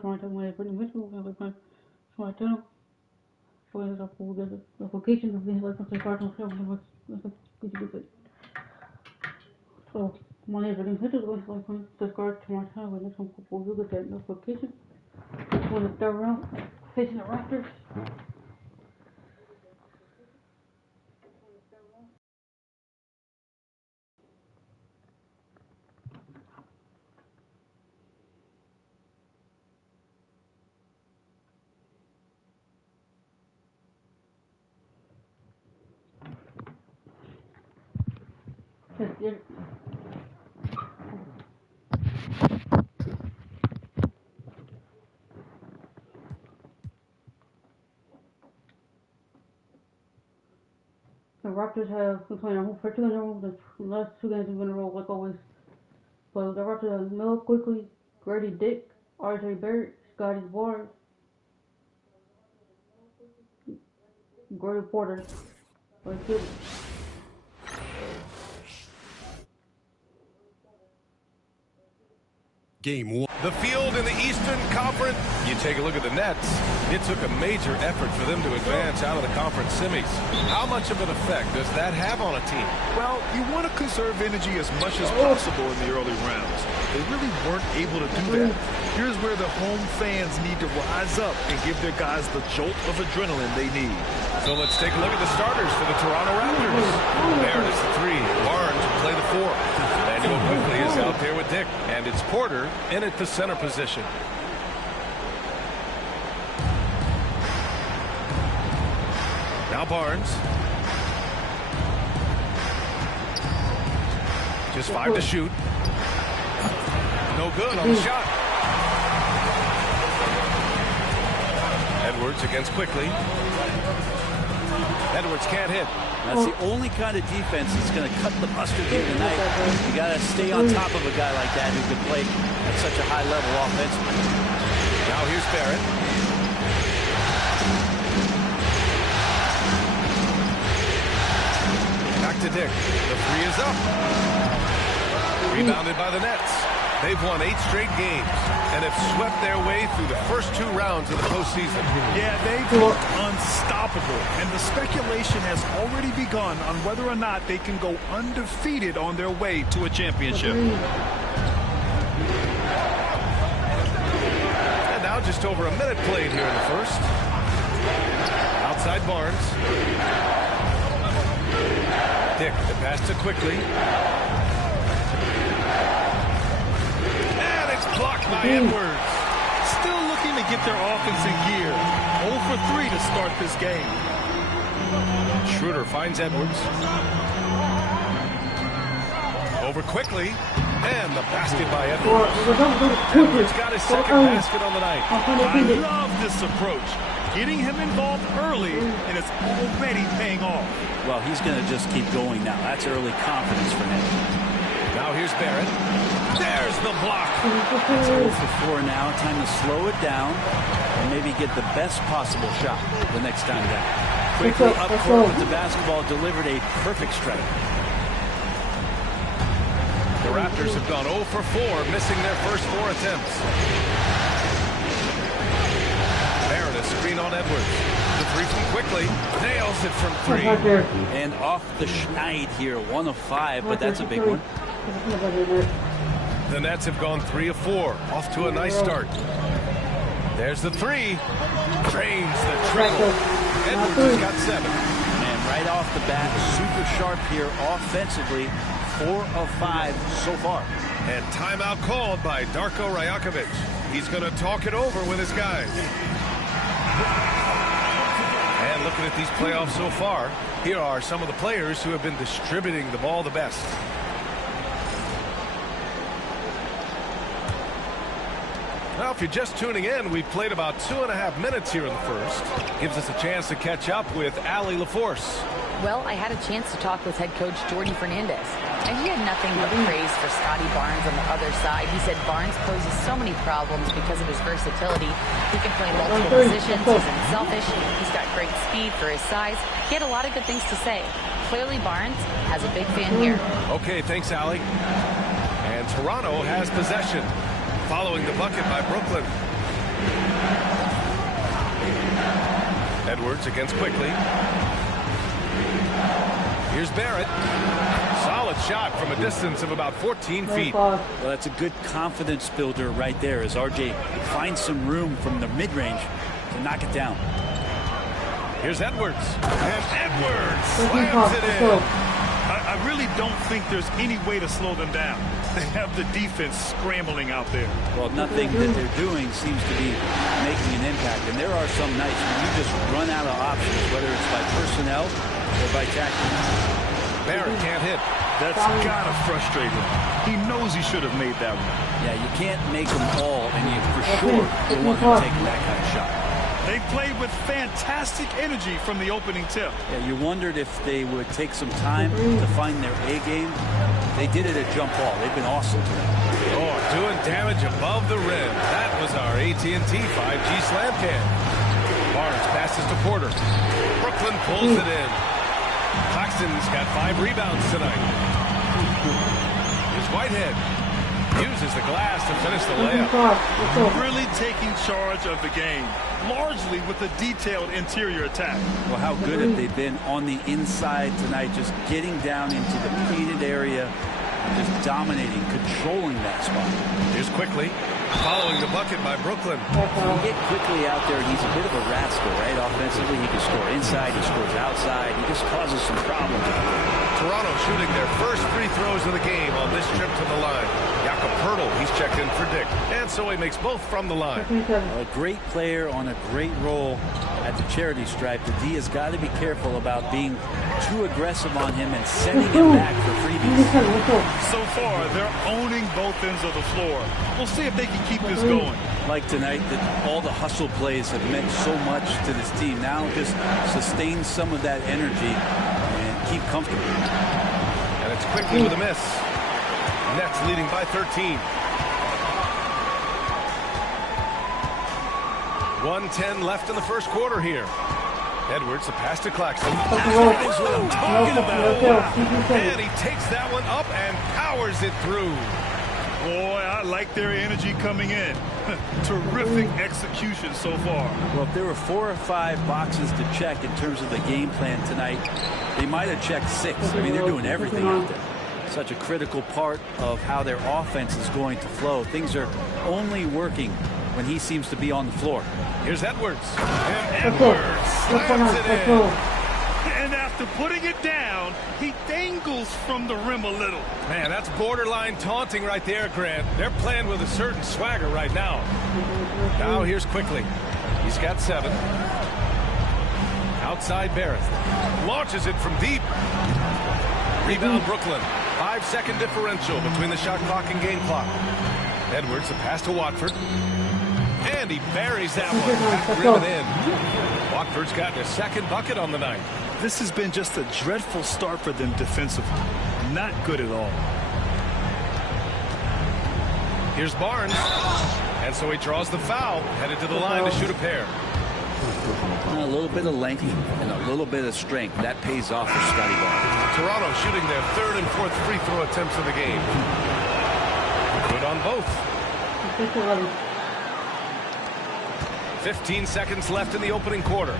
trying to win pretty much trying to for the application of the like the part of the so money is really hit with like the card to my time when it's on proposal to get notification when it's around facing the Raptors. The Raptors have been playing for 2 in a row. The last 2 games have been in a row, like always. But the Raptors have Mel Quickly, Grady Dick, R.J. Barrett, Scotty Barnes, Gordon Porter. Game 1. The field in the Eastern Conference. You take a look at the Nets. It took a major effort for them to advance out of the conference semis. How much of an effect does that have on a team? Well, you want to conserve energy as much as possible in the early rounds. They really weren't able to do that. Here's where the home fans need to rise up and give their guys the jolt of adrenaline they need. So let's take a look at the starters for the Toronto Raptors. There is the 3. Barnes will play the 4. Manuel Quickly is out there with Dick, and it's Porter in at the center position. Now Barnes. Just 5 to shoot. No good on the shot. Edwards against Quickly. Edwards can't hit. That's the only kind of defense that's going to cut the mustard here tonight. You got to stay on top of a guy like that who can play at such a high level offensively. Now here's Barrett. Back to Dick. The 3 is up. Rebounded by the Nets. They've won 8 straight games and have swept their way through the first 2 rounds of the postseason. Yeah, they've looked unstoppable, and the speculation has already begun on whether or not they can go undefeated on their way to a championship. And now just over a minute played here in the first. Outside Barnes. Dick, the pass to Quickly. Blocked by Edwards. Still looking to get their offense in gear. 0 for 3 to start this game. Schroeder finds Edwards. Over Quickly. And the basket by Edwards. Edwards got his second basket on the night. I love this approach. Getting him involved early, and it's already paying off. Well, he's going to just keep going now. That's early confidence for him. Now here's Barrett. There's the block. It's 0 for 4 now. Time to slow it down and maybe get the best possible shot the next time down. Quickly up court with the basketball, delivered a perfect strike. The Raptors have gone 0 for 4, missing their first 4 attempts. Barrett, a screen on Edwards. The 3 from Quickly. Nails it from 3. And off the schneid here. 1 of 5, but that's a big one. The Nets have gone 3 of 4. Off to a nice start. There's the 3. Drains the triple. Edwards has got 7. And right off the bat, super sharp here offensively. 4 of 5 so far. And timeout called by Darko Rajakovic. He's going to talk it over with his guys. And looking at these playoffs so far, here are some of the players who have been distributing the ball the best. Now, if you're just tuning in, we've played about 2.5 minutes here in the first. Gives us a chance to catch up with Allie LaForce. Well, I had a chance to talk with head coach Jordy Fernandez, and he had nothing but praise for Scotty Barnes on the other side. He said Barnes poses so many problems because of his versatility. He can play multiple positions. He's unselfish. He's got great speed for his size. He had a lot of good things to say. Clearly, Barnes has a big fan here. Okay, thanks, Allie. And Toronto has possession, following the bucket by Brooklyn. Edwards against Quickly. Here's Barrett. Solid shot from a distance of about 14 feet. Well, that's a good confidence builder right there as RJ finds some room from the mid-range to knock it down. Here's Edwards. And Edwards slams it in. I really don't think there's any way to slow them down. They have the defense scrambling out there. Well, nothing that they're doing seems to be making an impact. And there are some nights when you just run out of options, whether it's by personnel or by tactics. Barrett can't hit. That's gotta frustrate him. He knows he should have made that one. Yeah, you can't make them all, and you for sure don't want him taking that kind of shot. They played with fantastic energy from the opening tip. Yeah, you wondered if they would take some time to find their A game. They did it at jump ball. They've been awesome today. Oh, doing damage above the rim. That was our AT&T 5G slam cam. Barnes passes to Porter. Brooklyn pulls it in. Claxton's got 5 rebounds tonight. Here's Whitehead. Uses the glass to finish the layup. Really taking charge of the game, largely with a detailed interior attack. Well, how good have they been on the inside tonight, just getting down into the painted area, just dominating, controlling that spot. Here's Quickly, following the bucket by Brooklyn. When you get Quickly out there, he's a bit of a rascal, right? Offensively, he can score inside, he scores outside, he just causes some problems. Toronto shooting their first free throws of the game on this trip to the line. Jakob Poeltl, he's checked in for Dick. And so he makes both from the line. A great player on a great role at the charity stripe. The D has got to be careful about being too aggressive on him and sending him back for freebies. So far, they're owning both ends of the floor. We'll see if they can keep this going. Like tonight, that all the hustle plays have meant so much to this team. Now just sustain some of that energy and keep comfortable. And it's Quickly with a miss. Nets leading by 13. 1:10 left in the first quarter here. Edwards, the pass to Claxton. That is what I'm talking about. And he takes that one up and powers it through. Boy, I like their energy coming in. Terrific execution so far. Well, if there were 4 or 5 boxes to check in terms of the game plan tonight, they might have checked 6. I mean, they're doing everything out there. Such a critical part of how their offense is going to flow. Things are only working when he seems to be on the floor. Here's Edwards. And Edwards slams it in. And after putting it down, he dangles from the rim a little. Man, that's borderline taunting right there, Grant. They're playing with a certain swagger right now. Now here's Quickly. He's got 7. Outside Barrett. Launches it from deep. Rebound Brooklyn. 5-second differential between the shot clock and game clock. Edwards, a pass to Watford. And he buries that one. Back rim and in. Watford's gotten his 2nd bucket on the night. This has been just a dreadful start for them defensively. Not good at all. Here's Barnes. And so he draws the foul. Headed to the line to shoot a pair. A little bit of length and a little bit of strength. That pays off for Scotty Barnes. Toronto shooting their 3rd and 4th free throw attempts of the game. Good on both. 15 seconds left in the opening quarter.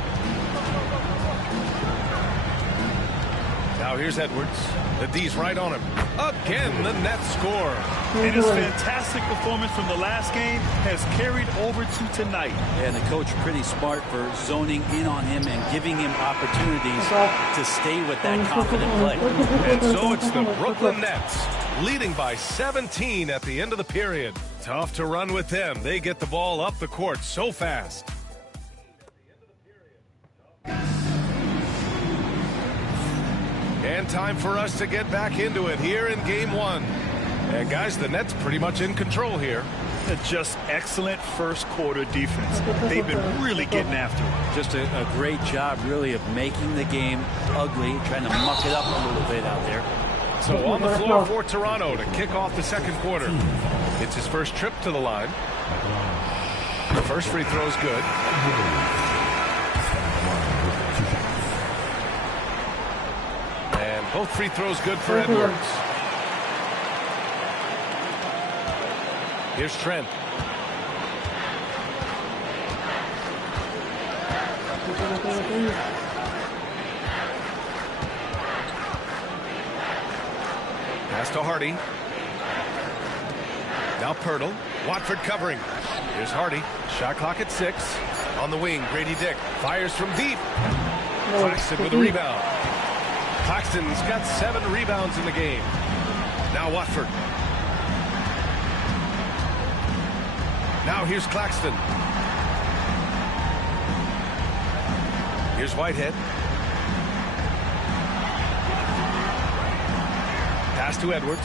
Now here's Edwards. The D's right on him. Again, the Nets score. And his fantastic performance from the last game has carried over to tonight. And the coach pretty smart for zoning in on him and giving him opportunities to stay with that confident play. And so it's the Brooklyn Nets leading by 17 at the end of the period. Tough to run with them. They get the ball up the court so fast. And time for us to get back into it here in game 1. And guys, the Nets pretty much in control here. Just excellent first quarter defense. They've been really getting after it. Just a great job, really, of making the game ugly, trying to muck it up a little bit out there. So on the floor for Toronto to kick off the second quarter. It's his first trip to the line. The first free throw is good. And both free throws good for Edwards. Here's Trent. Pass to Hardy. Now Pirtle. Watford covering. Here's Hardy. Shot clock at 6. On the wing, Grady Dick fires from deep. Claxton with a rebound. Claxton's got 7 rebounds in the game. Now Watford. Now here's Claxton. Here's Whitehead. Pass to Edwards.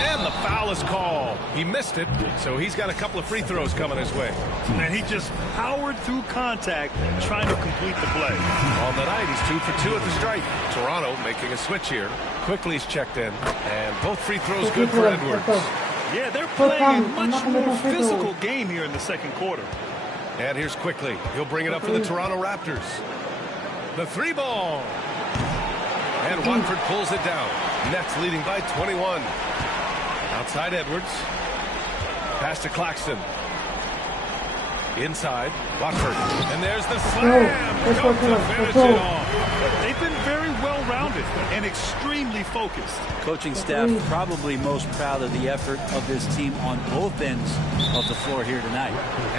And the foul is called. He missed it, so he's got a couple of free throws coming his way. And he just powered through contact trying to complete the play. On the night, he's 2 for 2 at the stripe. Toronto making a switch here. Quickly's checked in, and both free throws good for Edwards. Yeah, they're playing a much more physical game here in the second quarter. And here's Quickly. He'll bring it up for the Toronto Raptors. The 3-ball. And Watford pulls it down. Nets leading by 21. Outside Edwards. Pass to Claxton. Inside, Watford. And there's the slam. Don't finish it off. They've been very well-rounded and extremely focused. Coaching staff probably most proud of the effort of this team on both ends of the floor here tonight.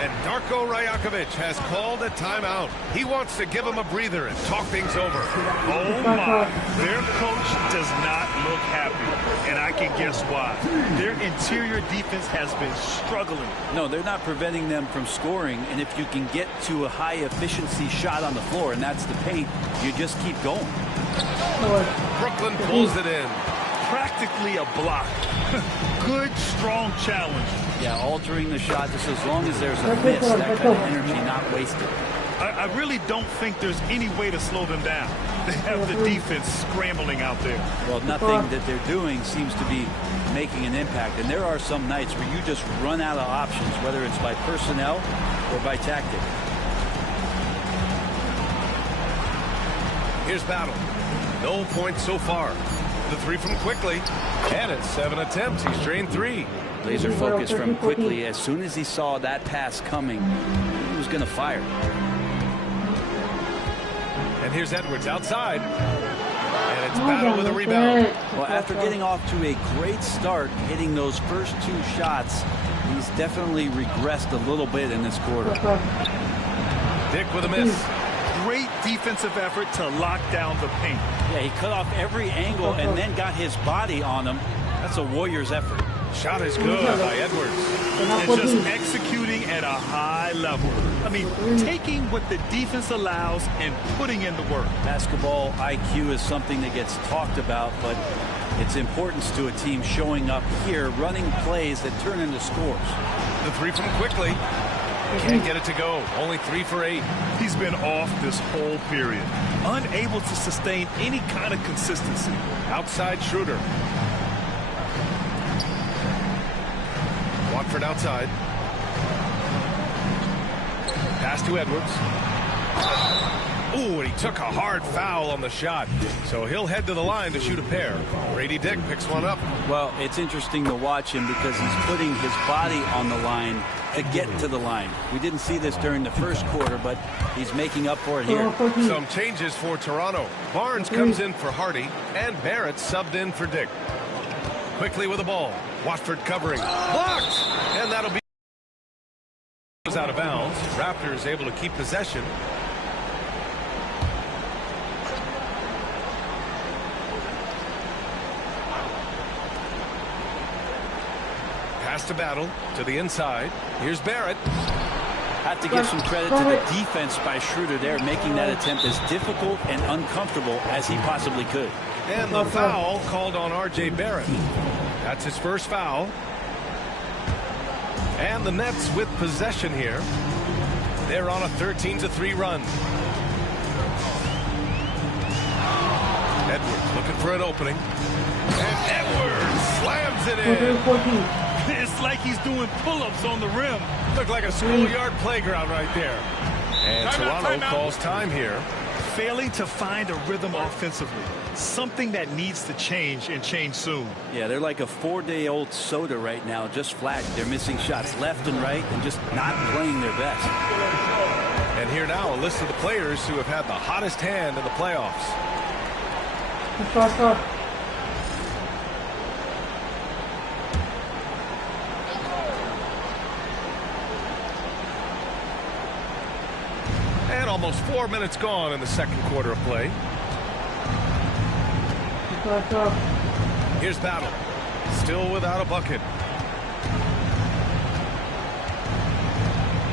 And Darko Rajakovic has called a timeout. He wants to give him a breather and talk things over. Oh my, their coach does not look happy, and I can guess why. Their interior defense has been struggling. No, they're not preventing them from scoring, and if you can get to a high efficiency shot on the floor, and that's the paint, you just keep going. Brooklyn pulls it in. Practically a block. Good, strong challenge. Yeah, altering the shot just as long as there's a miss, that kind of energy not wasted. I really don't think there's any way to slow them down. They have the defense scrambling out there. Well, nothing that they're doing seems to be making an impact. And there are some nights where you just run out of options, whether it's by personnel or by tactic. Here's Battle. No points so far. The 3 from Quickly. And at 7 attempts, he's drained 3. Laser focus from Quickly. As soon as he saw that pass coming, he was going to fire. And here's Edwards outside. And it's Battle with a rebound. Well, after getting off to a great start, hitting those first 2 shots, he's definitely regressed a little bit in this quarter. Dick with a miss. Great defensive effort to lock down the paint. Yeah, he cut off every angle and then got his body on him. That's a Warriors effort. Shot is good by Edwards. And just executing at a high level. I mean, taking what the defense allows and putting in the work. Basketball IQ is something that gets talked about, but its importance to a team showing up here, running plays that turn into scores. The 3 from Quickly. Can't get it to go. Only 3 for 8. He's been off this whole period. Unable to sustain any kind of consistency. Outside Schroeder. Watford outside. Pass to Edwards. Ooh, and he took a hard foul on the shot. So he'll head to the line to shoot a pair. Grady Dick picks one up. Well, it's interesting to watch him because he's putting his body on the line to get to the line. We didn't see this during the first quarter, but he's making up for it here. Some changes for Toronto. Barnes comes in for Hardy, and Barrett subbed in for Dick. Quickly with the ball. Watford covering. Blocked! And that'll be out of bounds. Raptors able to keep possession. Pass to Battle to the inside. Here's Barrett. Have to give some credit to the defense by Schroeder there, making that attempt as difficult and uncomfortable as he possibly could. And the foul called on R.J. Barrett. That's his first foul. And the Nets with possession here. They're on a 13-3 run. Edwards looking for an opening. And Edwards slams it in. It's like he's doing pull-ups on the rim. Looked like a schoolyard playground right there. And Toronto calls time here. Failing to find a rhythm offensively. Something that needs to change and change soon. Yeah, they're like a 4-day-old soda right now, just flat. They're missing shots left and right and just not playing their best. And here now, a list of the players who have had the hottest hand in the playoffs. And almost 4 minutes gone in the second quarter of play. Here's Battle. Still without a bucket.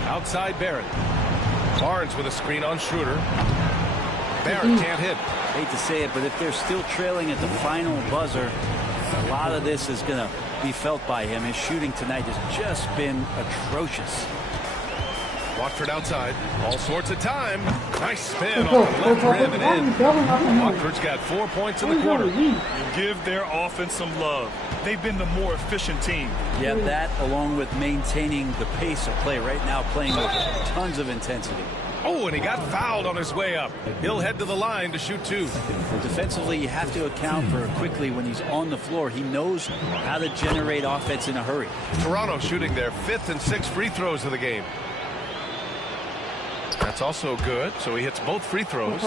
Outside Barrett. Barnes with a screen on Schroeder. Barrett can't hit. Hate to say it, but if they're still trailing at the final buzzer, a lot of this is going to be felt by him. His shooting tonight has just been atrocious. Watford outside. All sorts of time. Nice spin on the left rim and in. Watford's got 4 points in the quarter. Give their offense some love. They've been the more efficient team. Yeah, that along with maintaining the pace of play right now, playing with tons of intensity. Oh, and he got fouled on his way up. He'll head to the line to shoot 2. Defensively, you have to account for quickly when he's on the floor. He knows how to generate offense in a hurry. Toronto shooting their 5th and 6th free throws of the game. That's also good, so he hits both free throws.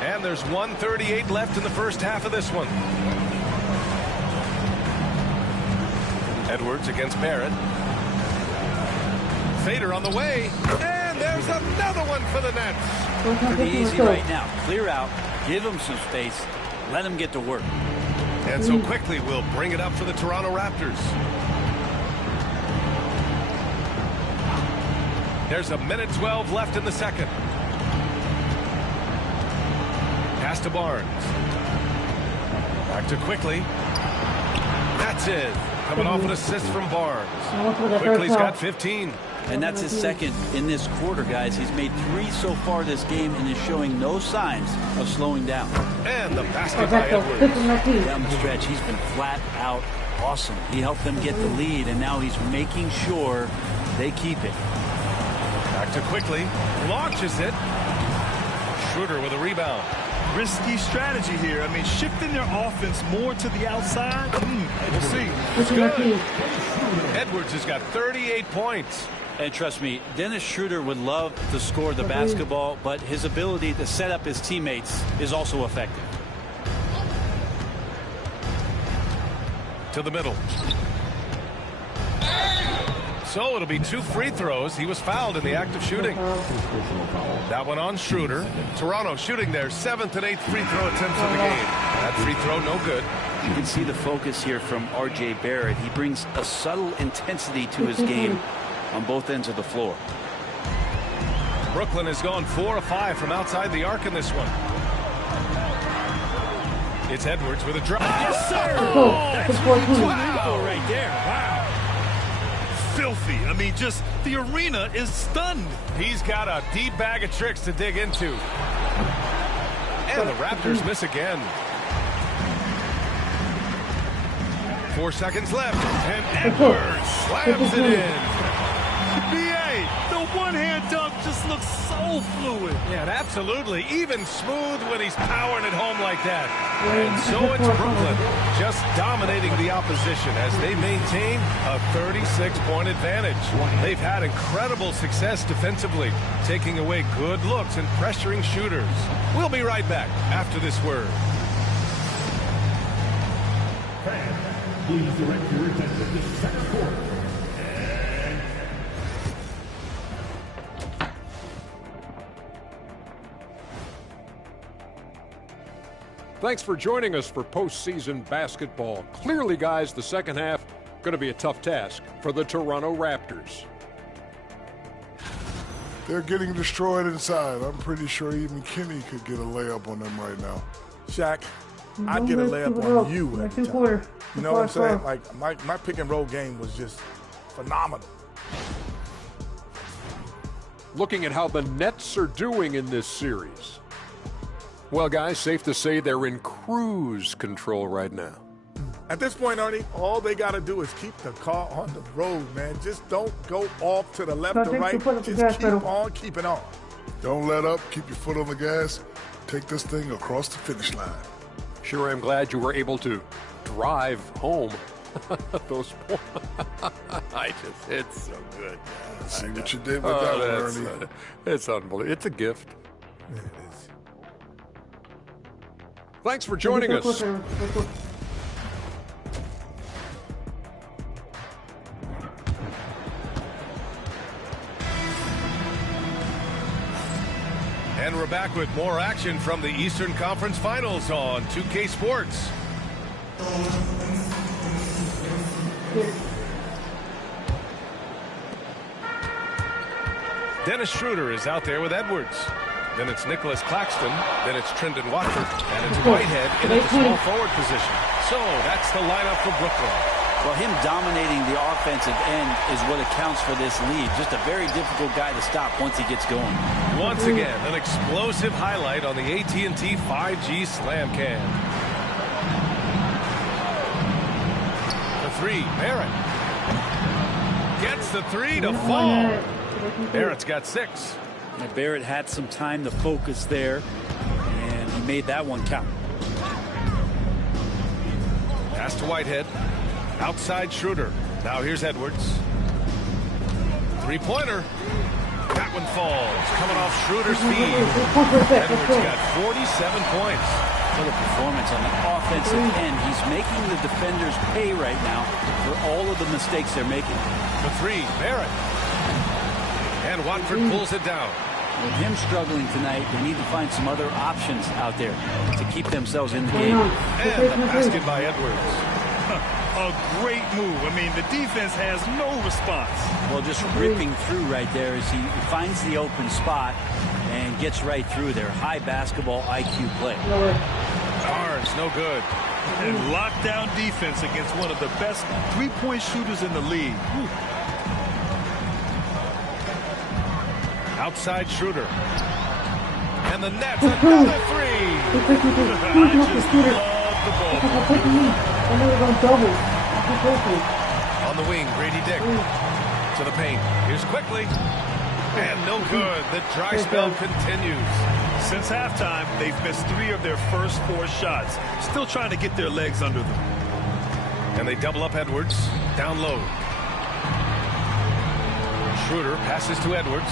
And there's 1:38 left in the first half of this one. Edwards against Barrett. Fader on the way. And there's another one for the Nets. Pretty easy right now. Clear out, give him some space, let him get to work. And so quickly we'll bring it up for the Toronto Raptors. There's 1:12 left in the second. Pass to Barnes. Back to Quickly. That's it. Coming off an assist from Barnes. Quickly's got 15. And that's his second in this quarter, guys. He's made 3 so far this game and is showing no signs of slowing down. And the basket by Edwards. Down the stretch, he's been flat out awesome. He helped them get the lead, and now he's making sure they keep it. Back to Quickly. Launches it. Schroeder with a rebound. Risky strategy here. I mean, shifting their offense more to the outside. We'll see. It's good. Edwards has got 38 points. And trust me, Dennis Schroeder would love to score the basketball, but his ability to set up his teammates is also effective. To the middle. So it'll be 2 free throws. He was fouled in the act of shooting. That one on Schroeder. Toronto shooting their 7th and 8th free throw attempts of the game. That free throw no good. You can see the focus here from R.J. Barrett. He brings a subtle intensity to his game on both ends of the floor. Brooklyn has gone 4 of 5 from outside the arc in this one. It's Edwards with a drive. Yes, sir. That's wow. Right there. Wow. Filthy. I mean, just the arena is stunned. He's got a deep bag of tricks to dig into. And the Raptors miss again. 4 seconds left. And Edwards slams it in. BA, the one-hand dunk just looks so fluid. Yeah, and absolutely. Even smooth when he's powering it home like that. And so it's Brooklyn just dominating the opposition as they maintain a 36-point advantage. They've had incredible success defensively, taking away good looks and pressuring shooters. We'll be right back after this word. Please direct your attention to center court. Thanks for joining us for postseason basketball. Clearly, guys, the second half going to be a tough task for the Toronto Raptors. They're getting destroyed inside. I'm pretty sure even Kenny could get a layup on them right now. Shaq, I get a layup on you every time. You know what I'm saying? Like my pick and roll game was just phenomenal. Looking at how the Nets are doing in this series. Well, guys, safe to say they're in cruise control right now. At this point, Ernie, all they got to do is keep the car on the road, man. Just don't go off to the left or right. Just keep on keeping on. Don't let up. Keep your foot on the gas. Take this thing across the finish line. Sure, I'm glad you were able to drive home. Those it's so good. See what you did with that one, Ernie. It's unbelievable. It's a gift. It is. Thanks for joining us. And we're back with more action from the Eastern Conference Finals on 2K Sports. Dennis Schroeder is out there with Edwards. Then it's Nicholas Claxton. Then it's Trendon Watford. And it's Whitehead in at the small forward position. So that's the lineup for Brooklyn. Well, him dominating the offensive end is what accounts for this lead. Just a very difficult guy to stop once he gets going. Once again, an explosive highlight on the AT&T 5G Slam Cam. The three, Barrett. Gets the three to fall. Barrett's got 6. Now, Barrett had some time to focus there, and he made that one count. Pass to Whitehead. Outside Schroeder. Now here's Edwards. Three-pointer. That one falls. Coming off Schroeder's feet. Edwards got 47 points. For the performance on the offensive end, he's making the defenders pay right now for all of the mistakes they're making. The three, Barrett. And Watford pulls it down. With him struggling tonight, they need to find some other options out there to keep themselves in the game. And the basket by Edwards. A great move. I mean, the defense has no response. Well, just ripping through right there as he finds the open spot and gets right through there. High basketball IQ play. Barnes, no good. And lockdown defense against one of the best three-point shooters in the league. Outside Schroeder. And the Nets, another three. I just love the ball. On the wing, Grady Dick. To the paint. Here's quickly. And no good. The dry spell continues. Since halftime, they've missed 3 of their first 4 shots. Still trying to get their legs under them. And they double up Edwards. Down low. Schroeder passes to Edwards.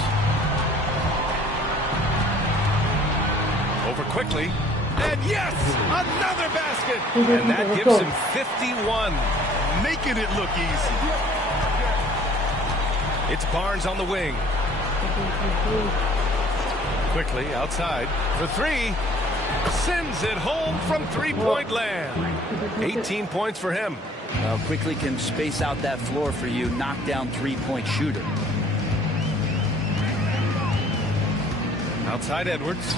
Over quickly. And yes, another basket. And that gives him 51. Making it look easy. It's Barnes on the wing. Quickly outside for 3. Sends it home from three-point land. 18 points for him. Quickly can space out that floor for you. Knock down three-point shooter. Outside Edwards.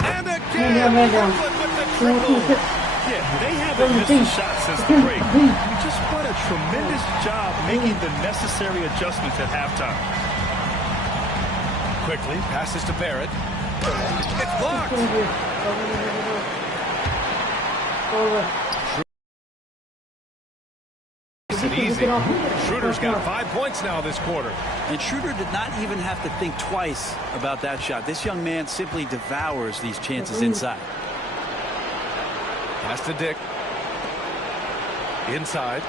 And again, Brooklyn with the triple. Yeah, they haven't missed a shot since the break. Just what a tremendous job making the necessary adjustments at halftime. Quickly passes to Barrett. It's blocked. Easy. Schroeder's got 5 points now this quarter. And Schroeder did not even have to think twice about that shot. This young man simply devours these chances inside. Pass to Dick. Inside.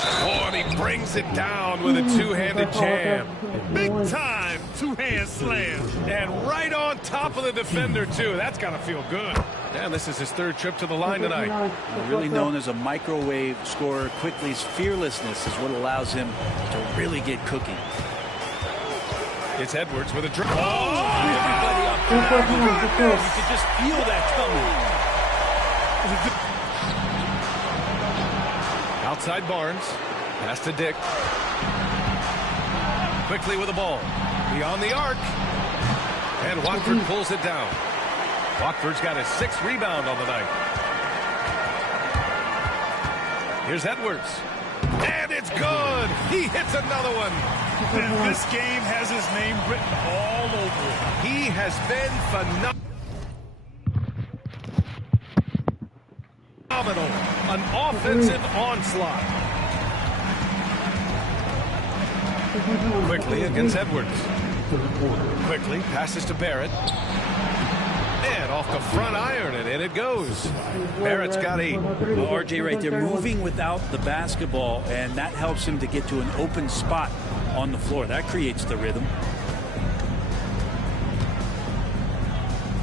Oh, and he brings it down with a two-handed jam. Big time two-hand slam. And right on top of the defender, too. That's got to feel good. And this is his 3rd trip to the line tonight. Really known as a microwave scorer, Quickly's fearlessness is what allows him to really get cooking. It's Edwards with a dribble. Everybody up there. You could just feel that coming. Outside Barnes. Pass to Dick. Quickly with the ball. Beyond the arc. And Watford pulls it down. Watford's got his 6th rebound on the night. Here's Edwards. And it's good. He hits another one. This game has his name written all over it. He has been phenomenal. An offensive onslaught. Quickly against Edwards. Quickly passes to Barrett. And off the front iron, and in it goes. Barrett's got 8. Well, RJ, right, they're moving without the basketball, and that helps him to get to an open spot on the floor. That creates the rhythm.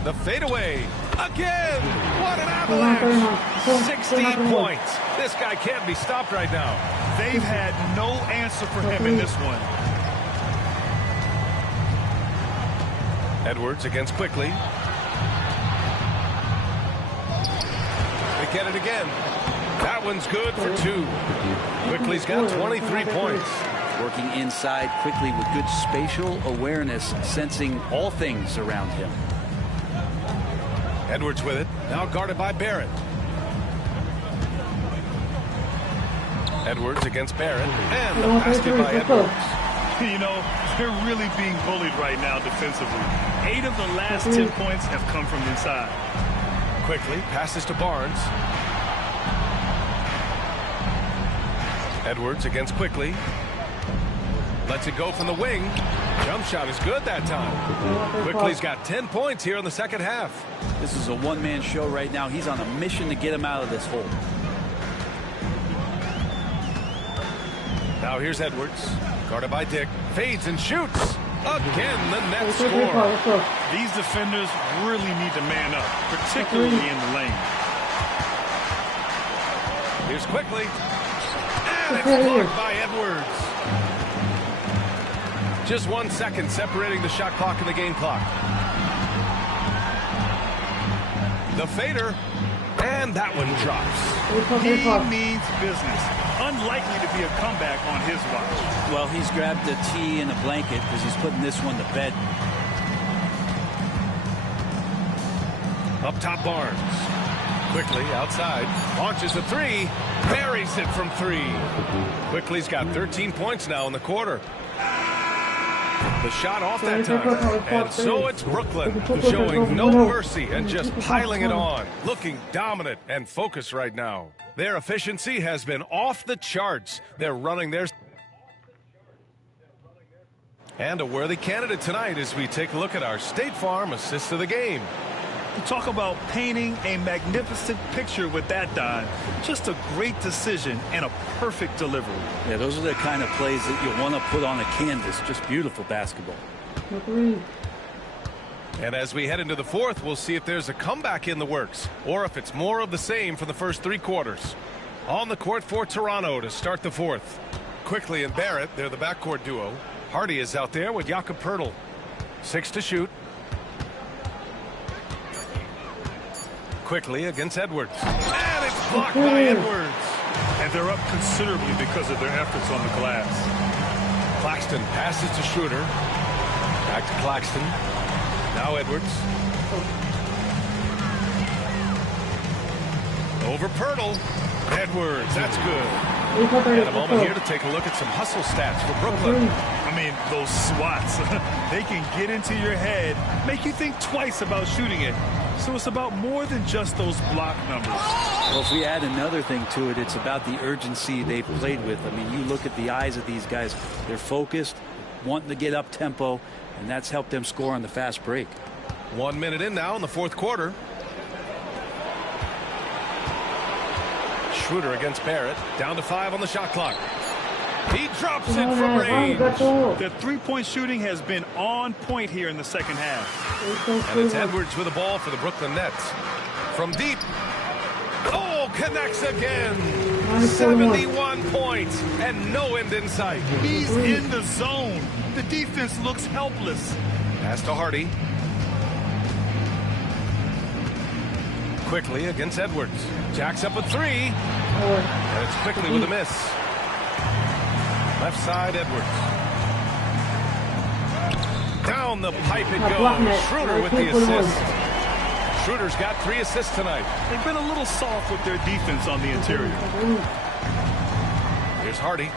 The fadeaway. Again. What an avalanche. 16 points. This guy can't be stopped right now. They've had no answer for him in this one. Edwards against Quickly. They get it again. That one's good for 2. Quickly's got 23 points. Working inside quickly with good spatial awareness, sensing all things around him. Edwards with it. Now guarded by Barrett. Edwards against Barrett. And the basket by Edwards. You know, they're really being bullied right now defensively. 8 of the last 10 points have come from inside. Quickly passes to Barnes. Edwards against Quickly. Lets it go from the wing. Jump shot is good that time. Quickly's got 10 points here in the second half. This is a one-man show right now. He's on a mission to get him out of this hole. Now here's Edwards. Guarded by Dick. Fades and shoots. Again, the net score. These defenders really need to man up, particularly in the lane. Here's Quickly. And it's blocked by Edwards. Just 1 second separating the shot clock and the game clock. The fader. And that one drops. He means business. Unlikely to be a comeback on his watch. Well, he's grabbed a tee and a blanket because he's putting this one to bed. Up top Barnes. Quickly outside. Launches a 3. Buries it from 3. Quickly's got 13 points now in the quarter. The shot off that time. And so it's Brooklyn, showing no mercy and just piling it on. Looking dominant and focused right now. Their efficiency has been off the charts. They're running their... And a worthy candidate tonight as we take a look at our State Farm assist of the game. Talk about painting a magnificent picture with that dive. Just a great decision and a perfect delivery. Yeah, those are the kind of plays that you want to put on a canvas. Just beautiful basketball. And as we head into the fourth, we'll see if there's a comeback in the works or if it's more of the same for the first 3 quarters. On the court for Toronto to start the fourth. Quickly and Barrett, they're the backcourt duo. Hardy is out there with Jakob Poeltl. 6 to shoot. Quickly against Edwards. And it's blocked by Edwards. And they're up considerably because of their efforts on the glass. Claxton passes to Schroeder. Back to Claxton. Now Edwards. Over Poeltl. Edwards, that's good. And a moment here to take a look at some hustle stats for Brooklyn. I mean, those swats, they can get into your head, make you think twice about shooting it. So it's about more than just those block numbers. Well, if we add another thing to it, it's about the urgency they've played with. I mean, you look at the eyes of these guys. They're focused, wanting to get up tempo, and that's helped them score on the fast break. 1 minute in now in the fourth quarter. Schroeder against Barrett. Down to 5 on the shot clock. He drops it from range. The three-point shooting has been on point here in the second half. And it's Edwards with the ball for the Brooklyn Nets. From deep. Oh, connects again. 71 points and no end in sight. He's in the zone. The defense looks helpless. Pass to Hardy. Quickly against Edwards. Jacks up a 3. And it's Quickly with a miss. Left side, Edwards. Down the pipe it goes. Schroeder with the assist. Schroeder's got 3 assists tonight. They've been a little soft with their defense on the interior. Here's Hardy.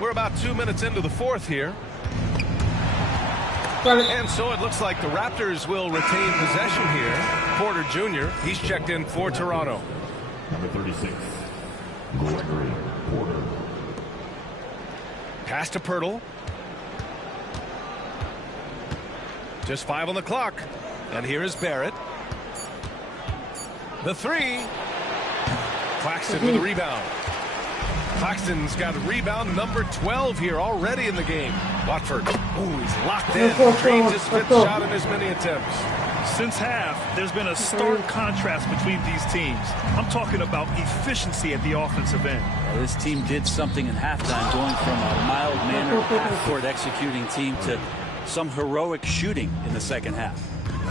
We're about 2 minutes into the fourth here. And so it looks like the Raptors will retain possession here. Porter Jr., he's checked in for Toronto. Number 36, Gregory Porter. Pass to Poeltl. Just 5 on the clock. And here is Barrett. The three. Claxton with a rebound. Claxton's got rebound number 12 here already in the game. Watford. Ooh, he's locked in. Retrieves his 5th shot in as many attempts. Since half, there's been a stark contrast between these teams. I'm talking about efficiency at the offensive end. Well, this team did something in halftime, going from a mild-mannered half-court executing team to some heroic shooting in the second half.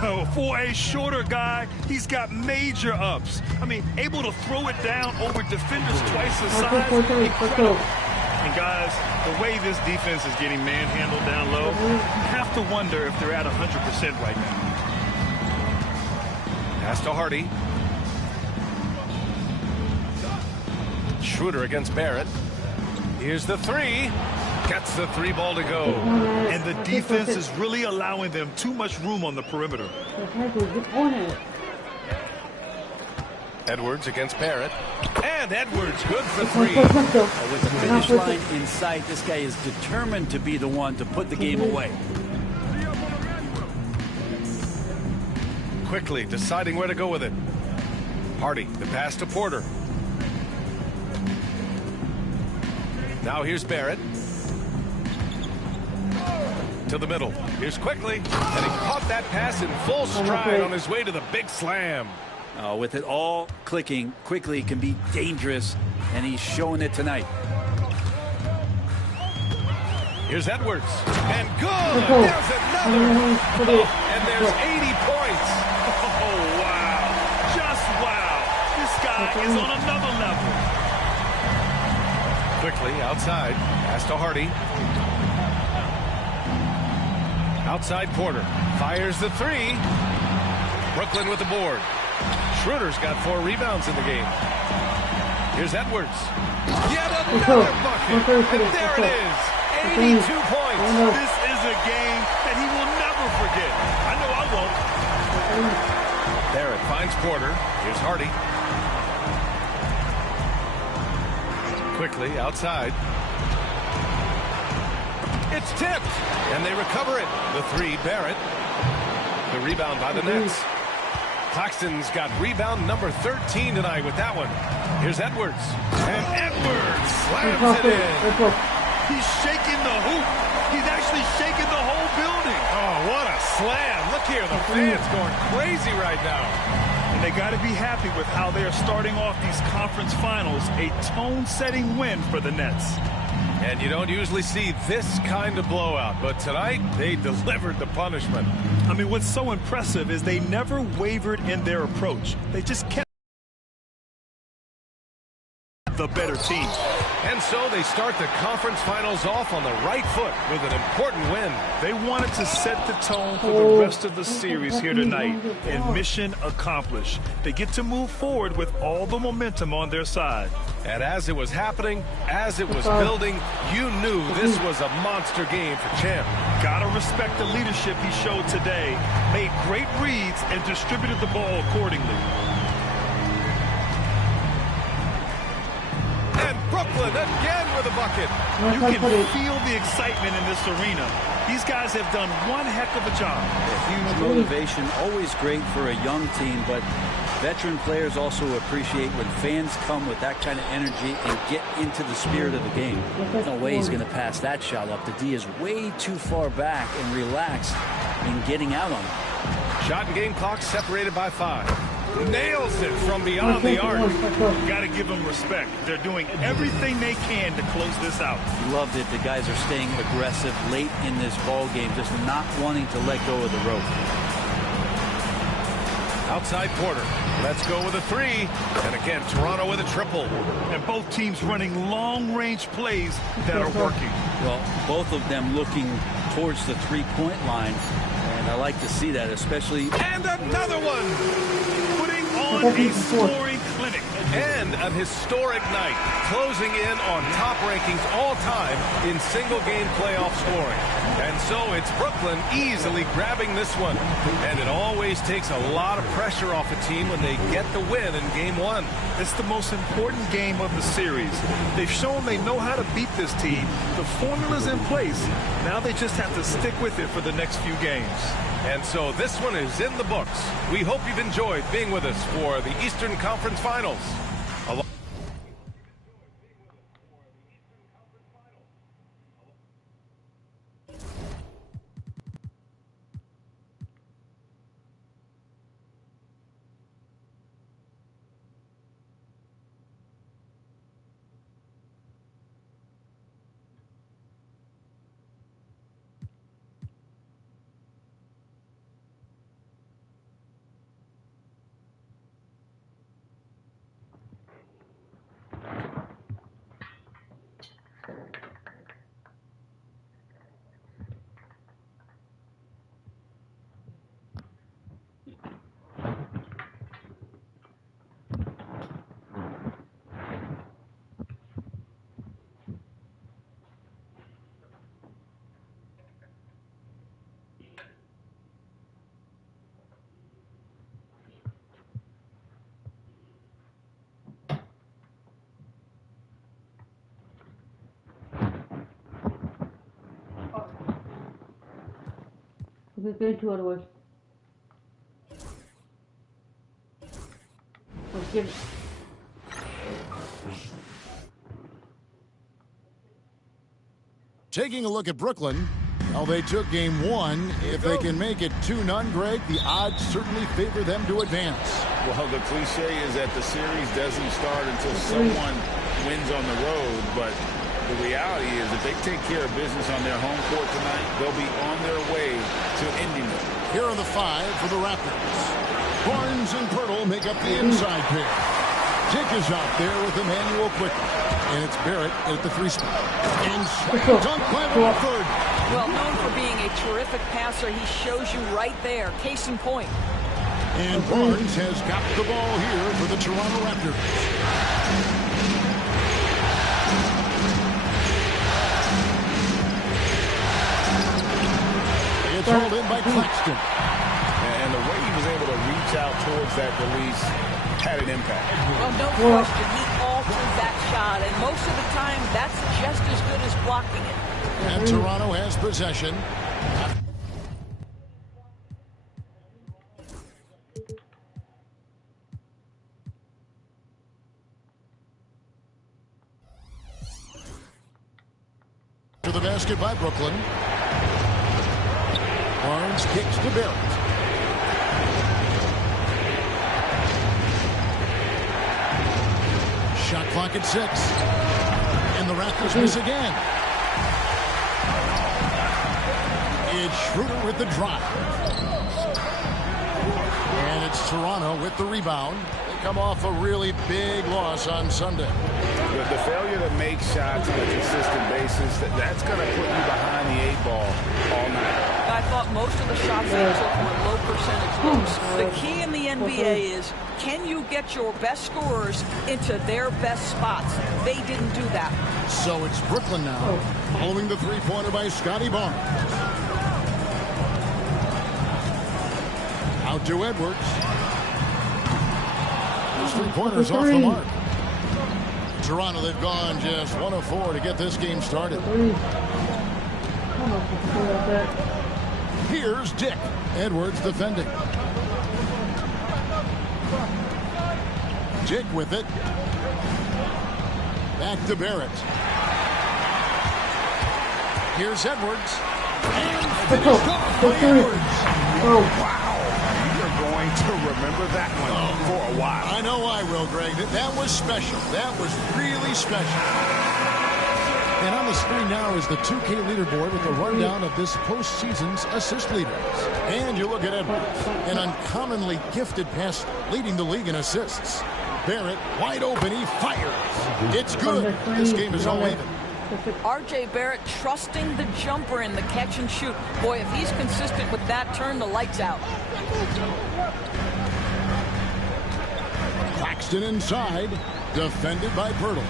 Oh, for a shorter guy, he's got major ups. I mean, able to throw it down over defenders twice his size. Incredible. And guys, the way this defense is getting manhandled down low, you have to wonder if they're at 100% right now. Pass to Hardy. Schroeder against Barrett. Here's the three. Gets the 3 ball to go. And the defense is really allowing them too much room on the perimeter. Edwards against Barrett. And Edwards good for 3. With the finish line in sight, this guy is determined to be the one to put the game away. Quickly deciding where to go with it. Hardy, the pass to Porter. Now here's Barrett. To the middle. Here's Quickly. And he caught that pass in full stride on his way to the big slam. With it all clicking, Quickly can be dangerous, and he's showing it tonight. Here's Edwards. And good! There's another! And there's 80 points! Oh, wow. Just wow. This guy is on another level. Quickly outside. Pass to Hardy. Outside Porter. Fires the 3. Brooklyn with the board. Schroeder's got 4 rebounds in the game. Here's Edwards. Yet another bucket. And there it is. 82 points. This is a game that he will never forget. I know I won't. Barrett finds Porter. Here's Hardy. Quickly outside. It's tipped, and they recover it. The 3, Barrett. The rebound by the Nets. Claxton's got rebound number 13 tonight with that one. Here's Edwards. And Edwards slams it in. He's shaking the hoop. He's actually shaking the whole building. Oh, what a slam. Look here, the fans going crazy right now. And they got to be happy with how they are starting off these conference finals. A tone-setting win for the Nets. And you don't usually see this kind of blowout, but tonight they delivered the punishment. I mean, what's so impressive is they never wavered in their approach. They just kept the better team. And so they start the conference finals off on the right foot with an important win. They wanted to set the tone for the rest of the series here tonight, and mission accomplished. They get to move forward with all the momentum on their side. And as it was happening, as it was building, you knew this was a monster game for Champ. Gotta respect the leadership he showed today. Made great reads and distributed the ball accordingly. And Brooklyn again with a bucket. You can feel the excitement in this arena. These guys have done one heck of a job. Huge motivation, always great for a young team, but veteran players also appreciate when fans come with that kind of energy and get into the spirit of the game. No way he's going to pass that shot up. The D is way too far back and relaxed in getting out on it. Shot and game clock separated by 5. Nails it from beyond the arc. Got to give them respect. They're doing everything they can to close this out. Loved it. The guys are staying aggressive late in this ball game, just not wanting to let go of the rope. Outside Porter. Let's go with a 3. And again, Toronto with a triple. And both teams running long-range plays that are working. Well, both of them looking towards the three-point line. And I like to see that, especially. And another one! Putting on a scoring clinic. And an historic night, closing in on top rankings all time in single-game playoff scoring. And so it's Brooklyn easily grabbing this one. And it always takes a lot of pressure off a team when they get the win in Game 1. It's the most important game of the series. They've shown they know how to beat this team. The formula's in place. Now they just have to stick with it for the next few games. And so this one is in the books. We hope you've enjoyed being with us for the Eastern Conference Finals. We're going two other ways. Let's give it. Taking a look at Brooklyn, well, they took Game 1. If they can make it 2-0, Greg, the odds certainly favor them to advance. Well, the cliche is that the series doesn't start until someone wins on the road, but the reality is if they take care of business on their home court tonight, they'll be on their way to ending it. Here are the 5 for the Raptors. Barnes and Pirtle make up the inside pair. Dick is out there with Emmanuel quickly. And it's Barrett at the 3 spot. And dunk by Watford. Well, known for being a terrific passer, he shows you right there. Case in point. And Barnes has got the ball here for the Toronto Raptors. It's hauled in by Claxton. And the way he was able to reach out towards that release had an impact. Well, no question. He altered that shot, and most of the time, that's just as good as blocking it. And Toronto has possession. To the basket by Brooklyn. Barnes kicks to Barrett. Shot clock at 6. And the Raptors miss again. It's Schroeder with the drive. And it's Toronto with the rebound. They come off a really big loss on Sunday. The failure to make shots on a consistent basis, that's going to put you behind the 8 ball all night. I thought most of the shots they took were low percentage looks. The key in the NBA is, can you get your best scorers into their best spots? They didn't do that. So it's Brooklyn now, following the three-pointer by Scotty Barnes. Out to Edwards. Those three-pointers off the mark. Toronto, they've gone just 1 of 4 to get this game started. Here's Dick. Edwards defending. Dick with it. Back to Barrett. Here's Edwards. And finished off by Edwards. Oh, wow. You're going to remember that one for a while. I know I will, Greg. That was special. That was really special. And on the screen now is the 2K leaderboard with a rundown of this postseason's assist leaders. And you look at Edwards, an uncommonly gifted passer, leading the league in assists. Barrett, wide open, he fires. It's good. This game is all even. R.J. Barrett trusting the jumper in the catch and shoot. Boy, if he's consistent with that, turn the lights out. Claxton inside, defended by Pirtle.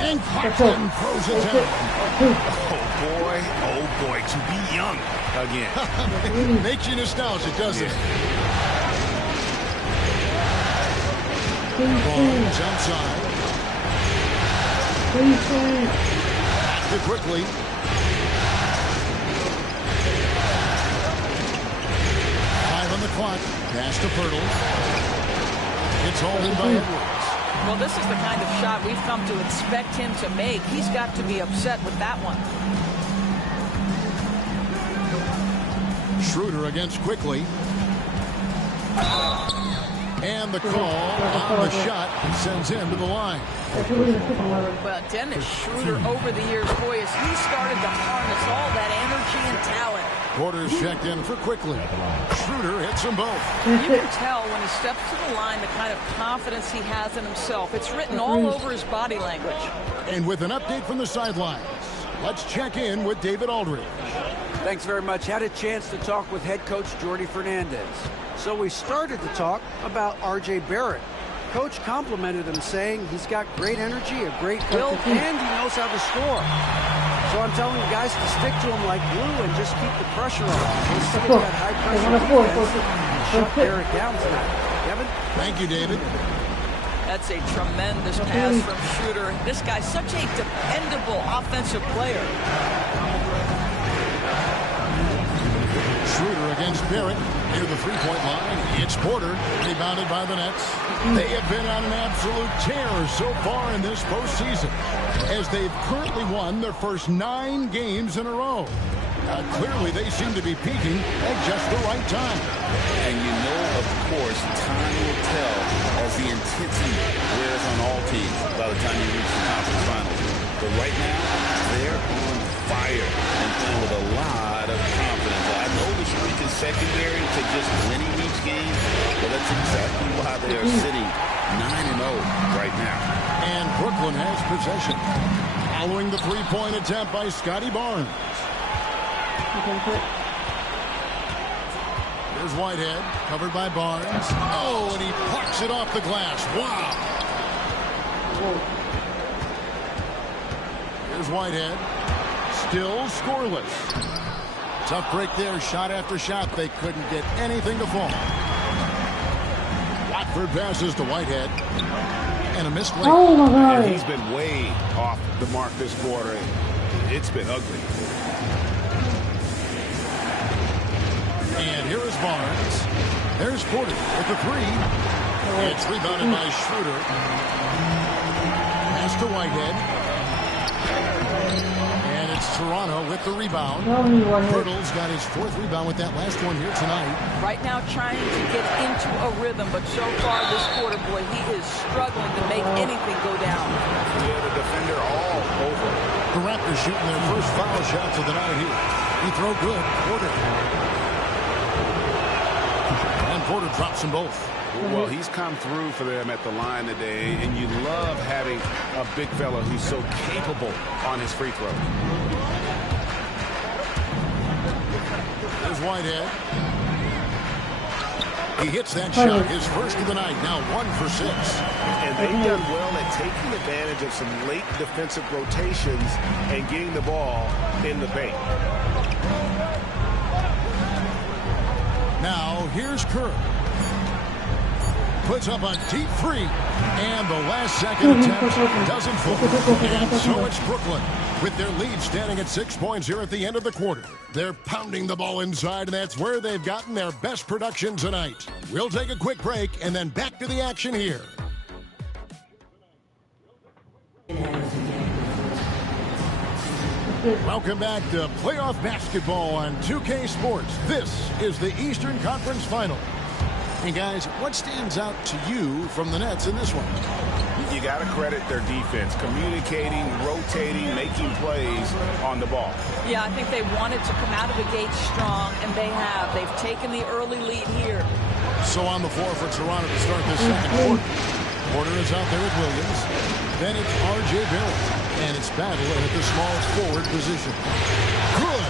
And Claxton throws it down. Oh boy, to be young again. Makes you nostalgic, doesn't it? Barnes outside. Back to quickly. On the clock, pass to Pirtle. It's hauled in by Edwards. Well, this is the kind of shot we've come to expect him to make. He's got to be upset with that one. Schroeder against Quickly. And the call on the shot sends him to the line. Well, Dennis Schroeder over the years, boy, as he started to harness all that energy and talent. Porter's checked in for Quickly. Schroeder hits them both. You can tell when he steps to the line the kind of confidence he has in himself. It's written all over his body language. And with an update from the sidelines, let's check in with David Aldridge. Thanks very much. Had a chance to talk with head coach Jordy Fernandez. So we started to talk about R.J. Barrett. Coach complimented him, saying he's got great energy, a great build, and he knows how to score. So I'm telling you guys to stick to him like glue and just keep the pressure on. We'll see that high pressure defense shut Barrett down tonight. Kevin? Thank you, David. That's a tremendous pass from Schroeder. This guy's such a dependable offensive player. Schroeder against Barrett near the three-point line. It's Porter, rebounded by the Nets. They have been on an absolute tear so far in this postseason, as they've currently won their first 9 games in a row. Clearly, they seem to be peaking at just the right time. And you know, of course, time will tell as the intensity wears on all teams by the time you reach the conference finals. But right now, they're on fire and playing with a lot of confidence. I know the streak is secondary to just winning each game, but that's exactly why they are sitting 9-0 right now. And Brooklyn has possession. Following the three-point attempt by Scotty Barnes. Here's Whitehead, covered by Barnes. Oh, and he parks it off the glass. Wow. Here's Whitehead. Still scoreless. Tough break there, shot after shot. They couldn't get anything to fall. Watford passes to Whitehead. And a missed layup. Oh my God. And he's been way off the mark this quarter. It's been ugly. And here is Barnes. There's Porter with the three. It's rebounded by Schroeder. Pass to Whitehead. And it's Toronto with the rebound. Pirtle's got his 4th rebound with that last one here tonight. Right now trying to get into a rhythm, but so far this quarter, boy, he is struggling to make anything go down. Yeah, the defender all over. The Raptors shooting their first foul shots of the night here. He throw good. Porter. And Porter drops them both. Well, he's come through for them at the line today, and you love having a big fella who's so capable on his free throw. There's Whitehead. He hits that shot, his first of the night, now 1 for 6. And they've done well at taking advantage of some late defensive rotations and getting the ball in the paint. Now, here's Kerr. Puts up a deep three, and the last second attempt doesn't fall. And so it's Brooklyn, with their lead standing at 6 points here at the end of the quarter. They're pounding the ball inside, and that's where they've gotten their best production tonight. We'll take a quick break, and then back to the action here. Welcome back to playoff basketball on 2K Sports. This is the Eastern Conference Final. And guys, what stands out to you from the Nets in this one? You got to credit their defense, communicating, rotating, making plays on the ball. Yeah, I think they wanted to come out of the gate strong, and they have. They've taken the early lead here. So on the floor for Toronto to start this second quarter. Porter is out there with Williams. Then it's R.J. Barrett. And it's battle at the small forward position. Good.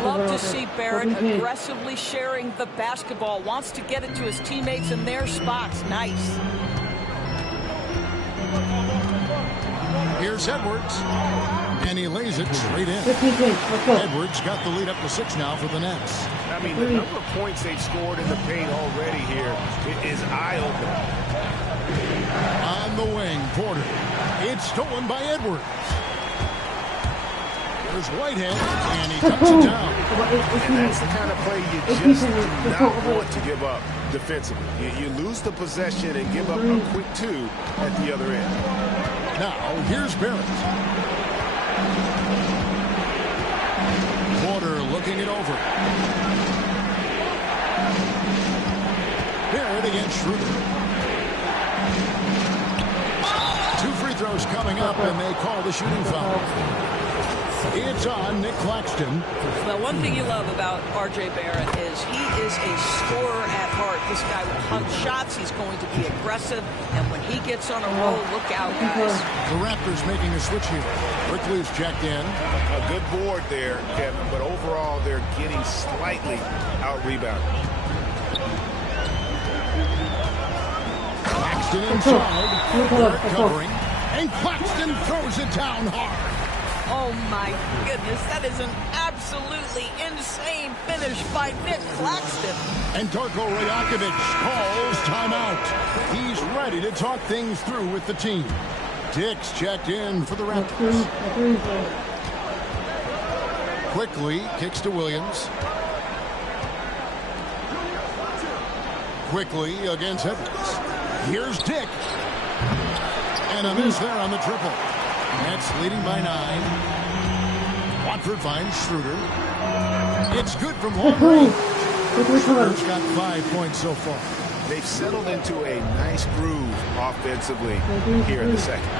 Love to see Barrett aggressively sharing the basketball. Wants to get it to his teammates in their spots. Nice. Here's Edwards. And he lays it straight in. Edwards got the lead up to 6 now for the Nets. I mean, the number of points they've scored in the paint already here is eye-opening. On the wing, Porter. It's stolen by Edwards. There's Whitehead, and he cuts it down. And that's the kind of play you just do not want to give up defensively. You lose the possession and give up a quick 2 at the other end. Now, here's Barrett. Porter looking it over. Barrett against Schroeder. 2 free throws coming up, and they call the shooting foul. It's on Nick Claxton. Well, one thing you love about R.J. Barrett is he is a scorer at heart. This guy will hunt shots. He's going to be aggressive. And when he gets on a roll, look out, guys. The Raptors making a switch here. Quickly's checked in. A good board there, Kevin, but overall they're getting slightly out-rebounded. Claxton inside. Barrett covering. And Claxton throws it down hard. Oh, my goodness. That is an absolutely insane finish by Nick Claxton. And Darko Rajakovic calls timeout. He's ready to talk things through with the team. Dick's checked in for the Raptors. Quickly kicks to Williams. Quickly against Edwards. Here's Dick. And a miss there on the triple. Nets leading by 9. Watford finds Schroeder. It's good from long range. Schroeder's got 5 points so far. They've settled into a nice groove offensively here in the second.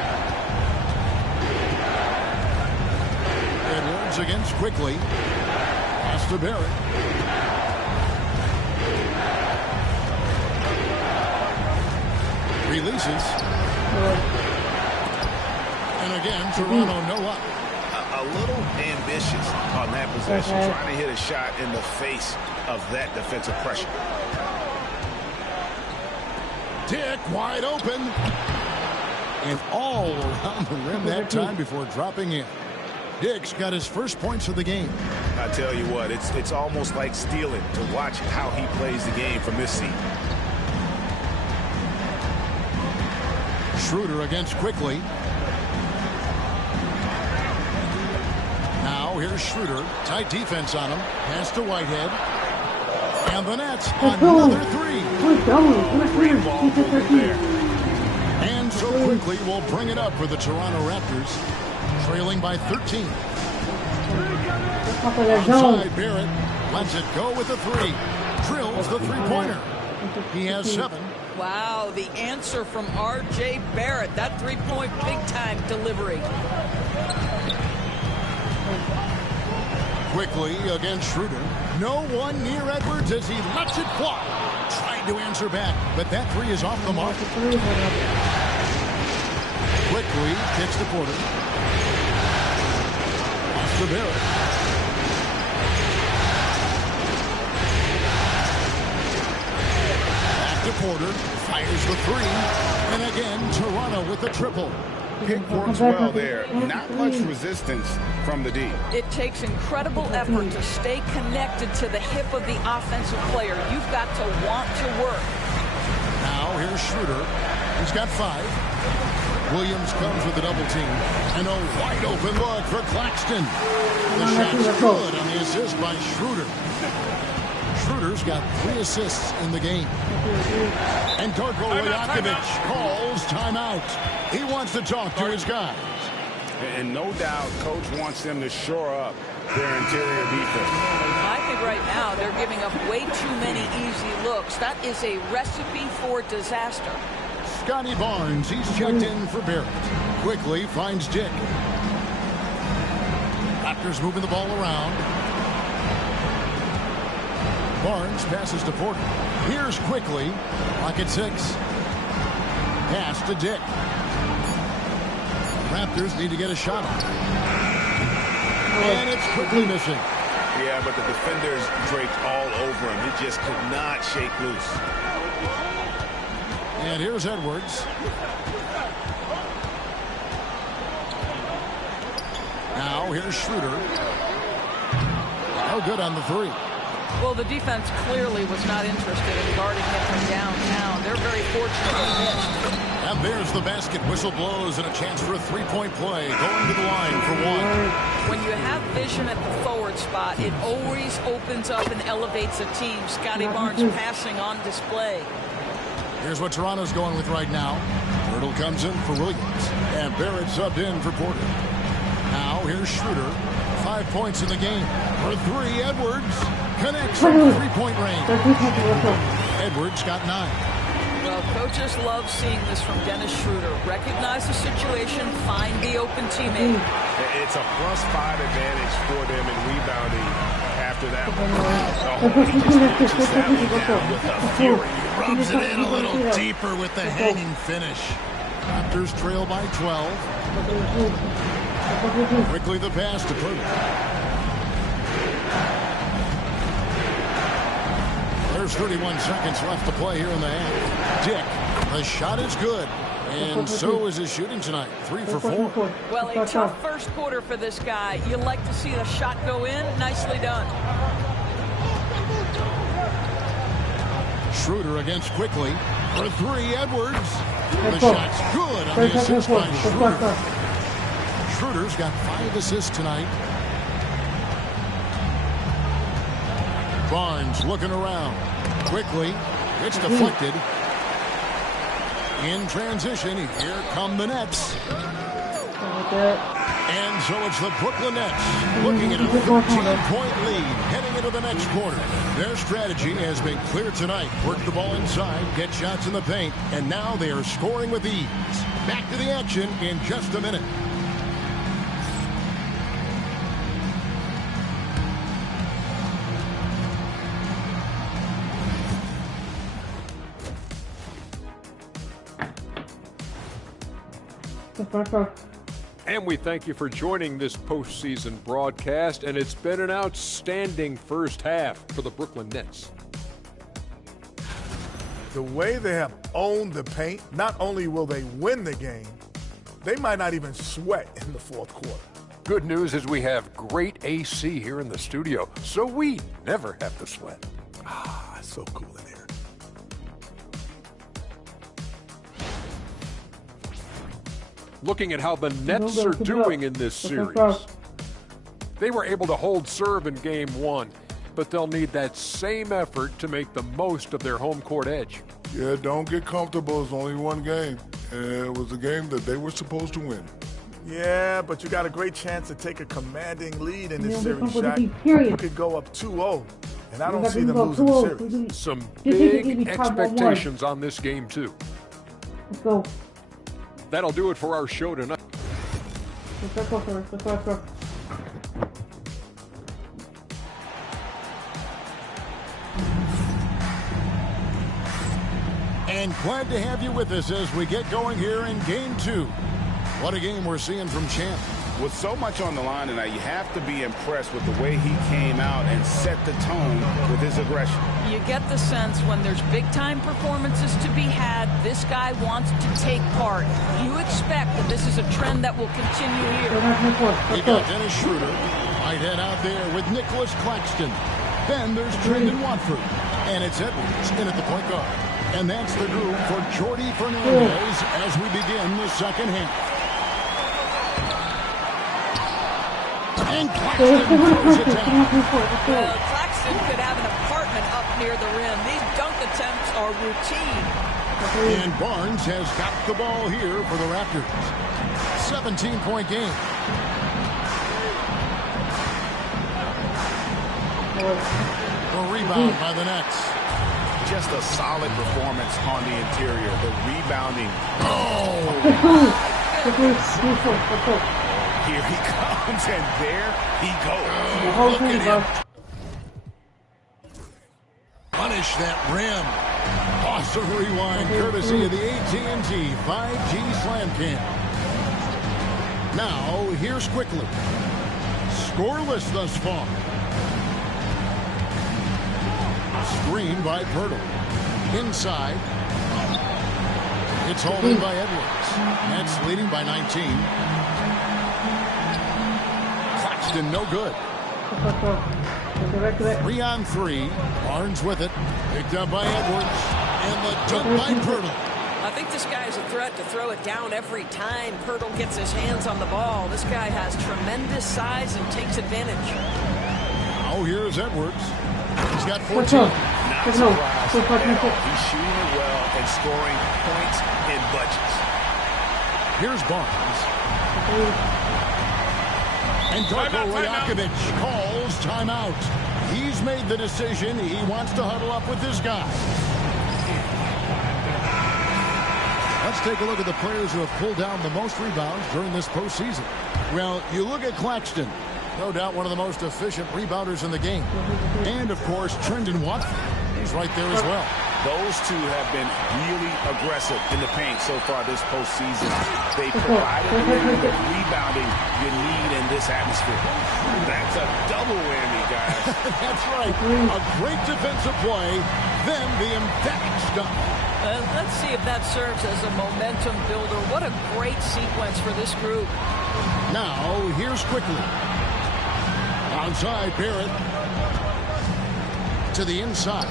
Edwards against Quickly. Pass to Barrett. Releases. And again, Toronto no up. A little ambitious on that possession, trying to hit a shot in the face of that defensive pressure. Dick wide open. And all around the rim that time before dropping in. Dick's got his first points of the game. I tell you what, it's almost like stealing to watch how he plays the game from this seat. Schroeder against Quickly. Now here's Schroeder. Tight defense on him. Pass to Whitehead. And the Nets another 3. And so Quickly will bring it up for the Toronto Raptors. Trailing by 13. Outside Barrett. Lets it go with the 3. Drills the 3-pointer. He has 7. Wow, the answer from R.J. Barrett. That 3-point big-time delivery. Quickly against Schroeder. No one near Edwards as he lets it fly. Trying to answer back, but that 3 is off the mark. Quickly kicks the Porter. Off to Barrett. Back to Porter. Fires the 3. And again, Toronto with the triple. Pick works well there. Not much resistance from the D. It takes incredible effort to stay connected to the hip of the offensive player. You've got to want to work. Now here's Schroeder. He's got 5. Williams comes with a double team. And a wide open look for Claxton. The shot's good on the assist by Schroeder. Schroeder's got 3 assists in the game. And Darko Rajakovic calls timeout. He wants to talk to his guys. And no doubt, Coach wants them to shore up their interior defense. I think right now they're giving up way too many easy looks. That is a recipe for disaster. Scotty Barnes, he's checked in for Barrett. Quickly finds Dick. Raptors moving the ball around. Barnes passes to Porter. Here's Quickly. Clock at 6. Pass to Dick. Raptors need to get a shot. And it's Quickly missing. Yeah, but the defenders draped all over him. He just could not shake loose. And here's Edwards. Now here's Schroeder. Oh, good on the three. Well, the defense clearly was not interested in guarding him from downtown. They're very fortunate he missed. And there's the basket. Whistle blows and a chance for a three-point play. Going to the line for one. When you have vision at the forward spot, it always opens up and elevates a team. Scotty Barnes passing on display. Here's what Toronto's going with right now. Hurdle comes in for Williams. And Barrett subbed in for Porter. Now here's Schroeder. 5 points in the game. For three, Edwards connects from three-point range. Edwards got 9. Well, coaches love seeing this from Dennis Schroeder. Recognize the situation, find the open teammate. It's a +5 advantage for them in rebounding after that one. He just launches that one down with a fury. Rubs it in a little deeper with the hanging finish. Raptors trail by 12. Quickly the pass to Purdy. There's 31 seconds left to play here in the half. Dick, the shot is good. And so is his shooting tonight. 3 for 4. Well, a tough first quarter for this guy. You like to see the shot go in. Nicely done. Schroeder against Quickly. For three, Edwards. The shot's good on the assist by Schroeder. Schroeder's got 5 assists tonight. Barnes looking around. Quickly. It's deflected. In transition, here come the Nets. And so it's the Brooklyn Nets looking at a 13-point lead heading into the next quarter. Their strategy has been clear tonight. Work the ball inside, get shots in the paint, and now they are scoring with ease. Back to the action in just a minute. And we thank you for joining this postseason broadcast, and it's been an outstanding first half for the Brooklyn Nets. The way they have owned the paint, not only will they win the game, they might not even sweat in the fourth quarter. Good news is we have great AC here in the studio, so we never have to sweat. Ah, it's so cool in here. Looking at how the Nets are doing in this series. They were able to hold serve in game 1, but they'll need that same effort to make the most of their home court edge. Yeah, don't get comfortable. It's only one game. And it was a game that they were supposed to win. Yeah, but you got a great chance to take a commanding lead in this series, Shaq. You could go up 2-0, and I don't see them losing the series. Some big expectations on this game, too. Let's go. That'll do it for our show tonight. Let's go. And glad to have you with us as we get going here in game 2. What a game we're seeing from Champ. With so much on the line tonight, you have to be impressed with the way he came out and set the tone with his aggression. You get the sense when there's big-time performances to be had, this guy wants to take part. You expect that this is a trend that will continue here. We got Dennis Schroeder. Right head out there with Nicholas Claxton. Then there's Trendon Watford. And it's Edwards in at the point guard. And that's the group for Jordy Fernandez as we begin the second half. And Claxton throws it down. Well, Claxton could have an apartment up near the rim. These dunk attempts are routine. And Barnes has got the ball here for the Raptors. 17-point game. A rebound by the Nets. Just a solid performance on the interior. The rebounding. Here he comes, and there he goes. Look at him. Punish that rim. Awesome rewind, courtesy of the AT&T 5G Slam Cam. Now, here's Quickly. Scoreless thus far. Screen by Pirtle. Inside. It's hauled in by Edwards. Nets leading by 19. Claxton no good. 3-on-3. Barnes with it. Picked up by Edwards. And the dunk by Pirtle. I think this guy is a threat to throw it down every time Pirtle gets his hands on the ball. This guy has tremendous size and takes advantage. Now here's Edwards. He's got 14. Not surprised at all. He's shooting it well and scoring points in bunches. Here's Barnes. And Darko Rajakovic calls timeout. He's made the decision. He wants to huddle up with this guy. Let's take a look at the players who have pulled down the most rebounds during this postseason. Well, you look at Claxton. No doubt one of the most efficient rebounders in the game. And, of course, Trendon Watford. He's right there as well. Those two have been really aggressive in the paint so far this postseason. They provided you the rebounding you need in this atmosphere. That's a double whammy, guys. That's right. A great defensive play, then the emphatic stop. Let's see if that serves as a momentum builder. What a great sequence for this group. Now, here's Quickly. Outside, Barrett. To the inside.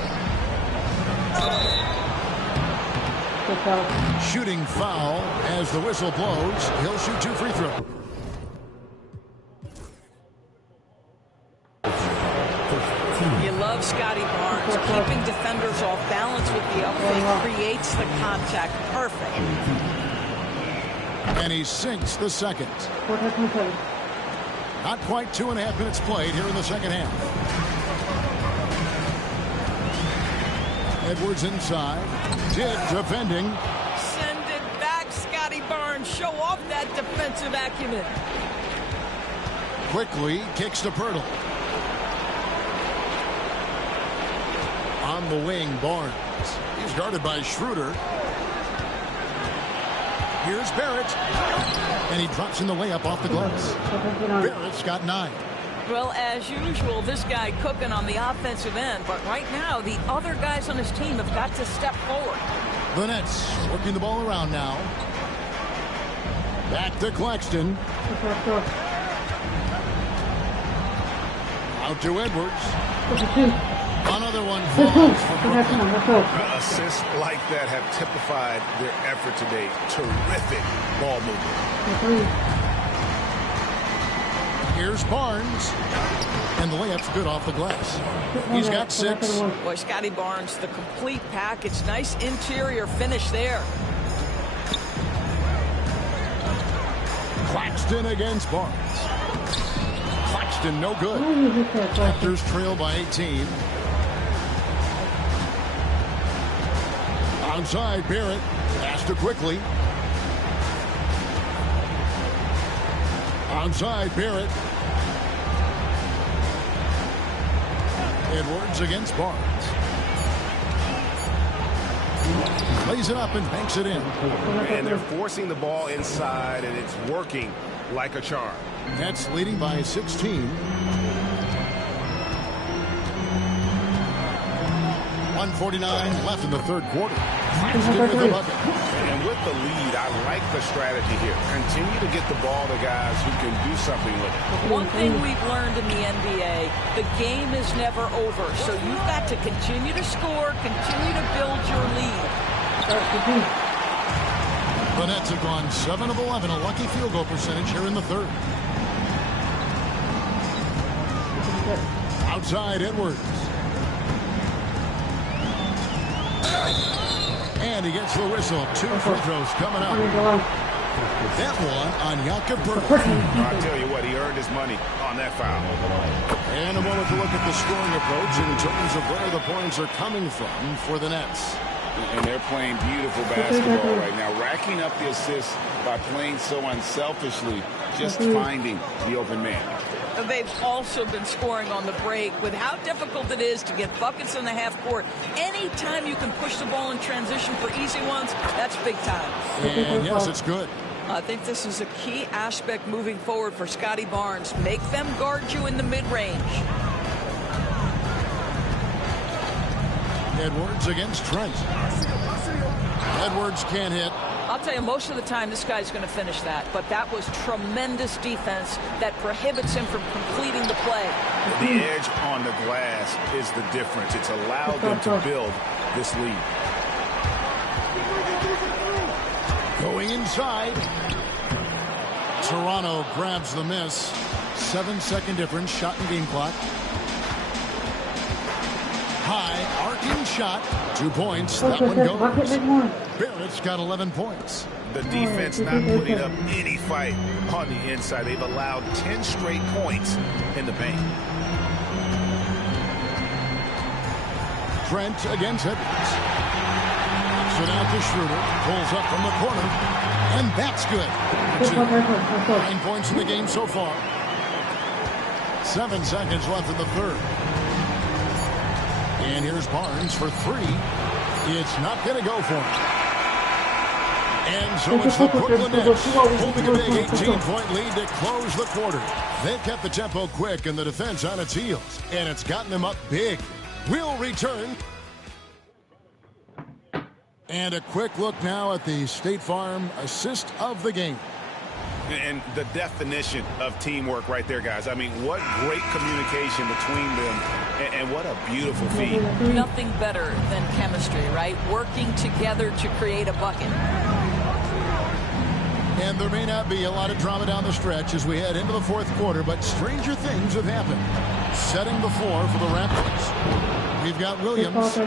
Shooting foul as the whistle blows. He'll shoot 2 free throws. You love Scotty Barnes. Keeping defenders off balance with the upfake creates the contact. Perfect. And he sinks the second. Not quite 2.5 minutes played here in the second half. Edwards inside. Did defending. Send it back, Scotty Barnes. Show off that defensive acumen. Quickly kicks to Pirtle. On the wing, Barnes. He's guarded by Schroeder. Here's Barrett. And he drops in the layup off the glass. Barrett's got 9. Well, as usual, this guy cooking on the offensive end. But right now, the other guys on his team have got to step forward. The Nets working the ball around now. Back to Claxton. Out to Edwards. Another one falls for Brooklyn. Assists like that have typified their effort today. Terrific ball movement. Here's Barnes. And the layup's good off the glass. He's got 6. Boy, Scotty Barnes, the complete package. Nice interior finish there. Claxton against Barnes. Claxton no good. Raptors trail by 18. Outside, Barrett. Pass to Quickly. Outside, Barrett. Edwards against Barnes. Lays it up and banks it in. And they're forcing the ball inside, and it's working like a charm. Nets leading by 16. 1:49 left in the third quarter. With the bucket. And with the lead, I like the strategy here. Continue to get the ball to guys who can do something with it. One thing we've learned in the NBA, the game is never over. So you've got to continue to score, continue to build your lead. The Nets have gone 7 of 11, a lucky field goal percentage here in the third. Outside, Edwards. And he gets the whistle. 2 free throws coming up. That one on Jakob Poeltl. I tell you what, he earned his money on that foul. And a moment to look at the scoring approach in terms of where the points are coming from for the Nets. And they're playing beautiful basketball right now, racking up the assists by playing so unselfishly, just finding the open man. They've also been scoring on the break. With how difficult it is to get buckets in the half court, anytime you can push the ball in transition for easy ones, that's big time. And yes, it's good. I think this is a key aspect moving forward for Scotty Barnes. Make them guard you in the mid-range. Edwards against Trent. Edwards can't hit. I'll tell you, most of the time this guy's going to finish that, but that was tremendous defense that prohibits him from completing the play. The edge on the glass is the difference. It's allowed them to build this lead. Going inside. Toronto grabs the miss. 7-second difference, shot and game clock. High, arcing shot. 2 points. That one goes. Barrett's got 11 points. The defense not putting up any fight on the inside. They've allowed 10 straight points in the paint. Trent against Edwards. So now to Schroeder. Pulls up from the corner. And that's good. 9 points in the game so far. 7 seconds left in the third. And here's Barnes for 3. It's not going to go for him. And so it's the Brooklyn Nets holding a big 18-point lead to close the quarter. They've kept the tempo quick and the defense on its heels. And it's gotten them up big. We'll return. And a quick look now at the State Farm assist of the game. And the definition of teamwork right there, guys. I mean, what great communication between them, and what a beautiful feed. Nothing better than chemistry, right? Working together to create a bucket. And there may not be a lot of drama down the stretch as we head into the fourth quarter, but stranger things have happened. Setting the floor for the Raptors. We've got Williams.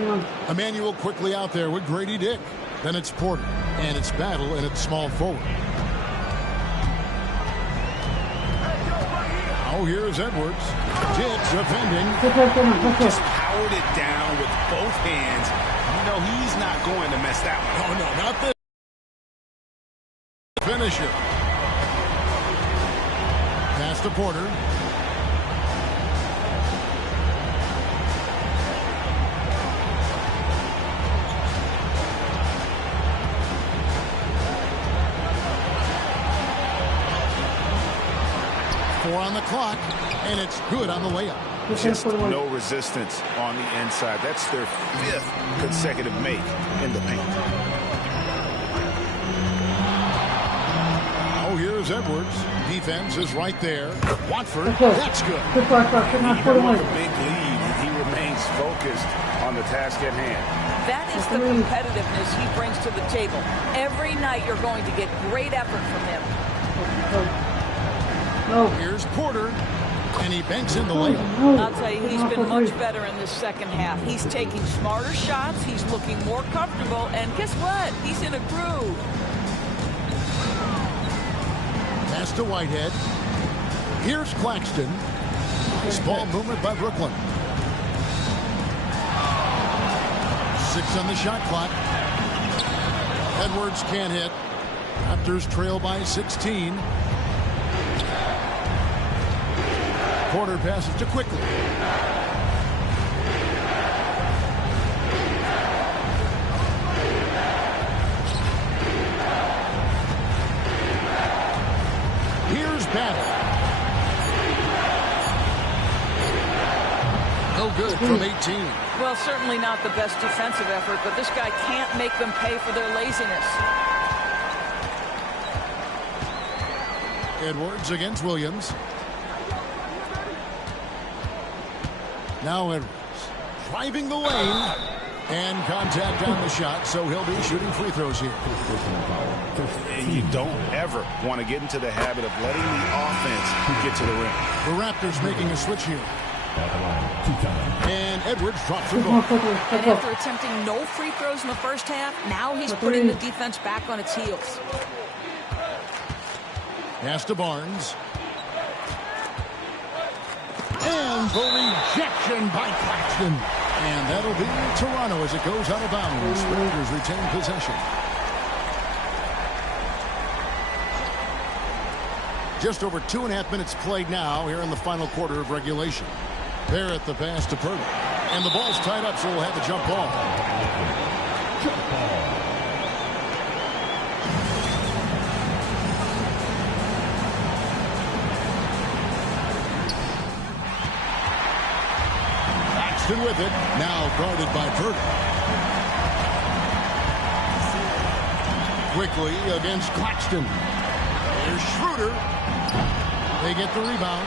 Emmanuel quickly out there with Grady Dick. Then it's Porter. And it's Battle and it's small forward. Now here's Edwards. Dick defending. Just powered it down with both hands. You know he's not going to mess that one. Oh, no, not this. Finisher. Pass to Porter. Four on the clock, and it's good on the layup. Just no resistance on the inside. That's their 5th consecutive make in the paint. Oh, here's Edwards. Defense is right there. Watford, that's good. Even with a big lead, he remains focused on the task at hand. That is the competitiveness he brings to the table. Every night you're going to get great effort from him. Here's Porter, and he banks in the layup. I'll tell you, he's been much better in this second half. He's taking smarter shots. He's looking more comfortable. And guess what? He's in a groove. Pass to Whitehead. Here's Claxton. Nice ball movement by Brooklyn. 6 on the shot clock. Edwards can't hit. Raptors trail by 16. Porter passes to quickly. Here's Battle. No good from 18. Well, certainly not the best defensive effort, but this guy can't make them pay for their laziness. Edwards against Williams. Now Edwards driving the lane and contact on the shot, so he'll be shooting free throws here. And you don't ever want to get into the habit of letting the offense get to the rim. The Raptors making a switch here. And Edwards drops the ball. And after attempting no free throws in the first half, now he's putting the defense back on its heels. Pass to Barnes. And the rejection by Claxton. And that'll be Toronto as it goes out of bounds. Raptors retain possession. Just over 2.5 minutes played now here in the final quarter of regulation. Barrett the pass to Purdy. And the ball's tied up, so we'll have a jump ball. Claxton with it. Now guarded by Burton. Quickly against Claxton. There's Schroeder. They get the rebound.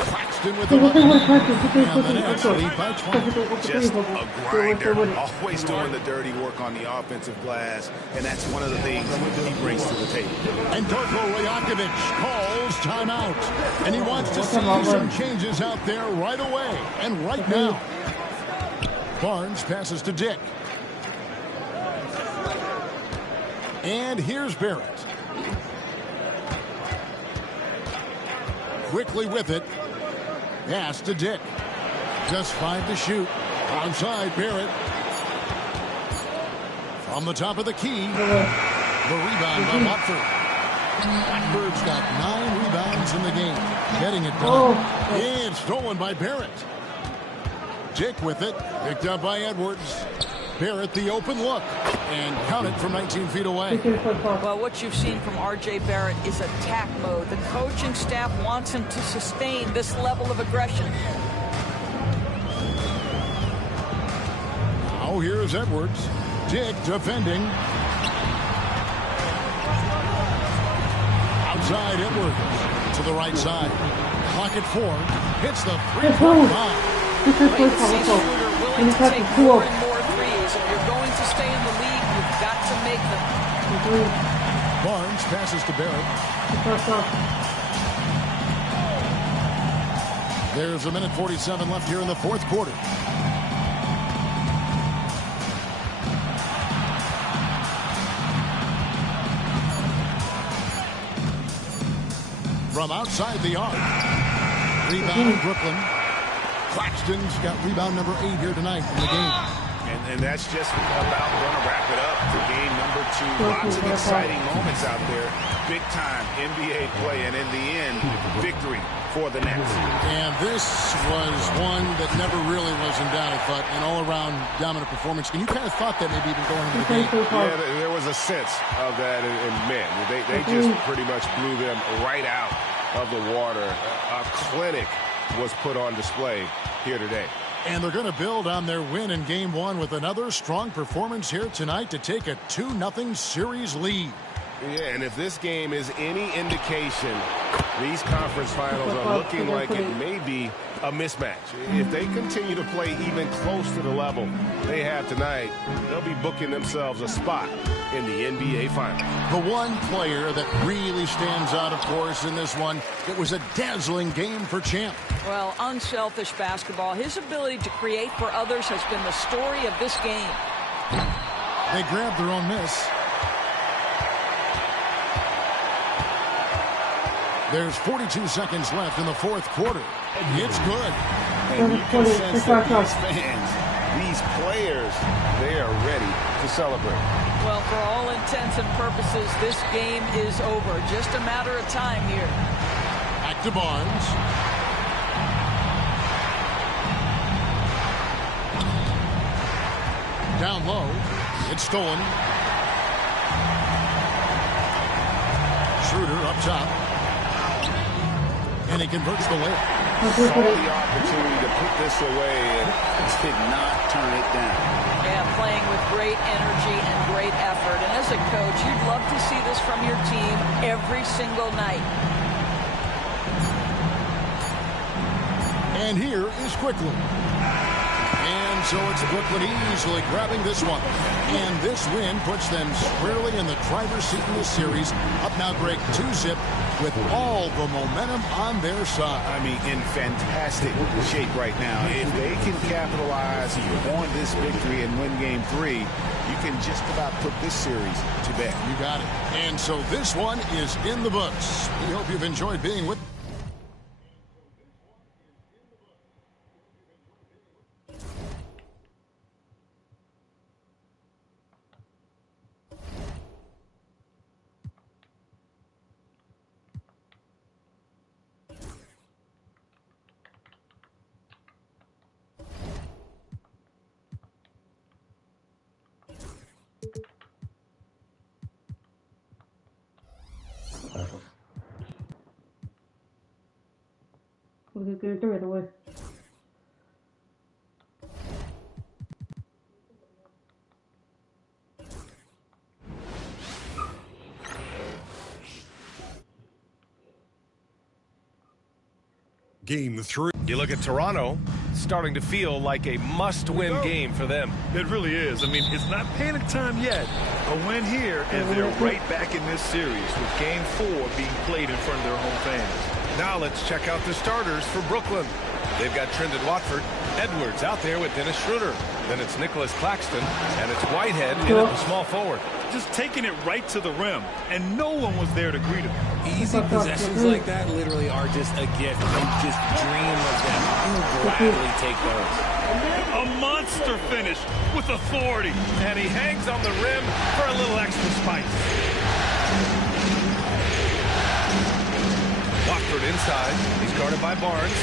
Claxton with the bucket. And the Nets lead by 20. Just a grinder, always doing the dirty work on the offensive glass, and that's one of the things he brings to the table. And Darko Rajakovic calls timeout. And he wants to see some changes out there right away and right now. Barnes passes to Dick. And here's Barrett. Quickly with it. Pass to Dick. Just 5 to shoot. Onside Barrett. From the top of the key. The rebound by Watford. Blackbird's got 9 rebounds in the game. Getting it done. And stolen by Barrett. Dick with it. Picked up by Edwards. Barrett the open look. And counted from 19 feet away. Well, what you've seen from R.J. Barrett is attack mode. The coaching staff wants him to sustain this level of aggression. Now here's Edwards. Dick defending. Outside Edwards. To the right side. Clock at 4. Hits the three-point line. Willing to take more and more threes. If you're going to stay in the league, you've got to make them. Barnes passes to Barrett. There's a minute 47 left here in the fourth quarter. From outside the arc. Rebound Brooklyn. Claxton's got rebound number 8 here tonight in the game. And that's just about going to wrap it up for game number 2. Lots of exciting moments out there. Big time NBA play, and in the end, victory for the Nets. And this was one that never really was in doubt, I thought, an all-around dominant performance. And you kind of thought that maybe even going into the game. Yeah, there was a sense of that, and man, they just pretty much blew them right out of the water. A clinic was put on display here today. And they're going to build on their win in Game 1 with another strong performance here tonight to take a 2-0 series lead. Yeah, and if this game is any indication, these conference finals are looking like it may be a mismatch. If they continue to play even close to the level they have tonight, they'll be booking themselves a spot in the NBA Finals. The one player that really stands out, of course, in this one, it was a dazzling game for Champ. Well, unselfish basketball. His ability to create for others has been the story of this game. They grabbed their own miss. There's 42 seconds left in the fourth quarter. It's good. And you can sense that these fans, these players, they are ready to celebrate. Well, for all intents and purposes, this game is over. Just a matter of time here. Back to Barnes. Down low. It's stolen. Schroeder up top. And he converts the layup. Saw the opportunity to put this away and did not turn it down. Yeah, playing with great energy and great effort. And as a coach, you'd love to see this from your team every single night. And here is Quickly. And so it's Brooklyn easily grabbing this one. And this win puts them squarely in the driver's seat in this series. Up now, Greg, 2-zip with all the momentum on their side. I mean, in fantastic shape right now. If they can capitalize on this victory and win game 3, you can just about put this series to bed. You got it. And so this one is in the books. We hope you've enjoyed being with We're going to throw it away. Game 3. You look at Toronto, starting to feel like a must-win game for them. It really is. I mean, it's not panic time yet. A win here, and they're right back in this series with Game 4 being played in front of their home fans. Now let's check out the starters for Brooklyn. They've got Trendon Watford, Edwards out there with Dennis Schroeder. Then it's Nicholas Claxton, and it's Whitehead in at the small forward. Just taking it right to the rim, and no one was there to greet him. Easy possessions like that literally are just a gift. You just dream of them. You'll gladly take those. A monster finish with authority. And he hangs on the rim for a little extra spice. Watford inside. He's guarded by Barnes.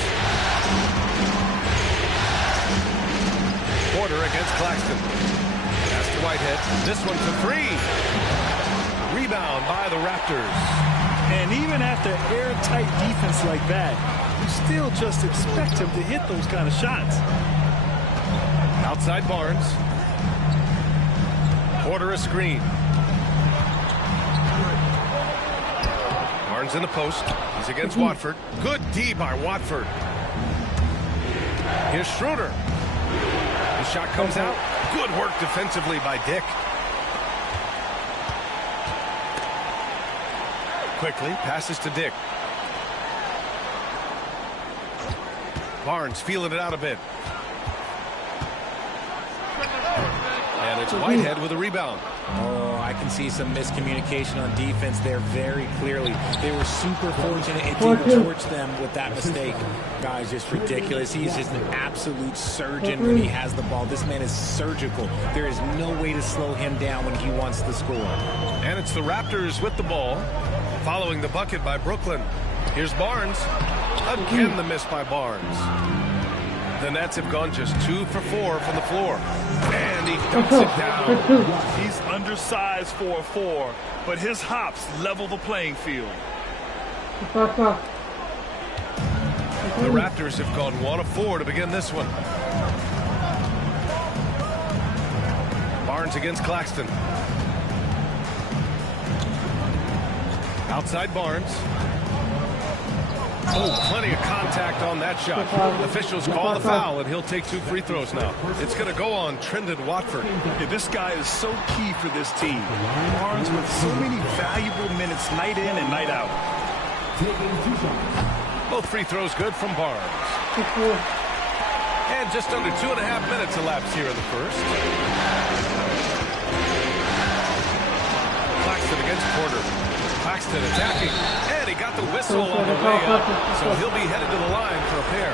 Porter against Claxton. Pass to Whitehead. This one for three. Rebound by the Raptors. And even after airtight defense like that, you still just expect him to hit those kind of shots. Outside Barnes. Porter a screen. Barnes in the post. He's against Watford. Good D by Watford. Here's Schroeder. The shot comes out. Good work defensively by Dick. Quickly passes to Dick. Barnes feeling it out a bit. And it's Whitehead with a rebound. Oh, I can see some miscommunication on defense there very clearly. They were super fortunate it didn't torch them with that mistake. Guy's just ridiculous. He's just an absolute surgeon when he has the ball. This man is surgical. There is no way to slow him down when he wants to score. And it's the Raptors with the ball, following the bucket by Brooklyn. Here's Barnes. Again the miss by Barnes. The Nets have gone just 2 for 4 from the floor. And he dunks it down. He's undersized for a 4, but his hops level the playing field. The Raptors have gone 1 of 4 to begin this one. Barnes against Claxton. Outside Barnes. Oh, plenty of contact on that shot. Officials call the foul, and he'll take 2 free throws now. It's going to go on Trendon Watford. Yeah, this guy is so key for this team. Barnes with so many valuable minutes night in and night out. Both free throws good from Barnes. And just under 2.5 minutes elapsed here in the first. Claxton against Porter. Claxton attacking, and he got the whistle on the way up, so he'll be headed to the line for a pair.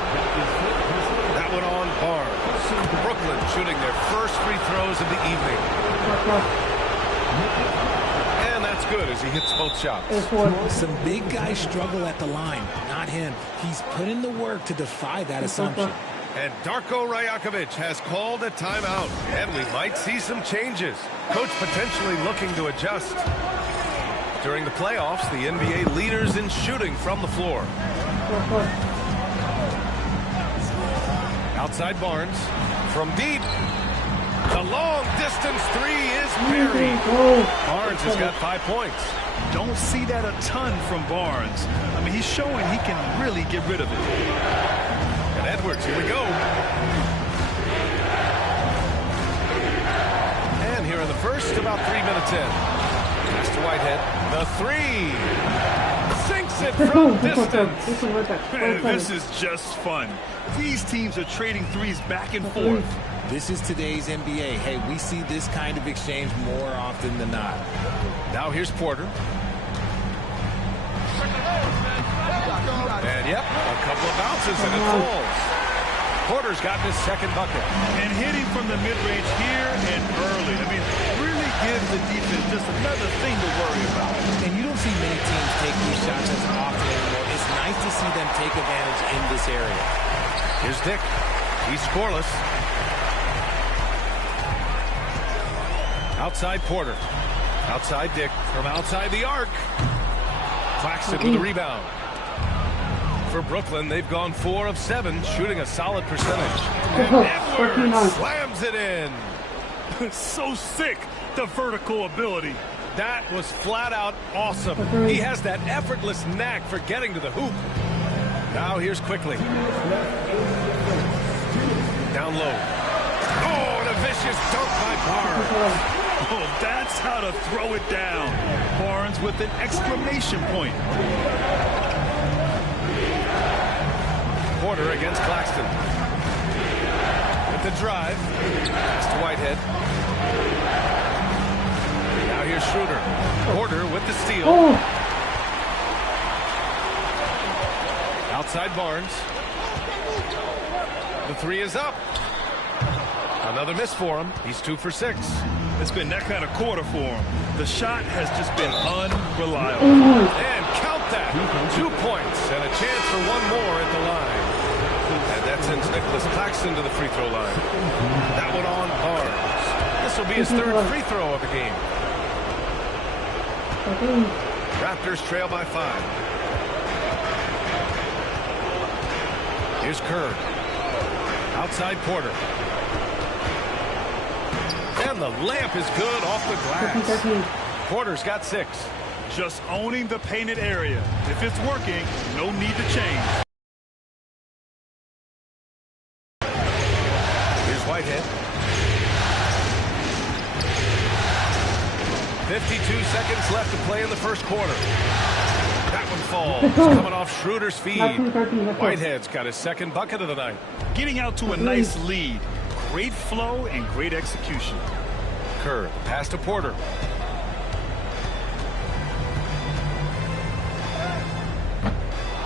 That one on Barnes. Brooklyn shooting their first free throws of the evening. And that's good as he hits both shots. Some big guys struggle at the line, not him. He's put in the work to defy that assumption. And Darko Rajakovic has called a timeout, and we might see some changes. Coach potentially looking to adjust. During the playoffs, the NBA leaders in shooting from the floor. Outside Barnes. From deep. The long distance three is buried. Barnes has got 5 points. Don't see that a ton from Barnes. I mean, he's showing he can really get rid of it. And Edwards, here we go. And here in the first, about 3 minutes in. Pass to Whitehead. The three. Sinks it from distance. This is just fun. These teams are trading threes back and forth. This is today's NBA. Hey, we see this kind of exchange more often than not. Now here's Porter. And yep, a couple of bounces and it falls. Porter's gotten his second bucket. And hitting from the mid-range here and early. I mean, really gives the defense just another thing to worry about. And you don't see many teams take these shots as often anymore. It's nice to see them take advantage in this area. Here's Dick. He's scoreless. Outside Porter. Outside Dick. From outside the arc. Claxton with the rebound. For Brooklyn, they've gone 4 of 7, shooting a solid percentage. And Edwards slams it in. So sick, the vertical ability. That was flat out awesome. He has that effortless knack for getting to the hoop. Now here's quickly. Down low. Oh, and a vicious dunk by Barnes. Oh, that's how to throw it down. Barnes with an exclamation point. Porter against Claxton. With the drive. Pass to Whitehead. Now here's Schroeder. Porter with the steal. Oh. Outside Barnes. The three is up. Another miss for him. He's 2 for 6. It's been that kind of quarter for him. The shot has just been unreliable. And count that. 2 points and a chance for one more at the line. And that sends Nicholas Claxton to the free throw line. That one on Barnes. This will be his 3rd free throw of the game. Raptors trail by 5. Here's Kerr. Outside Porter. And the layup is good off the glass. Porter's got 6. Just owning the painted area. If it's working, no need to change. Here's Whitehead. 52 seconds left to play in the first quarter. That one falls. Coming off Schroeder's feed. Whitehead's got his 2nd bucket of the night. Getting out to a nice lead. Great flow and great execution. Kerr, pass to Porter.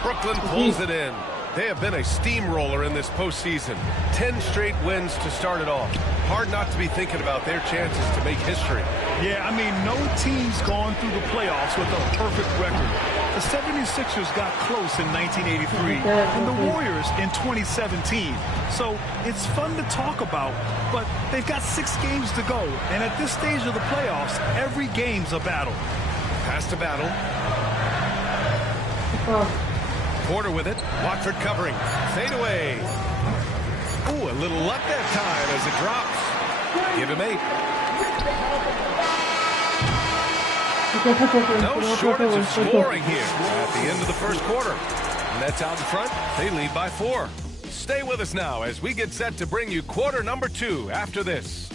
Brooklyn pulls it in. They have been a steamroller in this postseason. 10 straight wins to start it off. Hard not to be thinking about their chances to make history. Yeah, I mean, no team's gone through the playoffs with a perfect record. The 76ers got close in 1983 and the Warriors in 2017. So it's fun to talk about, but they've got 6 games to go. And at this stage of the playoffs, every game's a battle. Pass to Battle. Porter with it. Watford covering. Fade away. Ooh, a little luck that time as it drops. Give him 8. No shortage of scoring here at the end of the first quarter. Nets out in front. They lead by 4. Stay with us now as we get set to bring you quarter number 2 after this.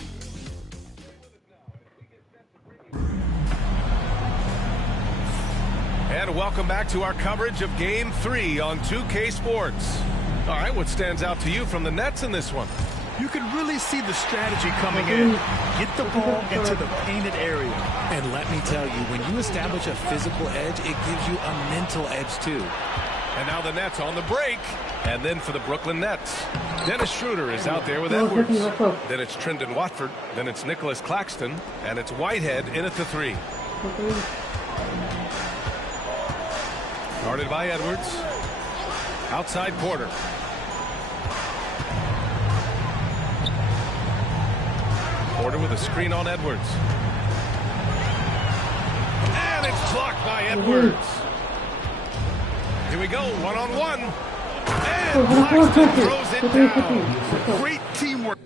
And welcome back to our coverage of Game 3 on 2K Sports. All right, what stands out to you from the Nets in this one? You can really see the strategy coming in. Get the ball into the painted area. And let me tell you, when you establish a physical edge, it gives you a mental edge too. And now the Nets on the break. And then for the Brooklyn Nets, Dennis Schroeder is out there with Edwards. Then it's Trendon Watford. Then it's Nicholas Claxton. And it's Whitehead in at the 3. Guarded by Edwards. Outside Porter. Porter with a screen on Edwards. And it's blocked by Edwards. Here we go, one-on-one. And Claxton throws it down. Great teamwork.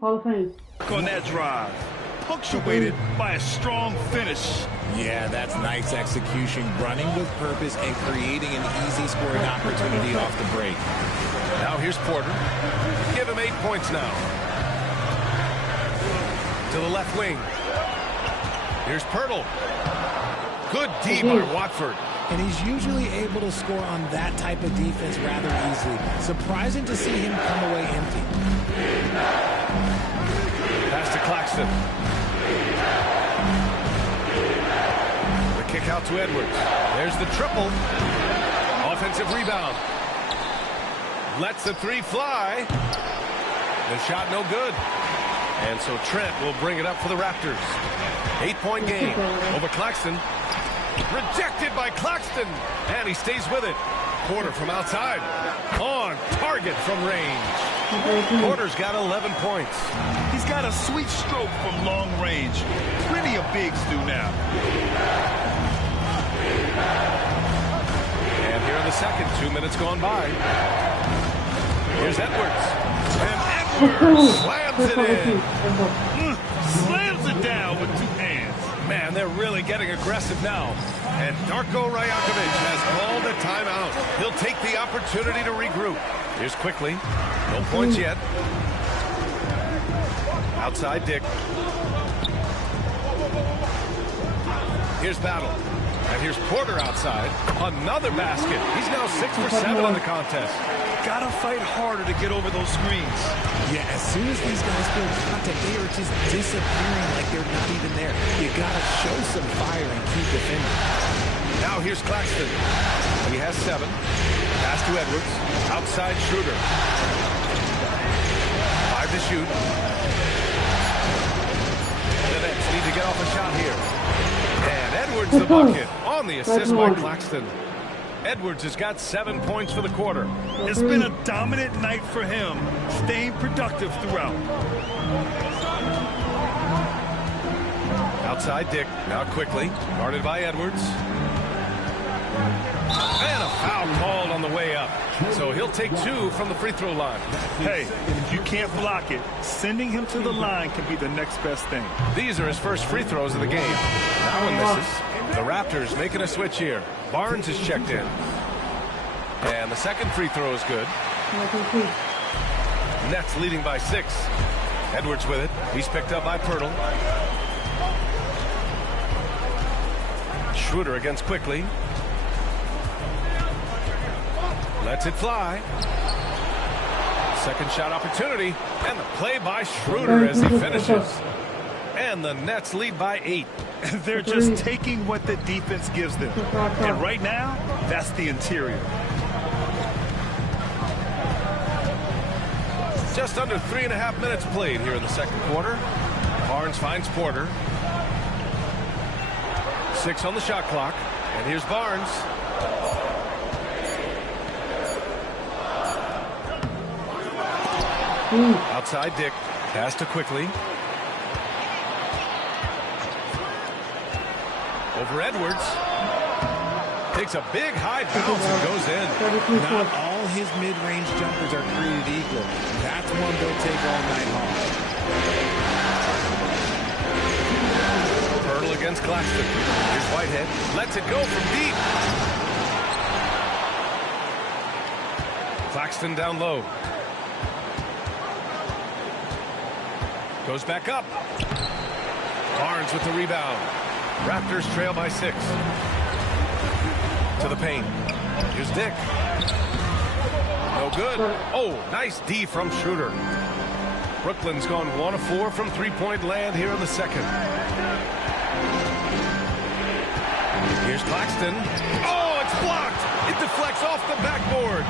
Hall of Fame. On that drive. Punctuated by a strong finish. Yeah, that's nice execution, running with purpose and creating an easy scoring opportunity off the break. Now here's Porter. Give him 8 points now. To the left wing. Here's Pirtle. Good D by Watford. And he's usually able to score on that type of defense rather easily. Surprising to see him come away empty. Pass to Claxton. The kick out to Edwards. There's the triple. Offensive rebound. Lets the 3 fly. The shot no good. And so Trent will bring it up for the Raptors. 8-point game over Claxton. Rejected by Claxton. And he stays with it. Porter from outside. On target from range. Porter's got 11 points. He's got a sweet stroke from long range. Plenty of bigs do now. And here in the second, 2 minutes gone by. Here's Edwards. And Edwards slams it in. Slams it down with 2 hands. Man, they're really getting aggressive now. And Darko Rajakovic has called a timeout. He'll take the opportunity to regroup. Here's quickly. No points yet. Outside Dick. Here's Battle. And here's Porter outside. Another basket. He's now 6 for 7 in the contest. Gotta fight harder to get over those screens. Yeah, as soon as these guys feel contact, they are just disappearing like they're not even there. You gotta show some fire and keep defending. Now here's Claxton. He has 7. Pass to Edwards. Outside Schroeder. 5 to shoot. The Nets need to get off a shot here. And Edwards the bucket on the assist by Claxton. Edwards has got 7 points for the quarter. It's been a dominant night for him, staying productive throughout. Outside Dick, now quickly, guarded by Edwards. And a foul called on the way up. So he'll take 2 from the free throw line. Hey, if you can't block it, sending him to the line can be the next best thing. These are his first free throws of the game. That one misses. The Raptors making a switch here. Barnes is checked in. And the second free throw is good. Nets leading by 6. Edwards with it. He's picked up by Pirtle. Schroeder against quickly. Lets it fly. Second shot opportunity. And the play by Schroeder as he finishes. And the Nets lead by 8. They're just taking what the defense gives them. And right now, that's the interior. Just under 3.5 minutes played here in the second quarter. Barnes finds Porter. 6 on the shot clock. And here's Barnes. Outside Dick. Pass to quickly. Over Edwards. Takes a big high bounce and goes in. Not all his mid-range jumpers are created equal. That's one they'll take all night long. Pirtle against Claxton. Here's Whitehead. Lets it go from deep. Claxton down low. Goes back up. Barnes with the rebound. Raptors trail by 6. To the paint. Here's Dick. No good. Oh, nice D from Schroeder. Brooklyn's gone 1 of 4 from three-point land here in the second. Here's Claxton. Oh, it's blocked. It deflects off the backboard.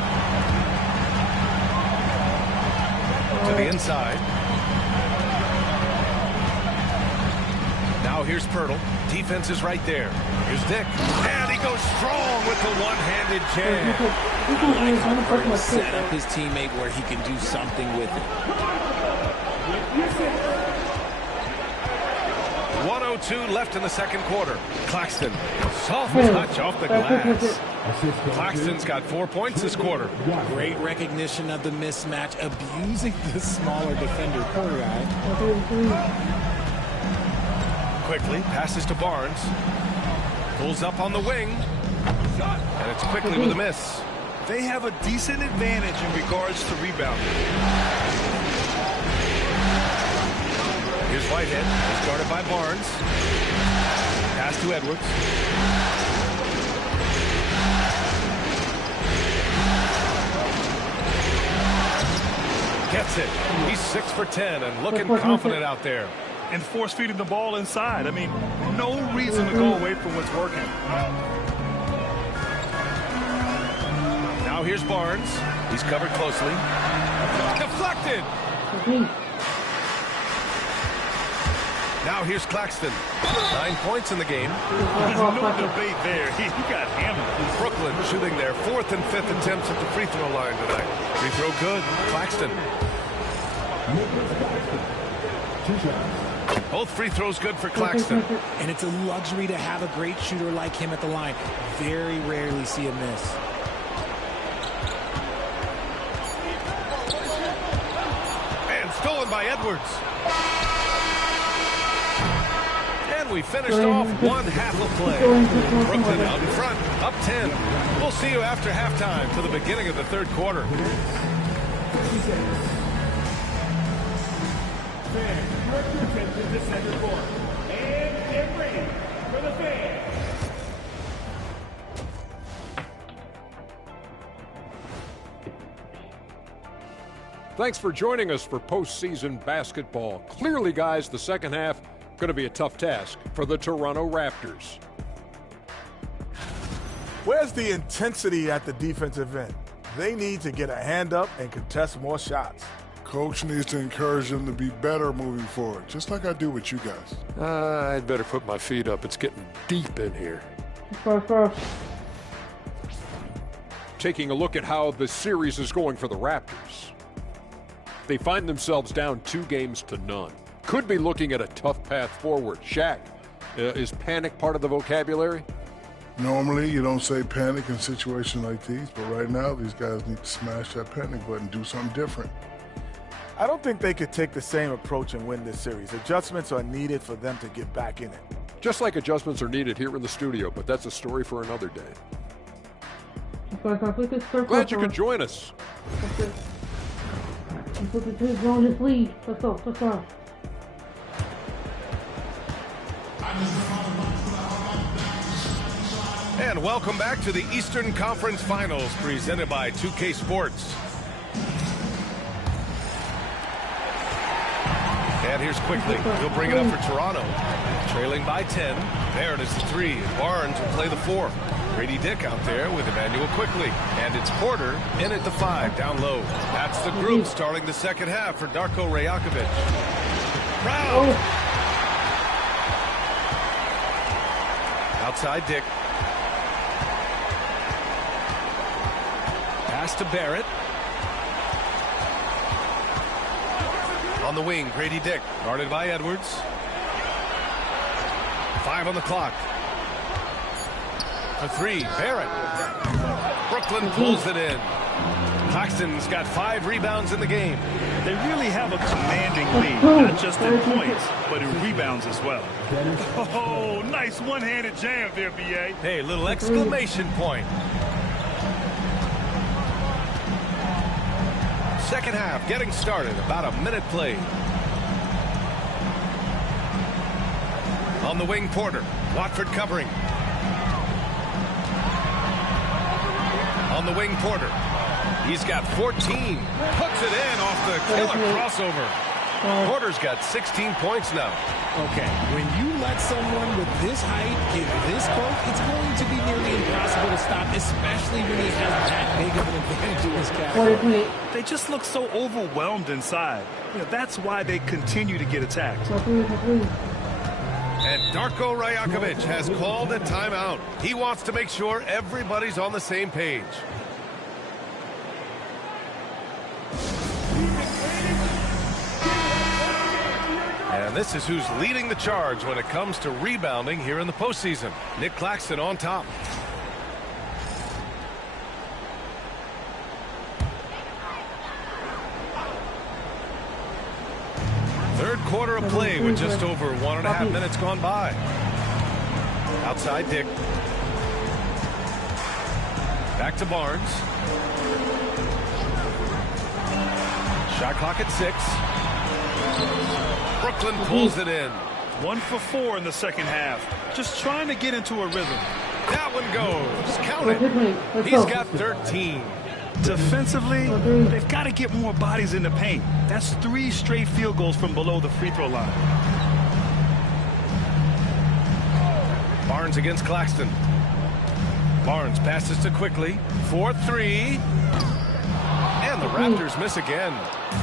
To the inside. Now here's Pirtle. Defense is right there. Here's Dick. And he goes strong with the one-handed jam. Pirtle set up his teammate where he can do something with it. 1:02 left in the second quarter. Claxton. Soft touch off the glass. Claxton's got 4 points this quarter. Great recognition of the mismatch, abusing the smaller defender. Poor guy. Quickly passes to Barnes. Pulls up on the wing. And it's quickly with a miss. They have a decent advantage in regards to rebounding. Here's Whitehead. He's guarded by Barnes. Pass to Edwards. Gets it. He's 6 for 10 and looking confident out there. And force feeding the ball inside. I mean, no reason to go away from what's working. Now here's Barnes. He's covered closely. Deflected. Now here's Claxton. 9 points in the game. No debate there. He got hammered. Brooklyn shooting their 4th and 5th attempts at the free throw line tonight. Free throw good. Claxton. Both free throws good for Claxton. And it's a luxury to have a great shooter like him at the line. Very rarely see a miss. And stolen by Edwards. And we finished off one half of play. Brooklyn out in front, up 10. We'll see you after halftime for the beginning of the third quarter. Thanks for joining us for postseason basketball. Clearly, guys, the second half going to be a tough task for the Toronto Raptors. Where's the intensity at the defensive end? They need to get a hand up and contest more shots. Coach needs to encourage them to be better moving forward, just like I do with you guys. I'd better put my feet up. It's getting deep in here. Taking a look at how the series is going for the Raptors. They find themselves down 2-0. Could be looking at a tough path forward. Shaq, is panic part of the vocabulary? Normally, you don't say panic in situations like these, but right now, these guys need to smash that panic button, do something different. I don't think they could take the same approach and win this series. Adjustments are needed for them to get back in it. Just like adjustments are needed here in the studio, but that's a story for another day. Glad you could join us. Let's look at who's going this lead. Let's go. Let's go. And welcome back to the Eastern Conference Finals presented by 2K Sports. And here's quickly. He'll bring it up for Toronto. Trailing by 10. There it is, the 3. Barnes will play the 4. Grady Dick out there with Emmanuel quickly. And it's Porter in at the 5, down low. That's the group starting the second half for Darko Rajakovic. Brown. Outside Dick. Pass to Barrett. On the wing, Grady Dick, guarded by Edwards. 5 on the clock. A 3, Barrett. Brooklyn pulls it in. Claxton's got 5 rebounds in the game. They really have a commanding lead, not just in points, but in rebounds as well. Oh, nice one-handed jam there, B.A. Hey, little exclamation point. Second half getting started, about a minute played. On the wing, Porter. Watford covering. On the wing, Porter. He's got 14. Puts it in off the killer crossover. Porter's got 16 points now. Okay, when you let someone with this height get this close, it's going to be nearly impossible to stop, especially when he has that big of an advantage in this category. They just look so overwhelmed inside. You know, that's why they continue to get attacked. And Darko Rajakovic has called a timeout. He wants to make sure everybody's on the same page. And this is who's leading the charge when it comes to rebounding here in the postseason. Nick Claxton on top. Third quarter of play with just over 1.5 minutes gone by. Outside Dick. Back to Barnes. Shot clock at 6. Brooklyn pulls it in. 1 for 4 in the second half. Just trying to get into a rhythm. That one goes. Count it. He's got 13. Defensively, they've got to get more bodies in the paint. That's 3 straight field goals from below the free throw line. Barnes against Claxton. Barnes passes to quickly. 4-3. And the Raptors miss again.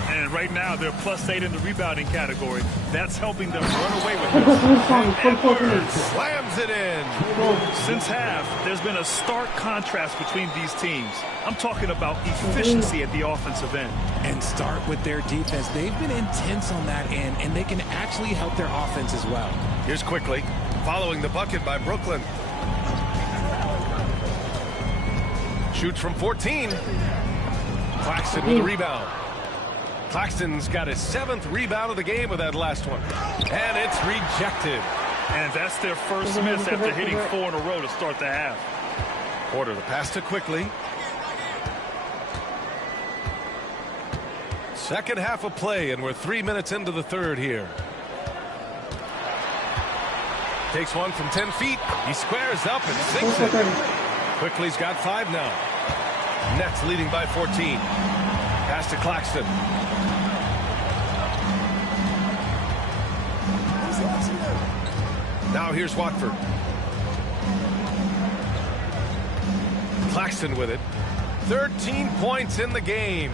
And right now, they're +8 in the rebounding category. That's helping them run away with it. Edwards slams it in. Since half, there's been a stark contrast between these teams. I'm talking about efficiency at the offensive end. And start with their defense. They've been intense on that end, and they can actually help their offense as well. Here's quickly, following the bucket by Brooklyn. Shoots from 14. Claxton with the rebound. Claxton's got his 7th rebound of the game with that last one. And it's rejected. And that's their first miss after hitting 4 in a row to start the half. Porter, the pass to quickly. Second half of play, and we're 3 minutes into the third here. Takes one from 10 feet. He squares up and sinks it. Quickly's got 5 now. Nets leading by 14. Pass to Claxton. Now here's Watford. Claxton with it. 13 points in the game.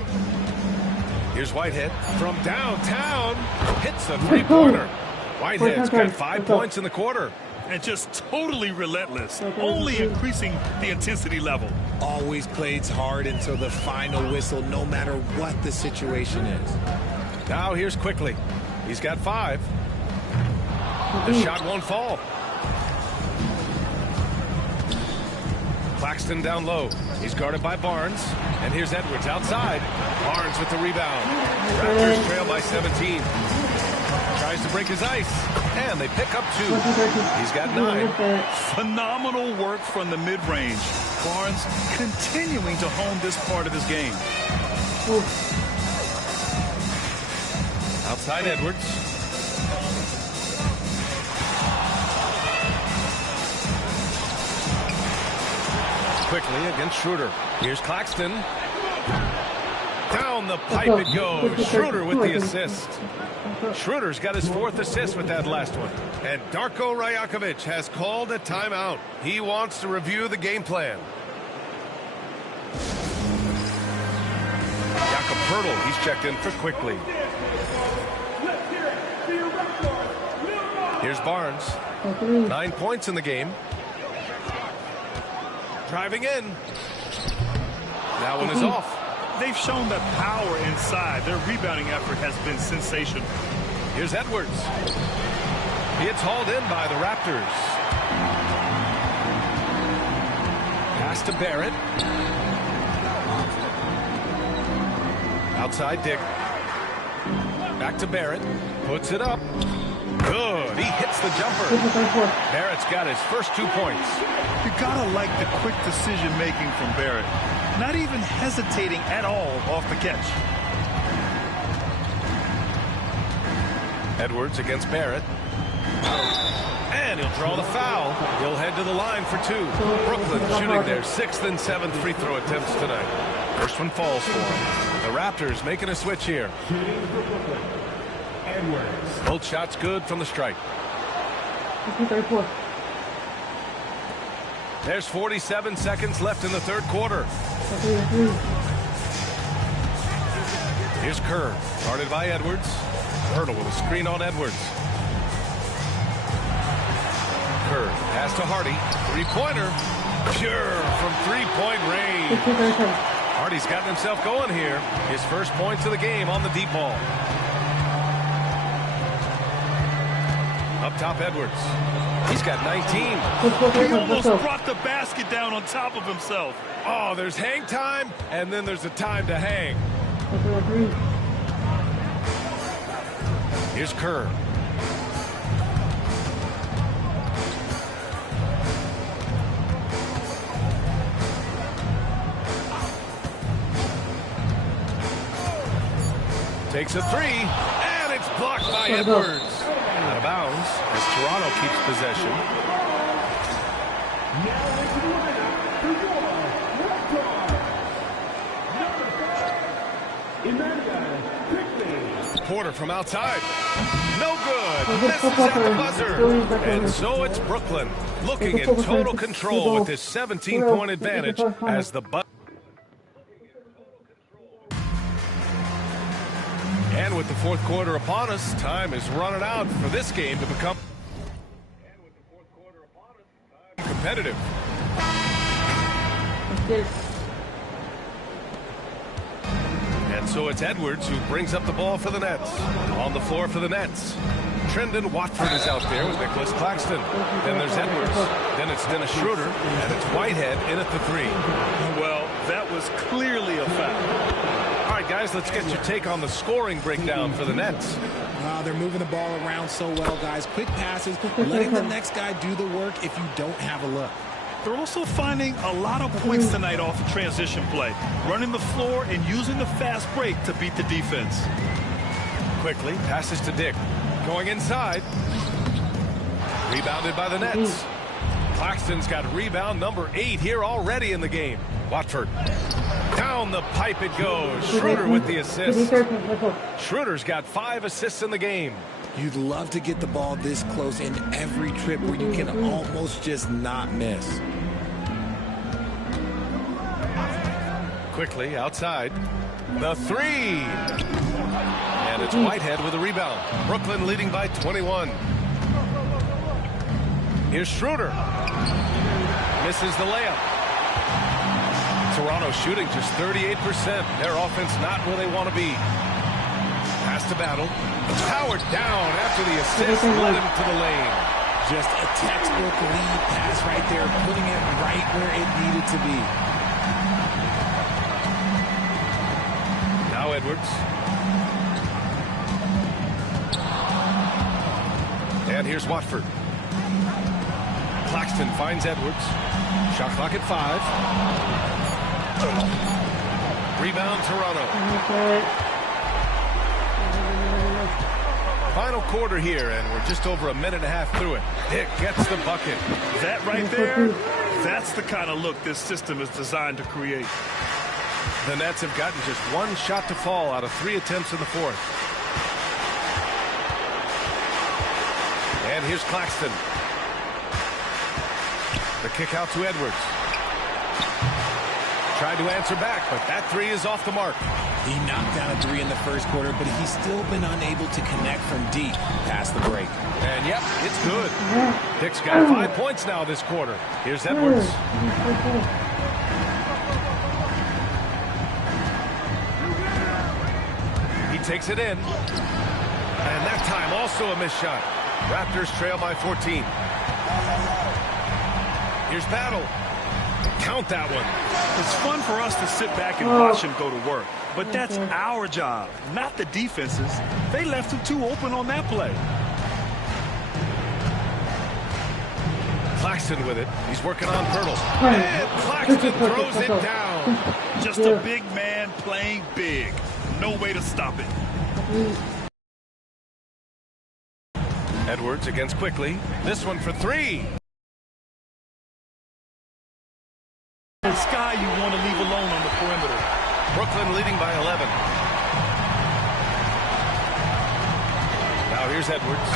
Here's Whitehead from downtown. Hits a three-pointer. Whitehead's got 5 points in the quarter. And just totally relentless, only increasing the intensity level. Always plays hard until the final whistle, no matter what the situation is. Now here's Quickly. He's got 5. The shot won't fall. Claxton down low. He's guarded by Barnes. And here's Edwards outside. Barnes with the rebound. Raptors trail by 17. Tries to break his ice. And they pick up 2. He's got 9. Phenomenal work from the mid-range. Barnes continuing to hone this part of his game. Outside Edwards. Quickly against Schroeder. Here's Claxton. Down the pipe it goes. Schroeder with the assist. Schroeder's got his 4th assist with that last one. And Darko Rajakovic has called a timeout. He wants to review the game plan. Jakob Poeltl, he's checked in for Quickly. Here's Barnes. 9 points in the game. Driving in. That one is off. They've shown that power inside. Their rebounding effort has been sensational. Here's Edwards. It's hauled in by the Raptors. Pass to Barrett. Outside Dick. Back to Barrett. Puts it up. Good. He hits the jumper. Barrett's got his first 2 points. You gotta like the quick decision making from Barrett. Not even hesitating at all off the catch. Edwards against Barrett. And he'll draw the foul. He'll head to the line for 2. Brooklyn shooting their 6th and 7th free throw attempts tonight. First one falls for him. The Raptors making a switch here. Both shots good from the stripe. There's 47 seconds left in the third quarter. Here's Kerr, guarded by Edwards. Poeltl with a screen on Edwards. Kerr, pass to Hardy. Three-pointer. Pure from three-point range. Hardy's gotten himself going here. His first points of the game on the deep ball. Up top, Edwards. He's got 19. He almost brought the basket down on top of himself. Oh, there's hang time, and then there's a time to hang. Here's Kerr. Takes a 3, and it's blocked by Edwards. Out of bounds as Toronto keeps possession. Porter from outside. No good. Misses at the buzzer. And so it's Brooklyn looking in total control with this 17-point advantage as the buzzer. And with the fourth quarter upon us, time is running out for this game to become competitive. And so it's Edwards who brings up the ball for the Nets. On the floor for the Nets. Trendon Watford is out there with Nicholas Claxton. Then there's Edwards. Then it's Dennis Schroeder. And it's Whitehead in at the 3. Well, that was clearly a foul. All right, guys, let's get your take on the scoring breakdown for the Nets. They're moving the ball around so well, guys. Quick passes, letting the next guy do the work if you don't have a look. They're also finding a lot of points tonight off the transition play, running the floor and using the fast break to beat the defense. Quickly, passes to Dick. Going inside. Rebounded by the Nets. Claxton's got rebound number 8 here already in the game. Watford. Down the pipe it goes. Schroeder with the assist. Schroeder's got 5 assists in the game. You'd love to get the ball this close in every trip where you can almost just not miss. Quickly outside. The 3. And it's Whitehead with a rebound. Brooklyn leading by 21. Here's Schroeder. Misses the layup. Toronto shooting just 38%. Their offense not where they want to be. Pass to Battle. Powered down after the assist. Led him to the lane. Just a textbook lead pass right there, putting it right where it needed to be. Now Edwards. And here's Watford. Claxton finds Edwards. Shot clock at 5. Rebound Toronto. Final quarter here, and we're just over a minute and a half through it. Dick gets the bucket. That right there, that's the kind of look this system is designed to create. The Nets have gotten just 1 shot to fall out of 3 attempts in the 4th. And here's Claxton. The kick out to Edwards. Tried to answer back, but that 3 is off the mark. He knocked down a 3 in the first quarter, but he's still been unable to connect from deep past the break. And yep, it's good. Dick's got 5 points now this quarter. Here's Edwards. He takes it in. And that time also a missed shot. Raptors trail by 14. Here's Battle. Count that one. It's fun for us to sit back and watch him go to work. But that's our job, not the defense's. They left him too open on that play. Claxton with it. He's working on Pirtle. And Claxton throws it down. Just a big man playing big. No way to stop it. Edwards against Quickly. This one for 3. This guy you want to leave alone on the perimeter. Brooklyn leading by 11. Now here's Edwards.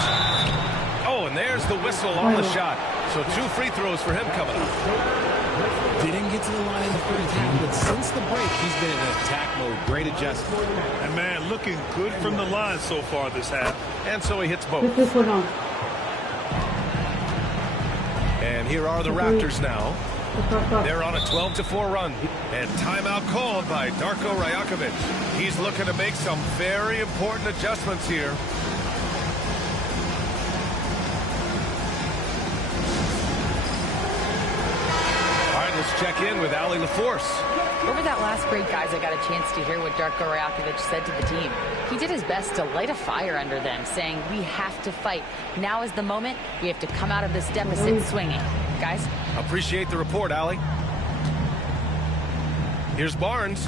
Oh, and there's the whistle on the shot. So 2 free throws for him coming up. Didn't get to the line in the first half, but since the break, he's been in attack mode. Great adjustment. And man, looking good from the line so far this half. And so he hits both. And here are the Raptors now. They're on a 12-4 run. And timeout called by Darko Rajakovic. He's looking to make some very important adjustments here. All right, let's check in with Allie LaForce. Over that last break, guys, I got a chance to hear what Darko Rajakovic said to the team. He did his best to light a fire under them, saying, we have to fight. Now is the moment. We have to come out of this deficit swinging. Guys? Appreciate the report, Allie. Here's Barnes.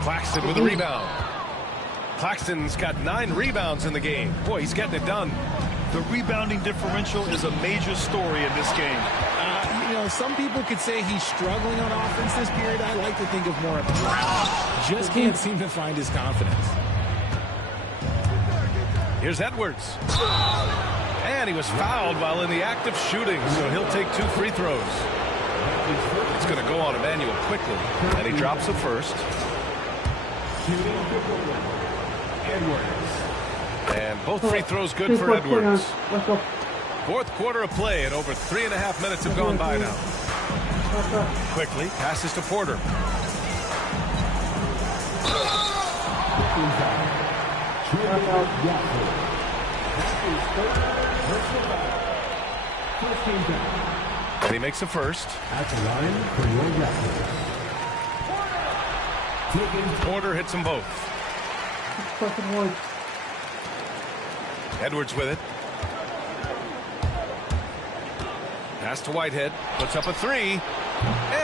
Claxton with a rebound. Claxton's got 9 rebounds in the game. Boy, he's getting it done. The rebounding differential is a major story in this game. You know, some people could say he's struggling on offense this period. I like to think of more of a drought. Just can't seem to find his confidence. Here's Edwards. And he was fouled while in the act of shooting, so he'll take 2 free throws. It's going to go on Emmanuel quickly, and he drops the first. And both free throws good for Edwards. 4th quarter of play, and over 3.5 minutes have gone by now. Quickly passes to Porter. And he makes the first. At the line for your Raptors. Porter hits them both. Edwards with it. Pass to Whitehead. Puts up a three.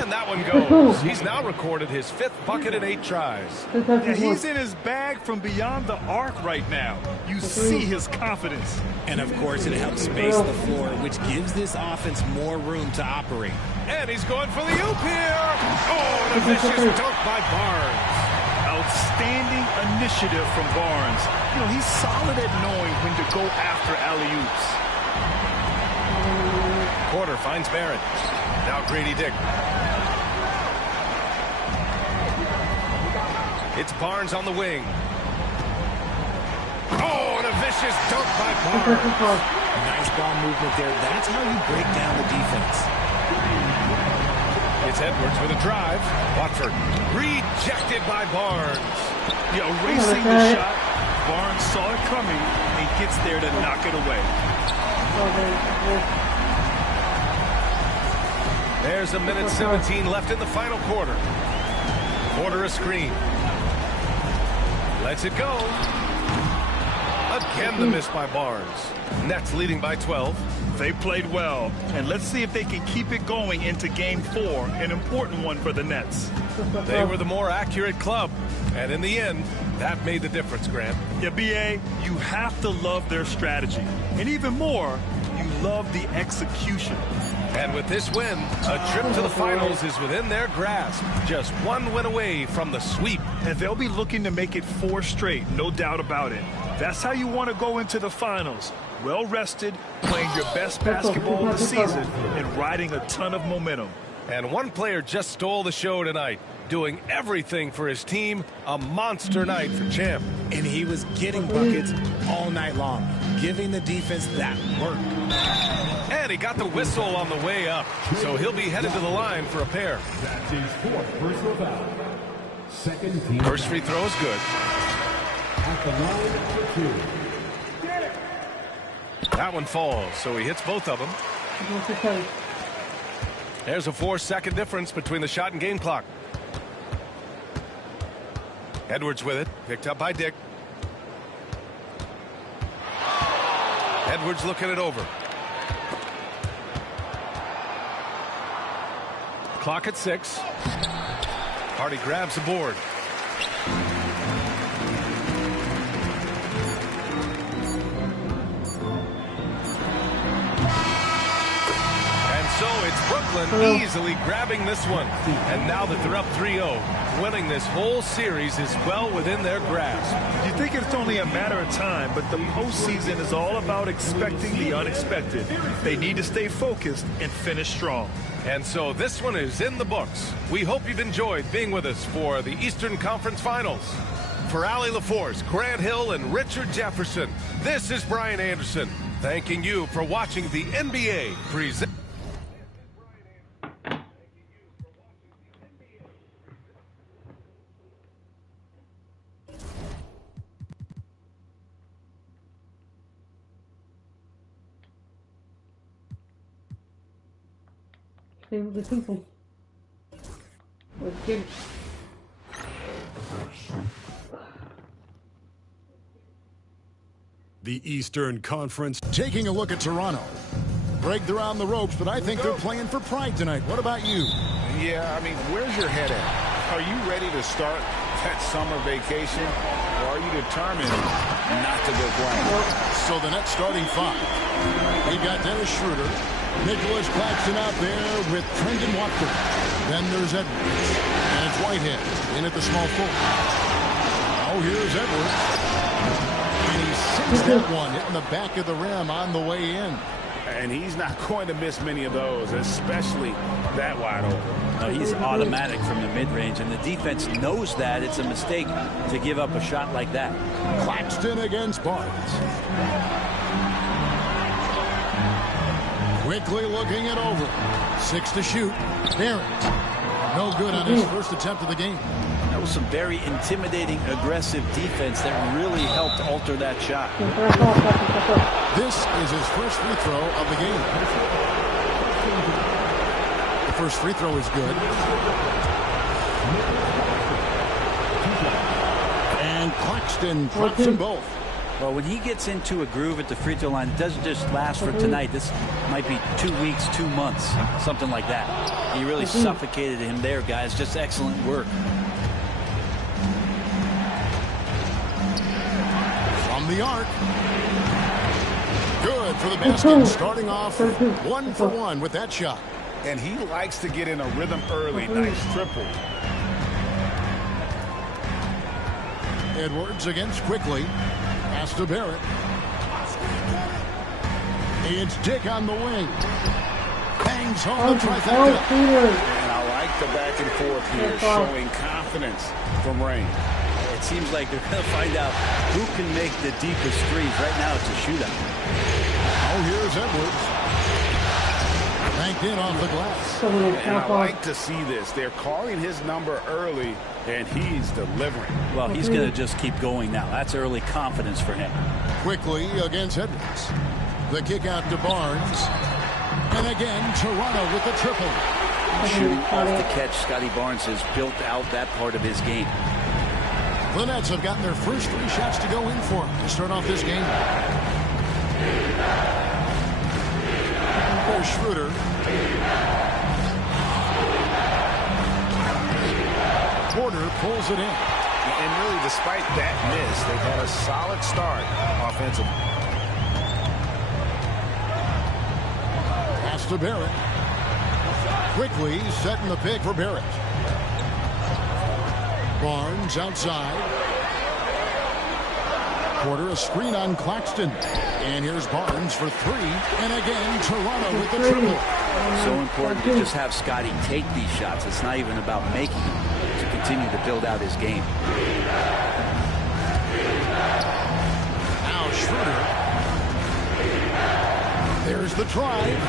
And that one goes. He's now recorded his 5th bucket in 8 tries. Yeah, he's in his bag from beyond the arc right now. You see his confidence. And, of course, it helps space the floor, which gives this offense more room to operate. And he's going for the oop here. Oh, and a vicious dunk by Barnes. Outstanding initiative from Barnes. You know, he's solid at knowing when to go after alley-oops. Porter finds Barrett. Now Grady Dick. It's Barnes on the wing. Oh, and a vicious dunk by Barnes. Nice ball movement there. That's how you break down the defense. It's Edwards with a drive. Watford rejected by Barnes. Yeah, erasing the shot. Barnes saw it coming and gets there to knock it away. There's a minute 17 left in the final quarter. Porter a screen. Lets it go. Again the miss by Barnes. Nets leading by 12. They played well, and let's see if they can keep it going into Game 4, an important one for the Nets. They were the more accurate club, and in the end, that made the difference, Grant. Yeah, B.A., you have to love their strategy, and even more, you love the execution. And with this win, a trip to the finals is within their grasp. Just one win away from the sweep. And they'll be looking to make it 4 straight, no doubt about it. That's how you want to go into the finals. Well rested, playing your best basketball of the season, and riding a ton of momentum. And one player just stole the show tonight, doing everything for his team. A monster night for Champ. And he was getting buckets all night long, giving the defense that work. And he got the whistle on the way up, so he'll be headed to the line for a pair. That's his 4th personal foul. Second team. First free throw is good. At the line for 2. That one falls, so he hits both of them. There's a 4-second difference between the shot and game clock. Edwards with it, picked up by Dick. Edwards looking it over. Clock at 6. Hardy grabs the board. So it's Brooklyn easily grabbing this one. And now that they're up 3-0, winning this whole series is well within their grasp. You think it's only a matter of time, but the postseason is all about expecting the unexpected. They need to stay focused and finish strong. And so this one is in the books. We hope you've enjoyed being with us for the Eastern Conference Finals. For Allie LaForce, Grant Hill, and Richard Jefferson, this is Brian Anderson, thanking you for watching the NBA present. The people. Let's get it. The Eastern Conference. Taking a look at Toronto. Greg, they're on the ropes, but I think they're playing for pride tonight. What about you? Yeah, I mean, where's your head at? Are you ready to start that summer vacation, or are you determined not to go quiet? So the Nets starting 5. We've got Dennis Schroeder, Nicholas Claxton out there with Brendan Watford. Then there's Edwards. And it's Whitehead in at the small forward. Oh, here's Edwards. And he sinks that one, hitting the back of the rim on the way in. And he's not going to miss many of those, especially that wide open. No, he's automatic from the mid-range, and the defense knows that it's a mistake to give up a shot like that. Claxton against Barnes. Quickly looking it over. 6 to shoot. Barrett. No good on his first attempt of the game. That was some very intimidating, aggressive defense that really helped alter that shot. This is his first free throw of the game. The first free throw is good. And Claxton drops them both. Well, when he gets into a groove at the free throw line, it doesn't just last for tonight. This might be 2 weeks, 2 months, something like that. He really suffocated him there, guys. Just excellent work. From the arc. Good for the basket, starting off 1 for 1 with that shot. And he likes to get in a rhythm early. Nice triple. Edwards against Quickly. Pass to Barrett. It's Dick on the wing. Bangs home the trifecta. And I like the back and forth here, showing confidence from Rain. It seems like they're going to find out who can make the deepest threes. Right now, it's a shootout. Oh, here's Edwards. Banked in off the glass. And I like to see this. They're calling his number early, and he's delivering. Well, he's going to just keep going now. That's early confidence for him. Quickly against Edwards. The kick out to Barnes. And again, Toronto with the triple. Shooting off the catch, Scotty Barnes has built out that part of his game. The Nets have gotten their first 3 shots to go in for him to start off this game. There's Schroeder. Porter pulls it in. And really, despite that miss, they've had a solid start offensively. Pass to Barrett. Quickly setting the pick for Barrett. Barnes outside. Porter a screen on Claxton. And here's Barnes for 3. And again, Toronto with the triple. So important to just have Scotty take these shots. It's not even about making them, to continue to build out his game. Now Schroeder. There's the drive.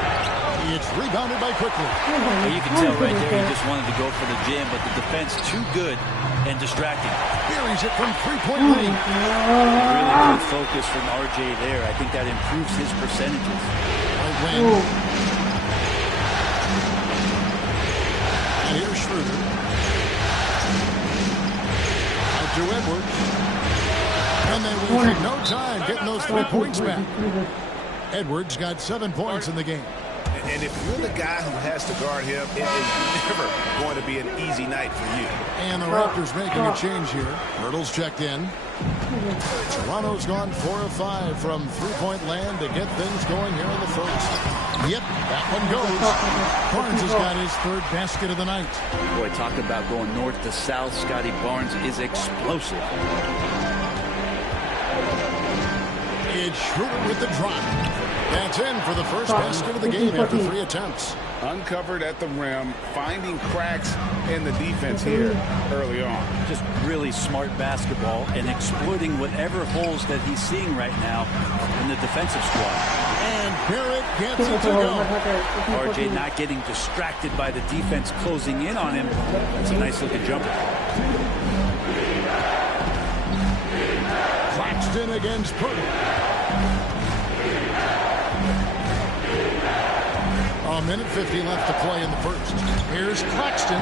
It's rebounded by Quickly. Well, you can tell right there he just wanted to go for the jam, but the defense too good and distracting. Buries it from 3-point range. Really good focus from RJ there. I think that improves his percentages. Right wing. And here's Schroeder. Out to Edwards. And they wasted no time getting those 3 points back. Edwards got 7 points in the game. And if you're the guy who has to guard him, it is never going to be an easy night for you. And the Raptors making a change here. Hurdles checked in. Toronto's gone 4 of 5 from 3-point land to get things going here in the first. Yep, that one goes. Barnes has got his 3rd basket of the night. Boy, talk about going north to south. Scotty Barnes is explosive. It's Schroeder with the drive. That's in for the first basket of the game after 3 attempts. Uncovered at the rim, finding cracks in the defense here early on. Just really smart basketball and exploiting whatever holes that he's seeing right now in the defensive squad. And Barrett gets it to go. RJ not getting distracted by the defense closing in on him. That's a nice looking jumper. Claxton against Porter. A minute 50 left to play in the first. Here's Claxton.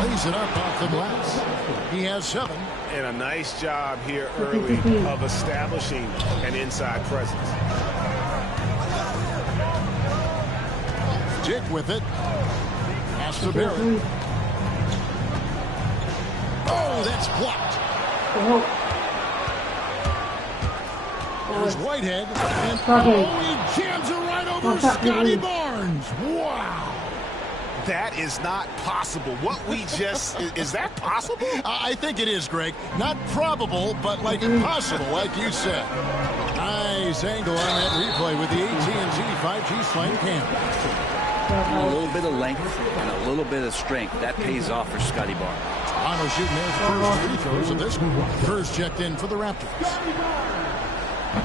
Lays it up off the glass. He has 7. And a nice job here early of establishing an inside presence. Dick with it. Pass to Barrett. Oh, that's blocked. There's Whitehead. And he jams it right over Scotty Barnes. Wow. That is not possible. What we just, is that possible? I think it is, Greg. Not probable, but like impossible, like you said. Nice angle on that replay with the AT&T 5G Slam Cam. A little bit of length and a little bit of strength. That pays off for Scotty Barnes. Toronto shooting their first free throws of this one. First checked in for the Raptors.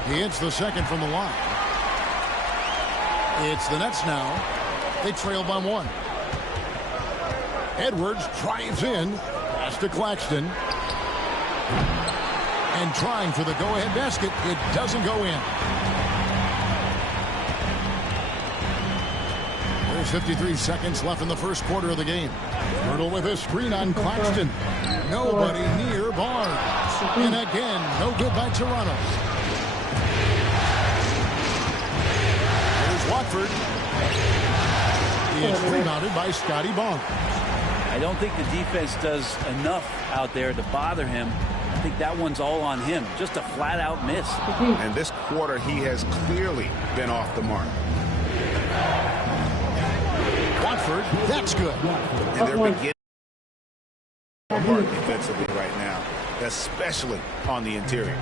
He hits the second from the line. It's the Nets now. They trail by 1. Edwards drives in. Pass to Claxton. And trying for the go-ahead basket. It doesn't go in. There's 53 seconds left in the first quarter of the game. Hurdle with a screen on Claxton. Nobody near Barnes. And again, no good by Toronto. Watford. It's rebounded by Scotty Barnes. I don't think the defense does enough out there to bother him. I think that one's all on him. Just a flat-out miss. And this quarter, he has clearly been off the mark. Watford, that's good. And they're beginning to mark defensively right now, especially on the interior.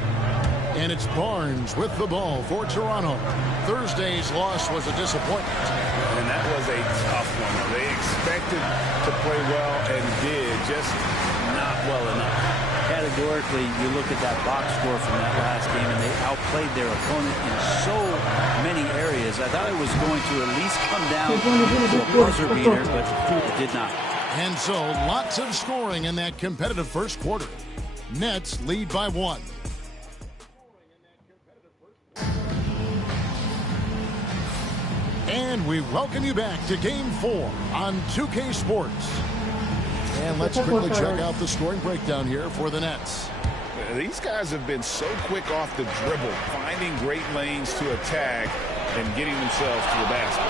And it's Barnes with the ball for Toronto. Thursday's loss was a disappointment. And that was a tough one. They expected to play well and did, just not well enough. Categorically, you look at that box score from that last game, and they outplayed their opponent in so many areas. I thought it was going to at least come down to a buzzer beater, but it did not. And so, lots of scoring in that competitive first quarter. Nets lead by 1. And we welcome you back to Game 4 on 2K Sports. And let's quickly check out the scoring breakdown here for the Nets. These guys have been so quick off the dribble, finding great lanes to attack and getting themselves to the basket.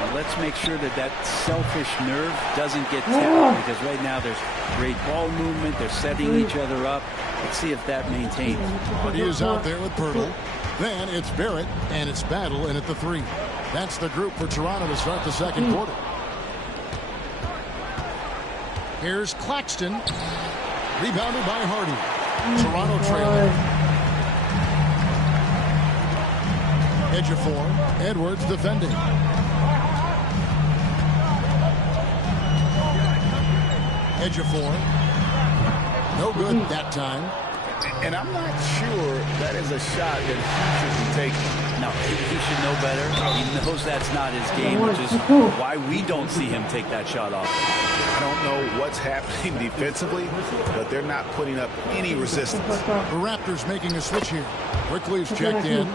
Well, let's make sure that that selfish nerve doesn't get tapped, because right now there's great ball movement. They're setting each other up. Let's see if that maintains. But he is out there with Pirtle. Then it's Barrett, and it's Battle in at the 3. That's the group for Toronto to start the second quarter. Here's Claxton. Rebounded by Hardy. Toronto trailing. Edge of 4. Edwards defending. Edge of 4. No good that time. And I'm not sure that is a shot that he should be taking. No, he should know better. He knows that's not his game, which is why we don't see him take that shot off. I don't know what's happening defensively, but they're not putting up any resistance. The Raptors making a switch here. Quickly's checked in.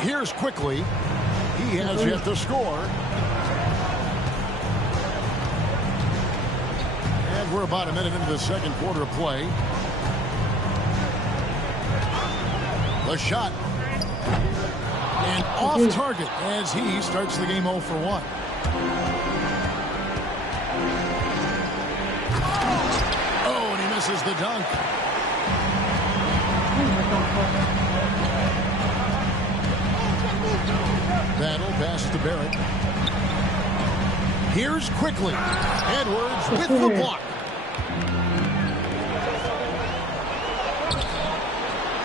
Here's Quickly. He has yet to score. And we're about a minute into the second quarter of play. The shot. And off target as he starts the game 0 for 1. Oh, and he misses the dunk. Battle passes to Barrett. Here's Quickly. Edwards with the block.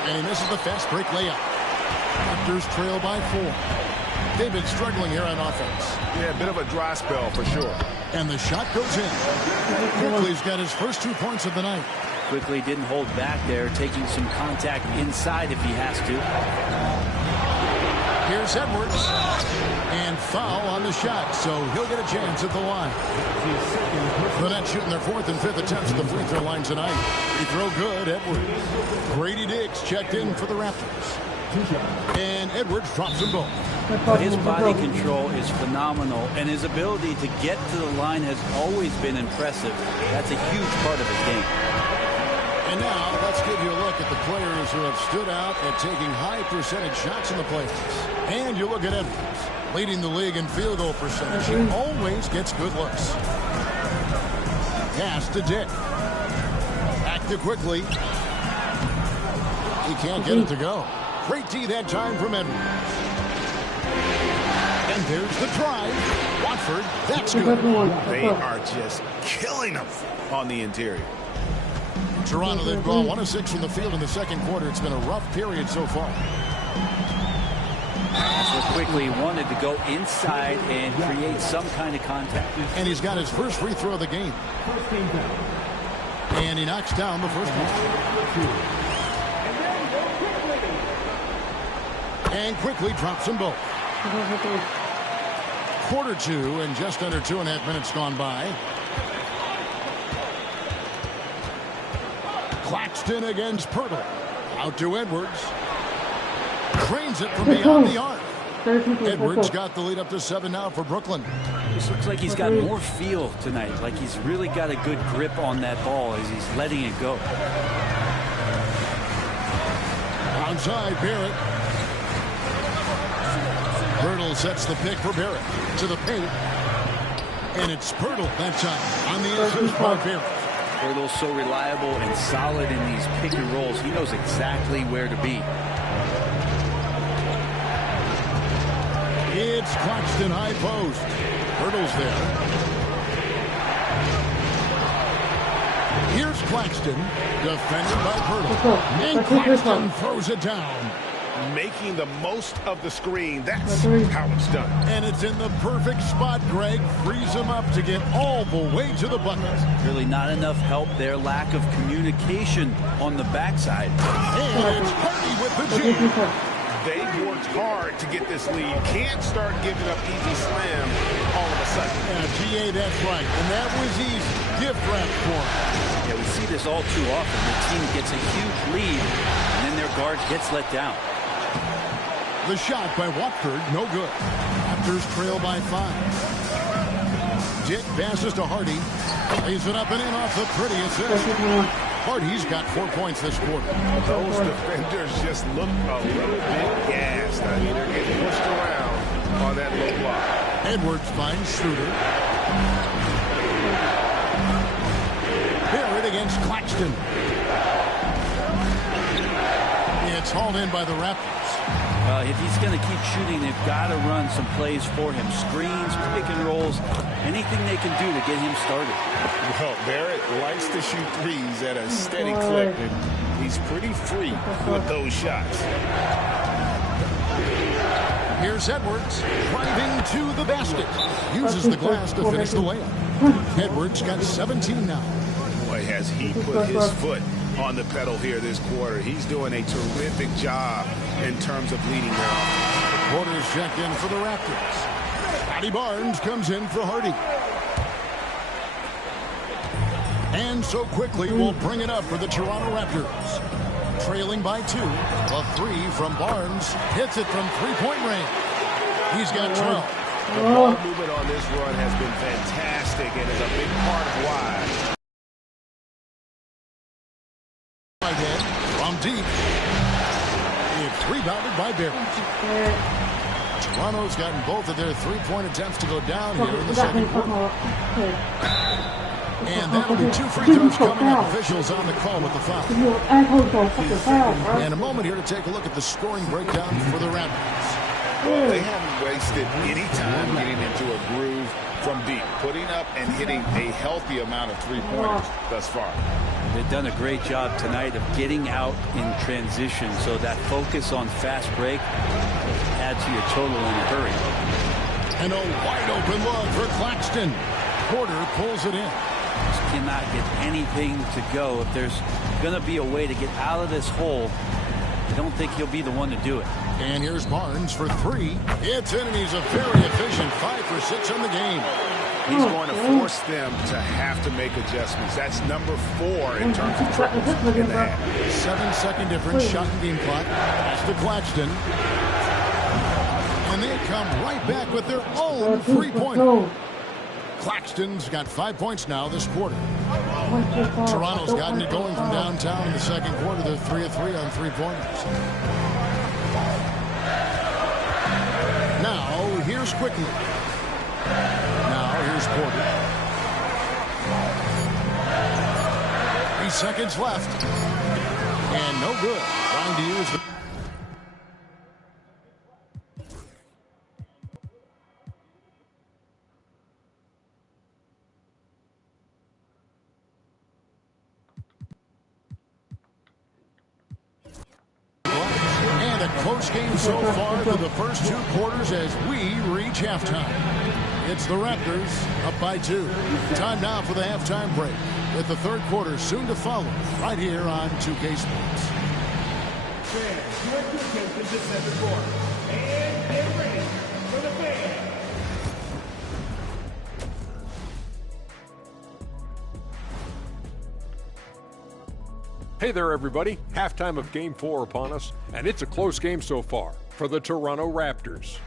And he misses the fast break layup. Raptors trail by 4. They've been struggling here on offense. Yeah, a bit of a dry spell for sure. And the shot goes in. Quickly's got his first 2 points of the night. Quickly didn't hold back there, taking some contact inside if he has to. Here's Edwards. And foul on the shot, so he'll get a chance at the line. The Nets shooting their 4th and 5th attempts at the free throw line tonight. Free throw good, Edwards. Grady Diggs checked in for the Raptors. And Edwards drops them both. His body control is phenomenal, and his ability to get to the line has always been impressive. That's a huge part of his game. And now let's give you a look at the players who have stood out at taking high percentage shots in the playoffs. And you look at Edwards, leading the league in field goal percentage. He always gets good looks. Pass to Dick. Back to Quickly. He can't get it to go. Great D that time from Edwards. And there's the drive. Watford, that's good. They are just killing them on the interior. Toronto, they've gone 1 of 6 from the field in the second quarter. It's been a rough period so far. That's what Quickly wanted, to go inside and create some kind of contact. And he's got his first free throw of the game. And he knocks down the first one. And Quickly drops them both. Quarter 2 and just under 2.5 minutes gone by. Claxton against Pirtle. Out to Edwards. Drains it from beyond the arc. Edwards got the lead up to 7 now for Brooklyn. This looks like he's got more feel tonight. Like he's really got a good grip on that ball as he's letting it go. Outside Barrett. Pirtle sets the pick for Barrett. To the paint. And it's Pirtle that time on the assist by Barrett. Pirtle's so reliable and solid in these pick and rolls. He knows exactly where to be. It's Claxton high post. Pirtle's there. Here's Claxton, defended by Pirtle. And Claxton throws it down. Making the most of the screen. That's how it's done. And it's in the perfect spot. Greg frees him up to get all the way to the bucket. Really not enough help there. Lack of communication on the backside. And it's Hardy with the G. They worked hard to get this lead. Can't start giving up easy slam all of a sudden. Yeah, GA, that's right. And that was easy. Gift wrap for him. Yeah, we see this all too often. The team gets a huge lead, and then their guard gets let down. The shot by Watford, no good. Raptors trail by 5. Dick passes to Hardy. Lays it up and in off the pretty assist. Hardy's got 4 points this quarter. Those defenders just look a little bit gassed. I mean, they're getting pushed around on that low block. Edwards finds Schroeder. Barrett against Claxton. It's hauled in by the Raptors. If he's going to keep shooting, they've got to run some plays for him. Screens, pick and rolls, anything they can do to get him started. Well, Barrett likes to shoot threes at a steady clip, and he's pretty free with those shots. Here's Edwards driving to the basket. Uses the glass to finish the layup. Edwards got 17 now. Boy, has he put his foot on the pedal here this quarter. He's doing a terrific job in terms of leading their offense. The quarter's checked in for the Raptors. Scotty Barnes comes in for Hardy. And so quickly we'll bring it up for the Toronto Raptors. Trailing by 2. A 3 from Barnes. Hits it from three-point range. He's got 12. The ball movement on this run has been fantastic and is a big part of why. From deep. It's rebounded by Barrett. Toronto's gotten both of their three-point attempts to go down here in the second quarter. And that'll be 2 free throws coming up. Officials on the call with the foul. And a moment here to take a look at the scoring breakdown for the Raptors. Well, they haven't wasted any time getting into a groove from deep, putting up and hitting a healthy amount of three-pointers thus far. They've done a great job tonight of getting out in transition, so that focus on fast break adds to your total in a hurry. And a wide-open look for Claxton. Porter pulls it in. Just cannot get anything to go. If there's going to be a way to get out of this hole, I don't think he'll be the one to do it. And here's Barnes for 3. It's in, and he's a very efficient 5 for 6 on the game. He's going to force them to have to make adjustments. That's number 4 in terms of triples in the half. 7-second difference, shot and game clock. That's to Claxton. And they come right back with their own three-pointer. Claxton's got 5 points now this quarter. Toronto's gotten it going from downtown in the second quarter. They're 3 of 3 on three-pointers. Now, here's Quickly. Now, here's Porter. 3 seconds left. And no good. Trying to use the... Close game so far through the first 2 quarters as we reach halftime. It's the Raptors up by 2. Time now for the halftime break, with the third quarter soon to follow right here on 2K Sports. Fans, your attention to center court. And get ready for the fans. Hey there, everybody. Halftime of Game 4 upon us, and it's a close game so far for the Toronto Raptors.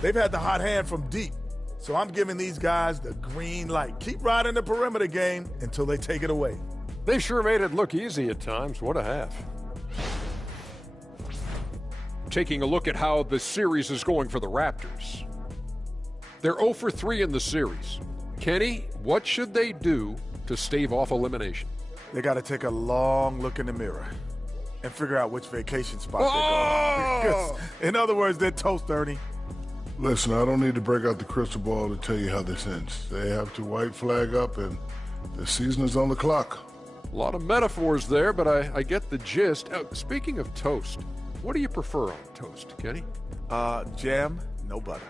They've had the hot hand from deep, so I'm giving these guys the green light. Keep riding the perimeter game until they take it away. They sure made it look easy at times. What a half. taking a look at how the series is going for the Raptors. They're 0 for 3 in the series. Kenny, what should they do to stave off elimination? They got to take a long look in the mirror and figure out which vacation spot they're going. In other words, they're toast, Ernie. Listen, I don't need to break out the crystal ball to tell you how this ends. They have to white flag up, and the season is on the clock. A lot of metaphors there, but I get the gist. Speaking of toast, what do you prefer on toast, Kenny? Jam, no butter.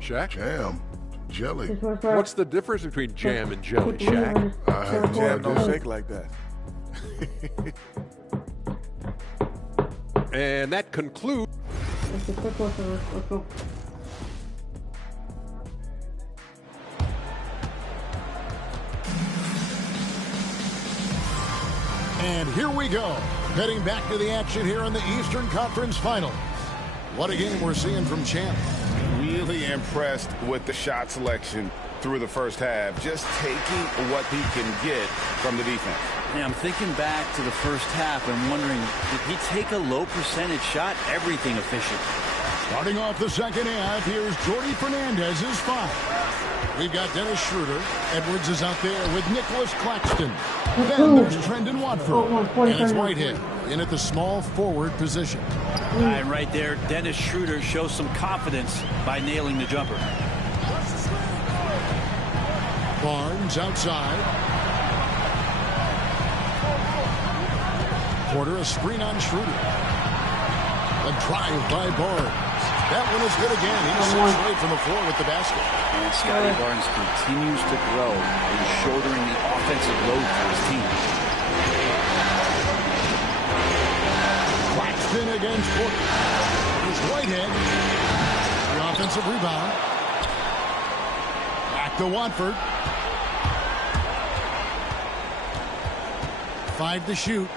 Shaq? Jam, jelly. What's the difference between jam and jelly, Shaq? I have no Jam don't idea. shake like that. And that concludes. And here we go, heading back to the action here in the Eastern Conference Finals. What a game we're seeing from Champ. Really impressed with the shot selection through the first half, just taking what he can get from the defense. Yeah, I'm thinking back to the first half and wondering, did he take a low percentage shot? Everything efficient. Starting off the second half, here's Jordy Fernandez's 5. We've got Dennis Schroeder. Edwards is out there with Nicholas Claxton. Then there's Trendon Watford. And it's Whitehead in at the small forward position. And right there, Dennis Schroeder shows some confidence by nailing the jumper. Barnes outside. Porter a screen on Schroeder. A drive by Barnes. That one is good again. He's 6 away from the floor with the basket. And Scotty Barnes continues to grow in shouldering the offensive load for his team. Claxton against Porter. Here's Whitehead. The offensive rebound. Back to Watford. 5 to shoot.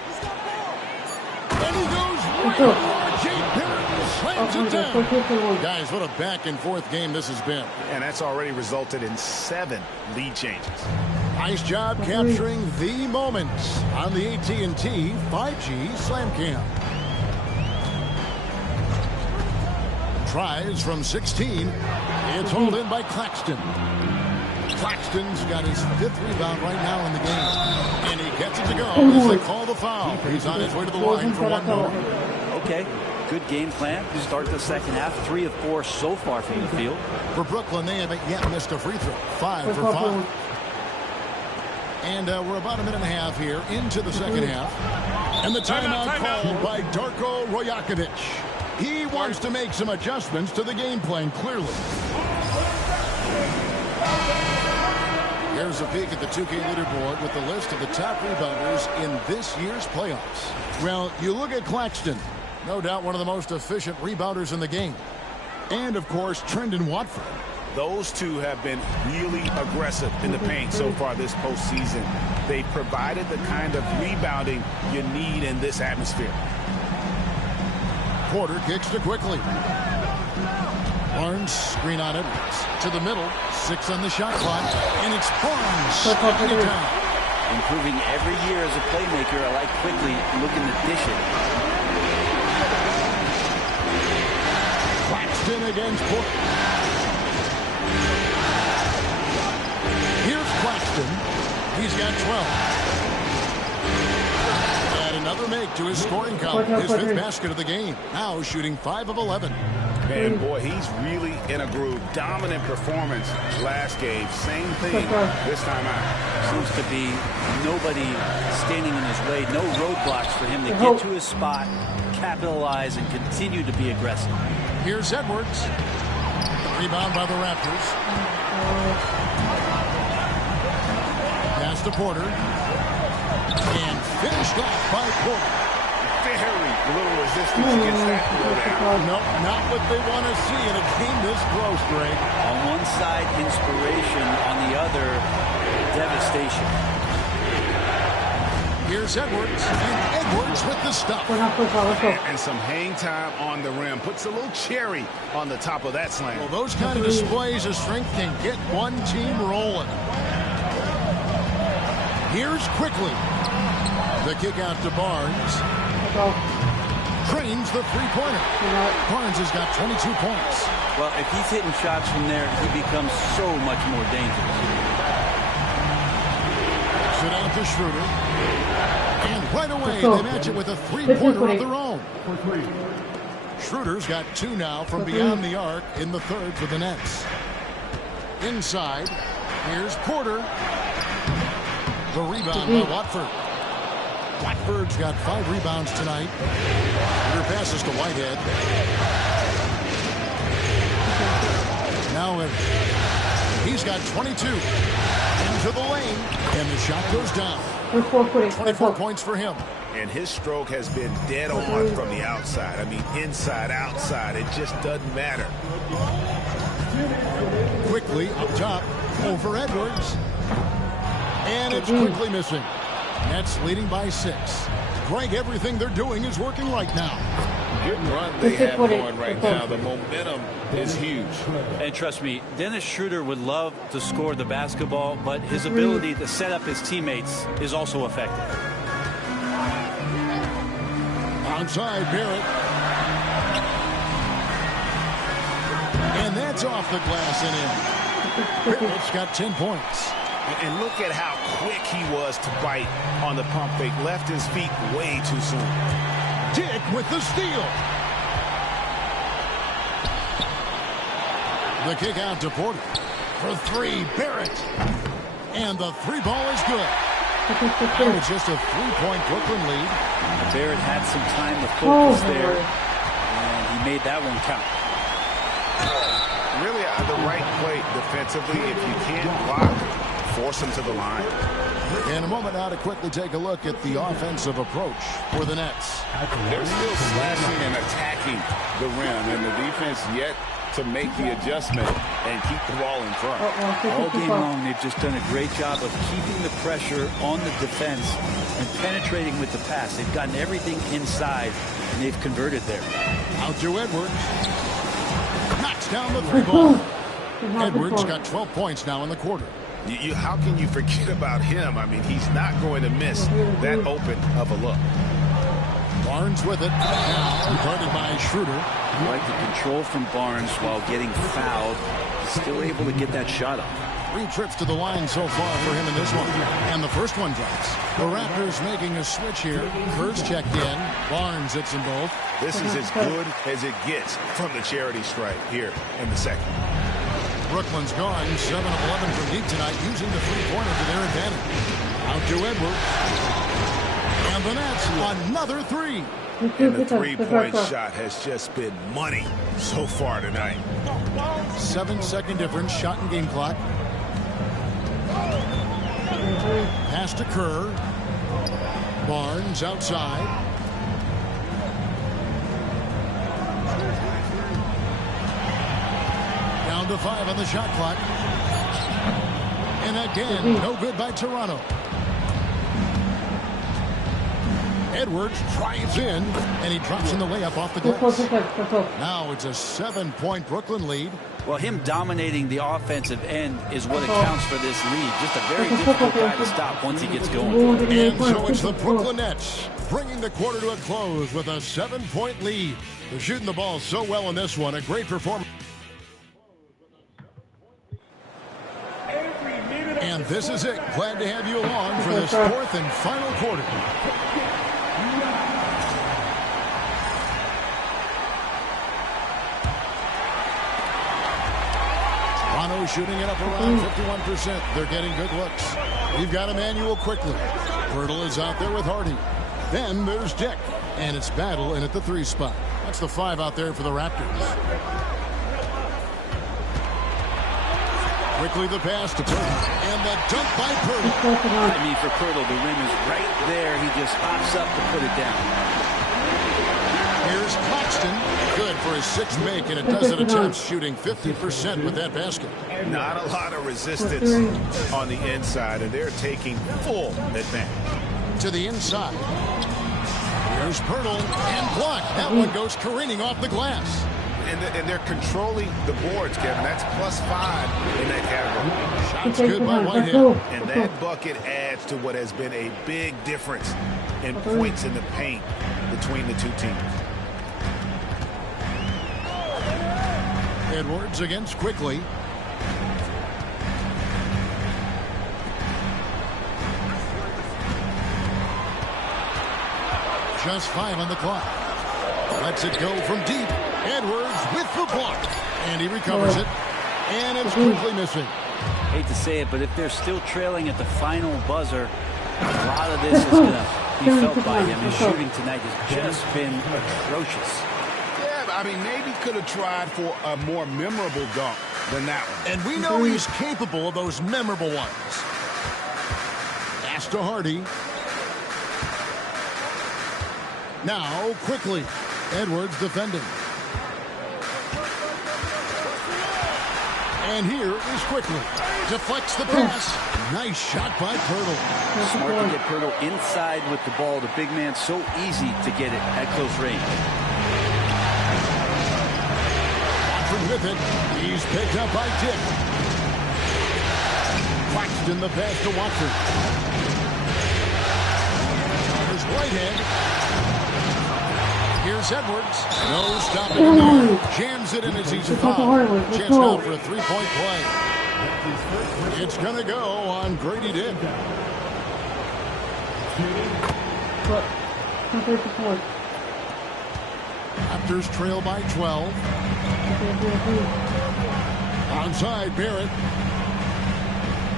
And he goes right for RJ Barrett. Slams it down. Guys, what a back and forth game this has been. And that's already resulted in 7 lead changes. Nice job capturing the moments on the AT&T 5G Slam Cam. Tries from 16. It's hauled in by Claxton. Claxton's got his 5th rebound right now in the game. And he gets it to go as they call the foul. He's on his way to the line for one more. Okay, good game plan to start the second half. 3 of 4 so far from the field. For Brooklyn, they haven't yet missed a free throw. 5 for 5. And we're about a minute and a half here into the second half. And the timeout called by Darko Rojakovic. He wants to make some adjustments to the game plan, clearly. Here's a peek at the 2K leaderboard with the list of the top rebounders in this year's playoffs. Well, you look at Claxton, no doubt one of the most efficient rebounders in the game. And, of course, Trendon Watford. Those two have been really aggressive in the paint so far this postseason. They provided the kind of rebounding you need in this atmosphere. Porter kicks to quickly. Barnes screen on Edwards to the middle. 6 on the shot clock, and it's Barnes stacking it down. Improving every year as a playmaker. I like quickly looking to dish it. Claxton against Porter. Here's Claxton. He's got 12. And another make to his scoring column. His 5th basket of the game. Now shooting 5 of 11. And boy, he's really in a groove. Dominant performance last game. Same thing this time out. Seems to be nobody standing in his way. No roadblocks for him to get to his spot, capitalize, and continue to be aggressive. Here's Edwards. Rebound by the Raptors. Pass to Porter. And finished off by Porter. Very little resistance against that throwdown. No, not what they want to see in a game this close, Greg. On one side, inspiration. On the other, devastation. Here's Edwards. And Edwards with the stop. And some hang time on the rim. Puts a little cherry on the top of that slam. Well, those kind of displays of strength can get one team rolling. Here's quickly. The kick out to Barnes. drains the three-pointer. Barnes has got 22 points. Well, if he's hitting shots from there, he becomes so much more dangerous. Sit out to Schroeder. And right away, they match it with a three-pointer of their own. Schroeder's got 2 now from beyond the arc in the third for the Nets. Inside, here's Porter. The rebound by Watford. Watford's got 5 rebounds tonight. Porter passes to Whitehead. Now he's got 22. Into the lane, and the shot goes down. 24 points for him. And his stroke has been dead on from the outside. I mean, inside, outside, it just doesn't matter. Quickly up top, over Edwards. And it's quickly missing. Nets leading by 6. Greg, everything they're doing is working right now. Good run they have going right now. The momentum is huge. And trust me, Dennis Schroeder would love to score the basketball, but his ability to set up his teammates is also effective. Outside, Barrett. And that's off the glass and in. Barrett's got 10 points. And look at how quick he was to bite on the pump fake. Left his feet way too soon. Dick with the steal. The kick out to Porter. For 3, Barrett. And the 3 ball is good. Now it's just a 3-point Brooklyn lead. Barrett had some time to focus there, and he made that one count. Really the right play defensively. If you can't block, force him to the line. In a moment now to quickly take a look at the offensive approach for the Nets. They're still slashing and attacking the rim, and the defense yet to make the adjustment and keep the ball in front. All game long, they've just done a great job of keeping the pressure on the defense and penetrating with the pass. They've gotten everything inside, and they've converted there. Out to Edwards. Knocks down the 3 ball. Edwards got 12 points now in the quarter. How can you forget about him? I mean, he's not going to miss that open of a look. Barnes with it. Now guarded by Schroeder. I like the control from Barnes while getting fouled. Still able to get that shot off. 3 trips to the line so far for him in this one. And the first one drops. The Raptors making a switch here. First checked in. Barnes hits them both. This is as good as it gets from the charity stripe here in the second. Brooklyn's gone 7 of 11 from deep tonight, using the 3-pointer to their advantage. Out to Edwards. And the Nets, another 3. And the 3-point shot has just been money so far tonight. 7-second difference, shot and game clock. Pass to Kerr. Barnes outside. Down to 5 on the shot clock. And again, no good by Toronto. Edwards drives in, and he drops in the layup off the glass. Now it's a 7-point Brooklyn lead. Well, him dominating the offensive end is what accounts for this lead. Just a very difficult guy to stop once he gets going. And so it's the Brooklyn Nets bringing the quarter to a close with a 7-point lead. They're shooting the ball so well in this one. A great performance. And this is it. Glad to have you along for this 4th and final quarter. Toronto shooting it up around 51%. They're getting good looks. We've got Emmanuel quickly. Pirtle is out there with Hardy. Then there's Dick. And it's Battle in at the 3 spot. That's the 5 out there for the Raptors. Quickly the pass to Pirtle. And the dunk by Pirtle. I mean, for Pirtle, the rim is right there. He just hops up to put it down. Here's Claxton. Good for his 6th make, and a dozen attempts, shooting 50% with that basket. Not a lot of resistance on the inside, and they're taking full advantage. To the inside. Here's Pirtle, and blocked. That one goes careening off the glass. And they're controlling the boards, Kevin. That's +5 in that category. Shots good by Whitehead. And that bucket adds to what has been a big difference in points in the paint between the two teams. Edwards against Quickly. Just 5 on the clock. Lets it go from deep. Edwards with the block. And he recovers it. And it's quickly missing. Hate to say it, but if they're still trailing at the final buzzer, a lot of this is going to be felt by him. His shooting tonight has just been atrocious. Yeah, I mean, maybe could have tried for a more memorable dunk than that one. And we know he's capable of those memorable ones. Pass to Hardy. Now, Quickly. Edwards defending. And here is Quickly. Deflects the pass. Nice shot by Pirtle. Smart to get Pirtle inside with the ball. The big man's so easy to get it at close range. Watford with it. He's picked up by Dick. Claxton the pass to Watford. There's Whitehead. Here's Edwards. No stopping him there. Jams it in as he's fouled. Chance now for a three-point play. It's going to go on Grady Dick. Raptors trail by 12. Onside, Barrett.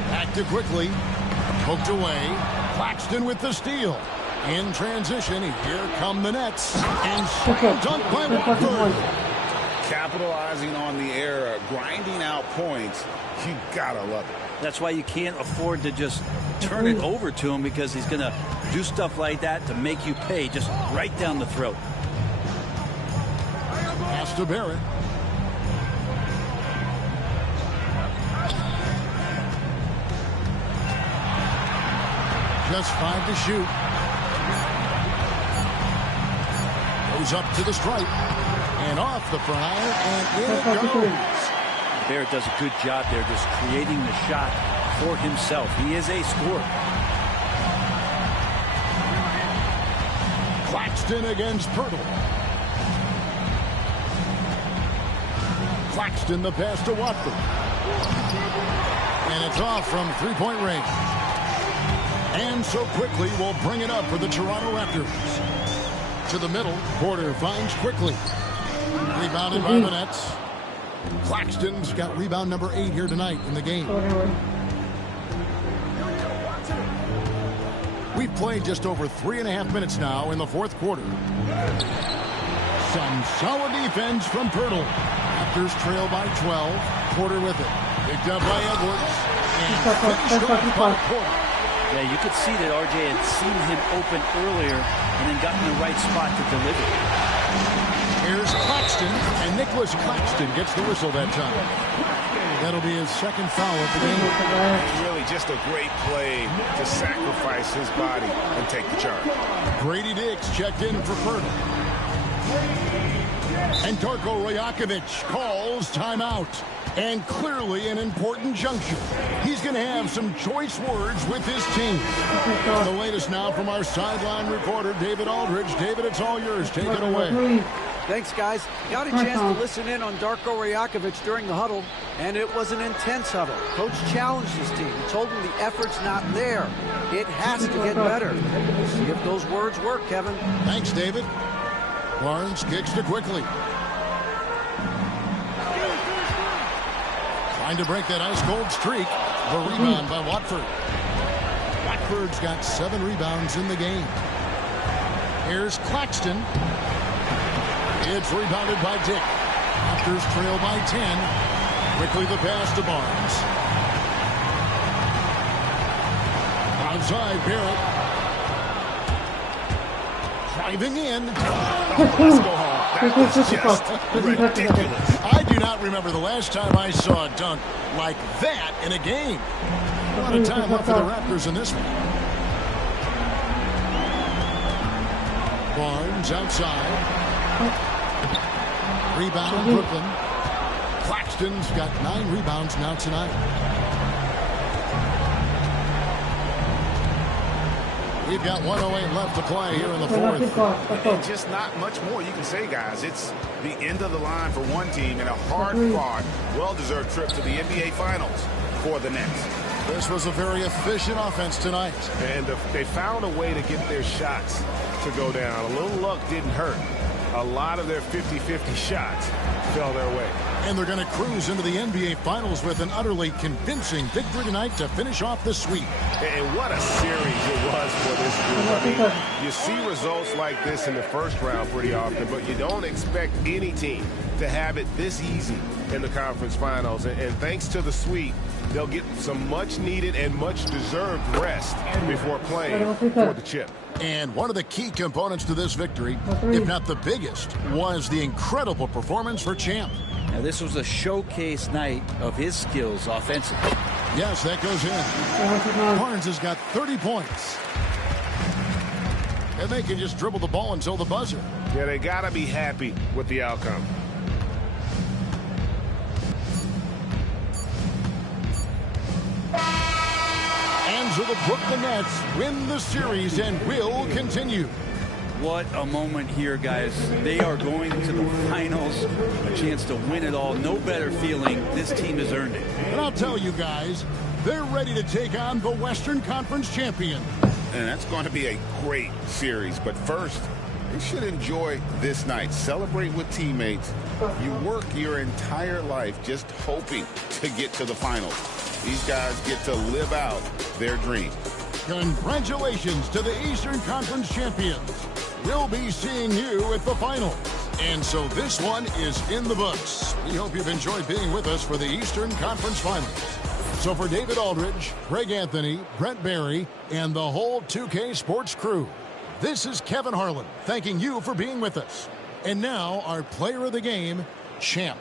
Back to Quickly. Poked away. Claxton with the steal. In transition, here come the Nets. And dunk by Watford. Capitalizing on the error, grinding out points, you gotta love it. That's why you can't afford to just turn it over to him, because he's going to do stuff like that to make you pay just right down the throat. Pass to Barrett. Just 5 to shoot. Goes up to the stripe. And off the front iron, and in it goes. Barrett does a good job there just creating the shot for himself. He is a scorer. Claxton against Pirtle. Claxton the pass to Watford. And it's off from three-point range. And so Quickly will bring it up for the Toronto Raptors. To the middle, Porter finds Quickly. Rebounded by the Nets. Claxton's got rebound number 8 here tonight in the game. We've played just over 3.5 minutes now in the fourth quarter. Some solid defense from Pirtle. Raptors trail by 12. Porter with it. Picked up by Edwards. And finished off by Porter. Yeah, you could see that RJ had seen him open earlier and then gotten the right spot to deliver. Here's Claxton, and Nicholas Claxton gets the whistle that time. That'll be his second foul of the game. Really just a great play to sacrifice his body and take the charge. Grady Dick's checked in for Pirtle. And Darko Rajakovic calls timeout. And clearly an important juncture. He's going to have some choice words with his team. The latest now from our sideline reporter, David Aldridge. David, it's all yours. Take it away. Thanks, guys. Got a chance to listen in on Darko Rajakovic during the huddle, and it was an intense huddle. Coach challenged his team. He told them the effort's not there. It has to get better. See if those words work, Kevin. Thanks, David. Barnes kicks to Quickly. Trying to break that ice-cold streak. The rebound by Watford. Watford's got 7 rebounds in the game. Here's Claxton. It's rebounded by Dick. Raptors trail by 10. Quickly the pass to Barnes. Outside, Barrett. Driving in. Let's go home. That was just ridiculous. I do not remember the last time I saw a dunk like that in a game. A lot of time left for the Raptors in this one. Barnes outside. Rebound, Brooklyn. Claxton's got 9 rebounds now tonight. We've got 1:08 left to play here in the fourth. And just not much more you can say, guys. It's the end of the line for one team and a hard-fought, well-deserved trip to the NBA Finals for the Nets. This was a very efficient offense tonight. And they found a way to get their shots to go down. A little luck didn't hurt. A lot of their 50-50 shots fell their way. And they're going to cruise into the NBA Finals with an utterly convincing victory tonight to finish off the sweep. And what a series it was for this group. I mean, you see results like this in the first round pretty often, but you don't expect any team to have it this easy in the conference finals. And thanks to the sweep, they'll get some much-needed and much-deserved rest before playing for the chip. And one of the key components to this victory, if not the biggest, was the incredible performance for Champ. Now, this was a showcase night of his skills offensively. Yes, that goes in. Barnes has got 30 points. And they can just dribble the ball until the buzzer. Yeah, they got to be happy with the outcome. And so the Brooklyn Nets win the series and will continue. What a moment here, guys. They are going to the finals, a chance to win it all. No better feeling. This team has earned it. And I'll tell you guys, they're ready to take on the Western Conference champion. And that's going to be a great series. But first, you should enjoy this night. Celebrate with teammates. You work your entire life just hoping to get to the finals. These guys get to live out their dream. Congratulations to the Eastern Conference champions. We'll be seeing you at the finals. And so this one is in the books. We hope you've enjoyed being with us for the Eastern Conference Finals. So for David Aldridge, Greg Anthony, Brent Barry, and the whole 2K Sports crew, this is Kevin Harlan thanking you for being with us. And now our player of the game, Champ.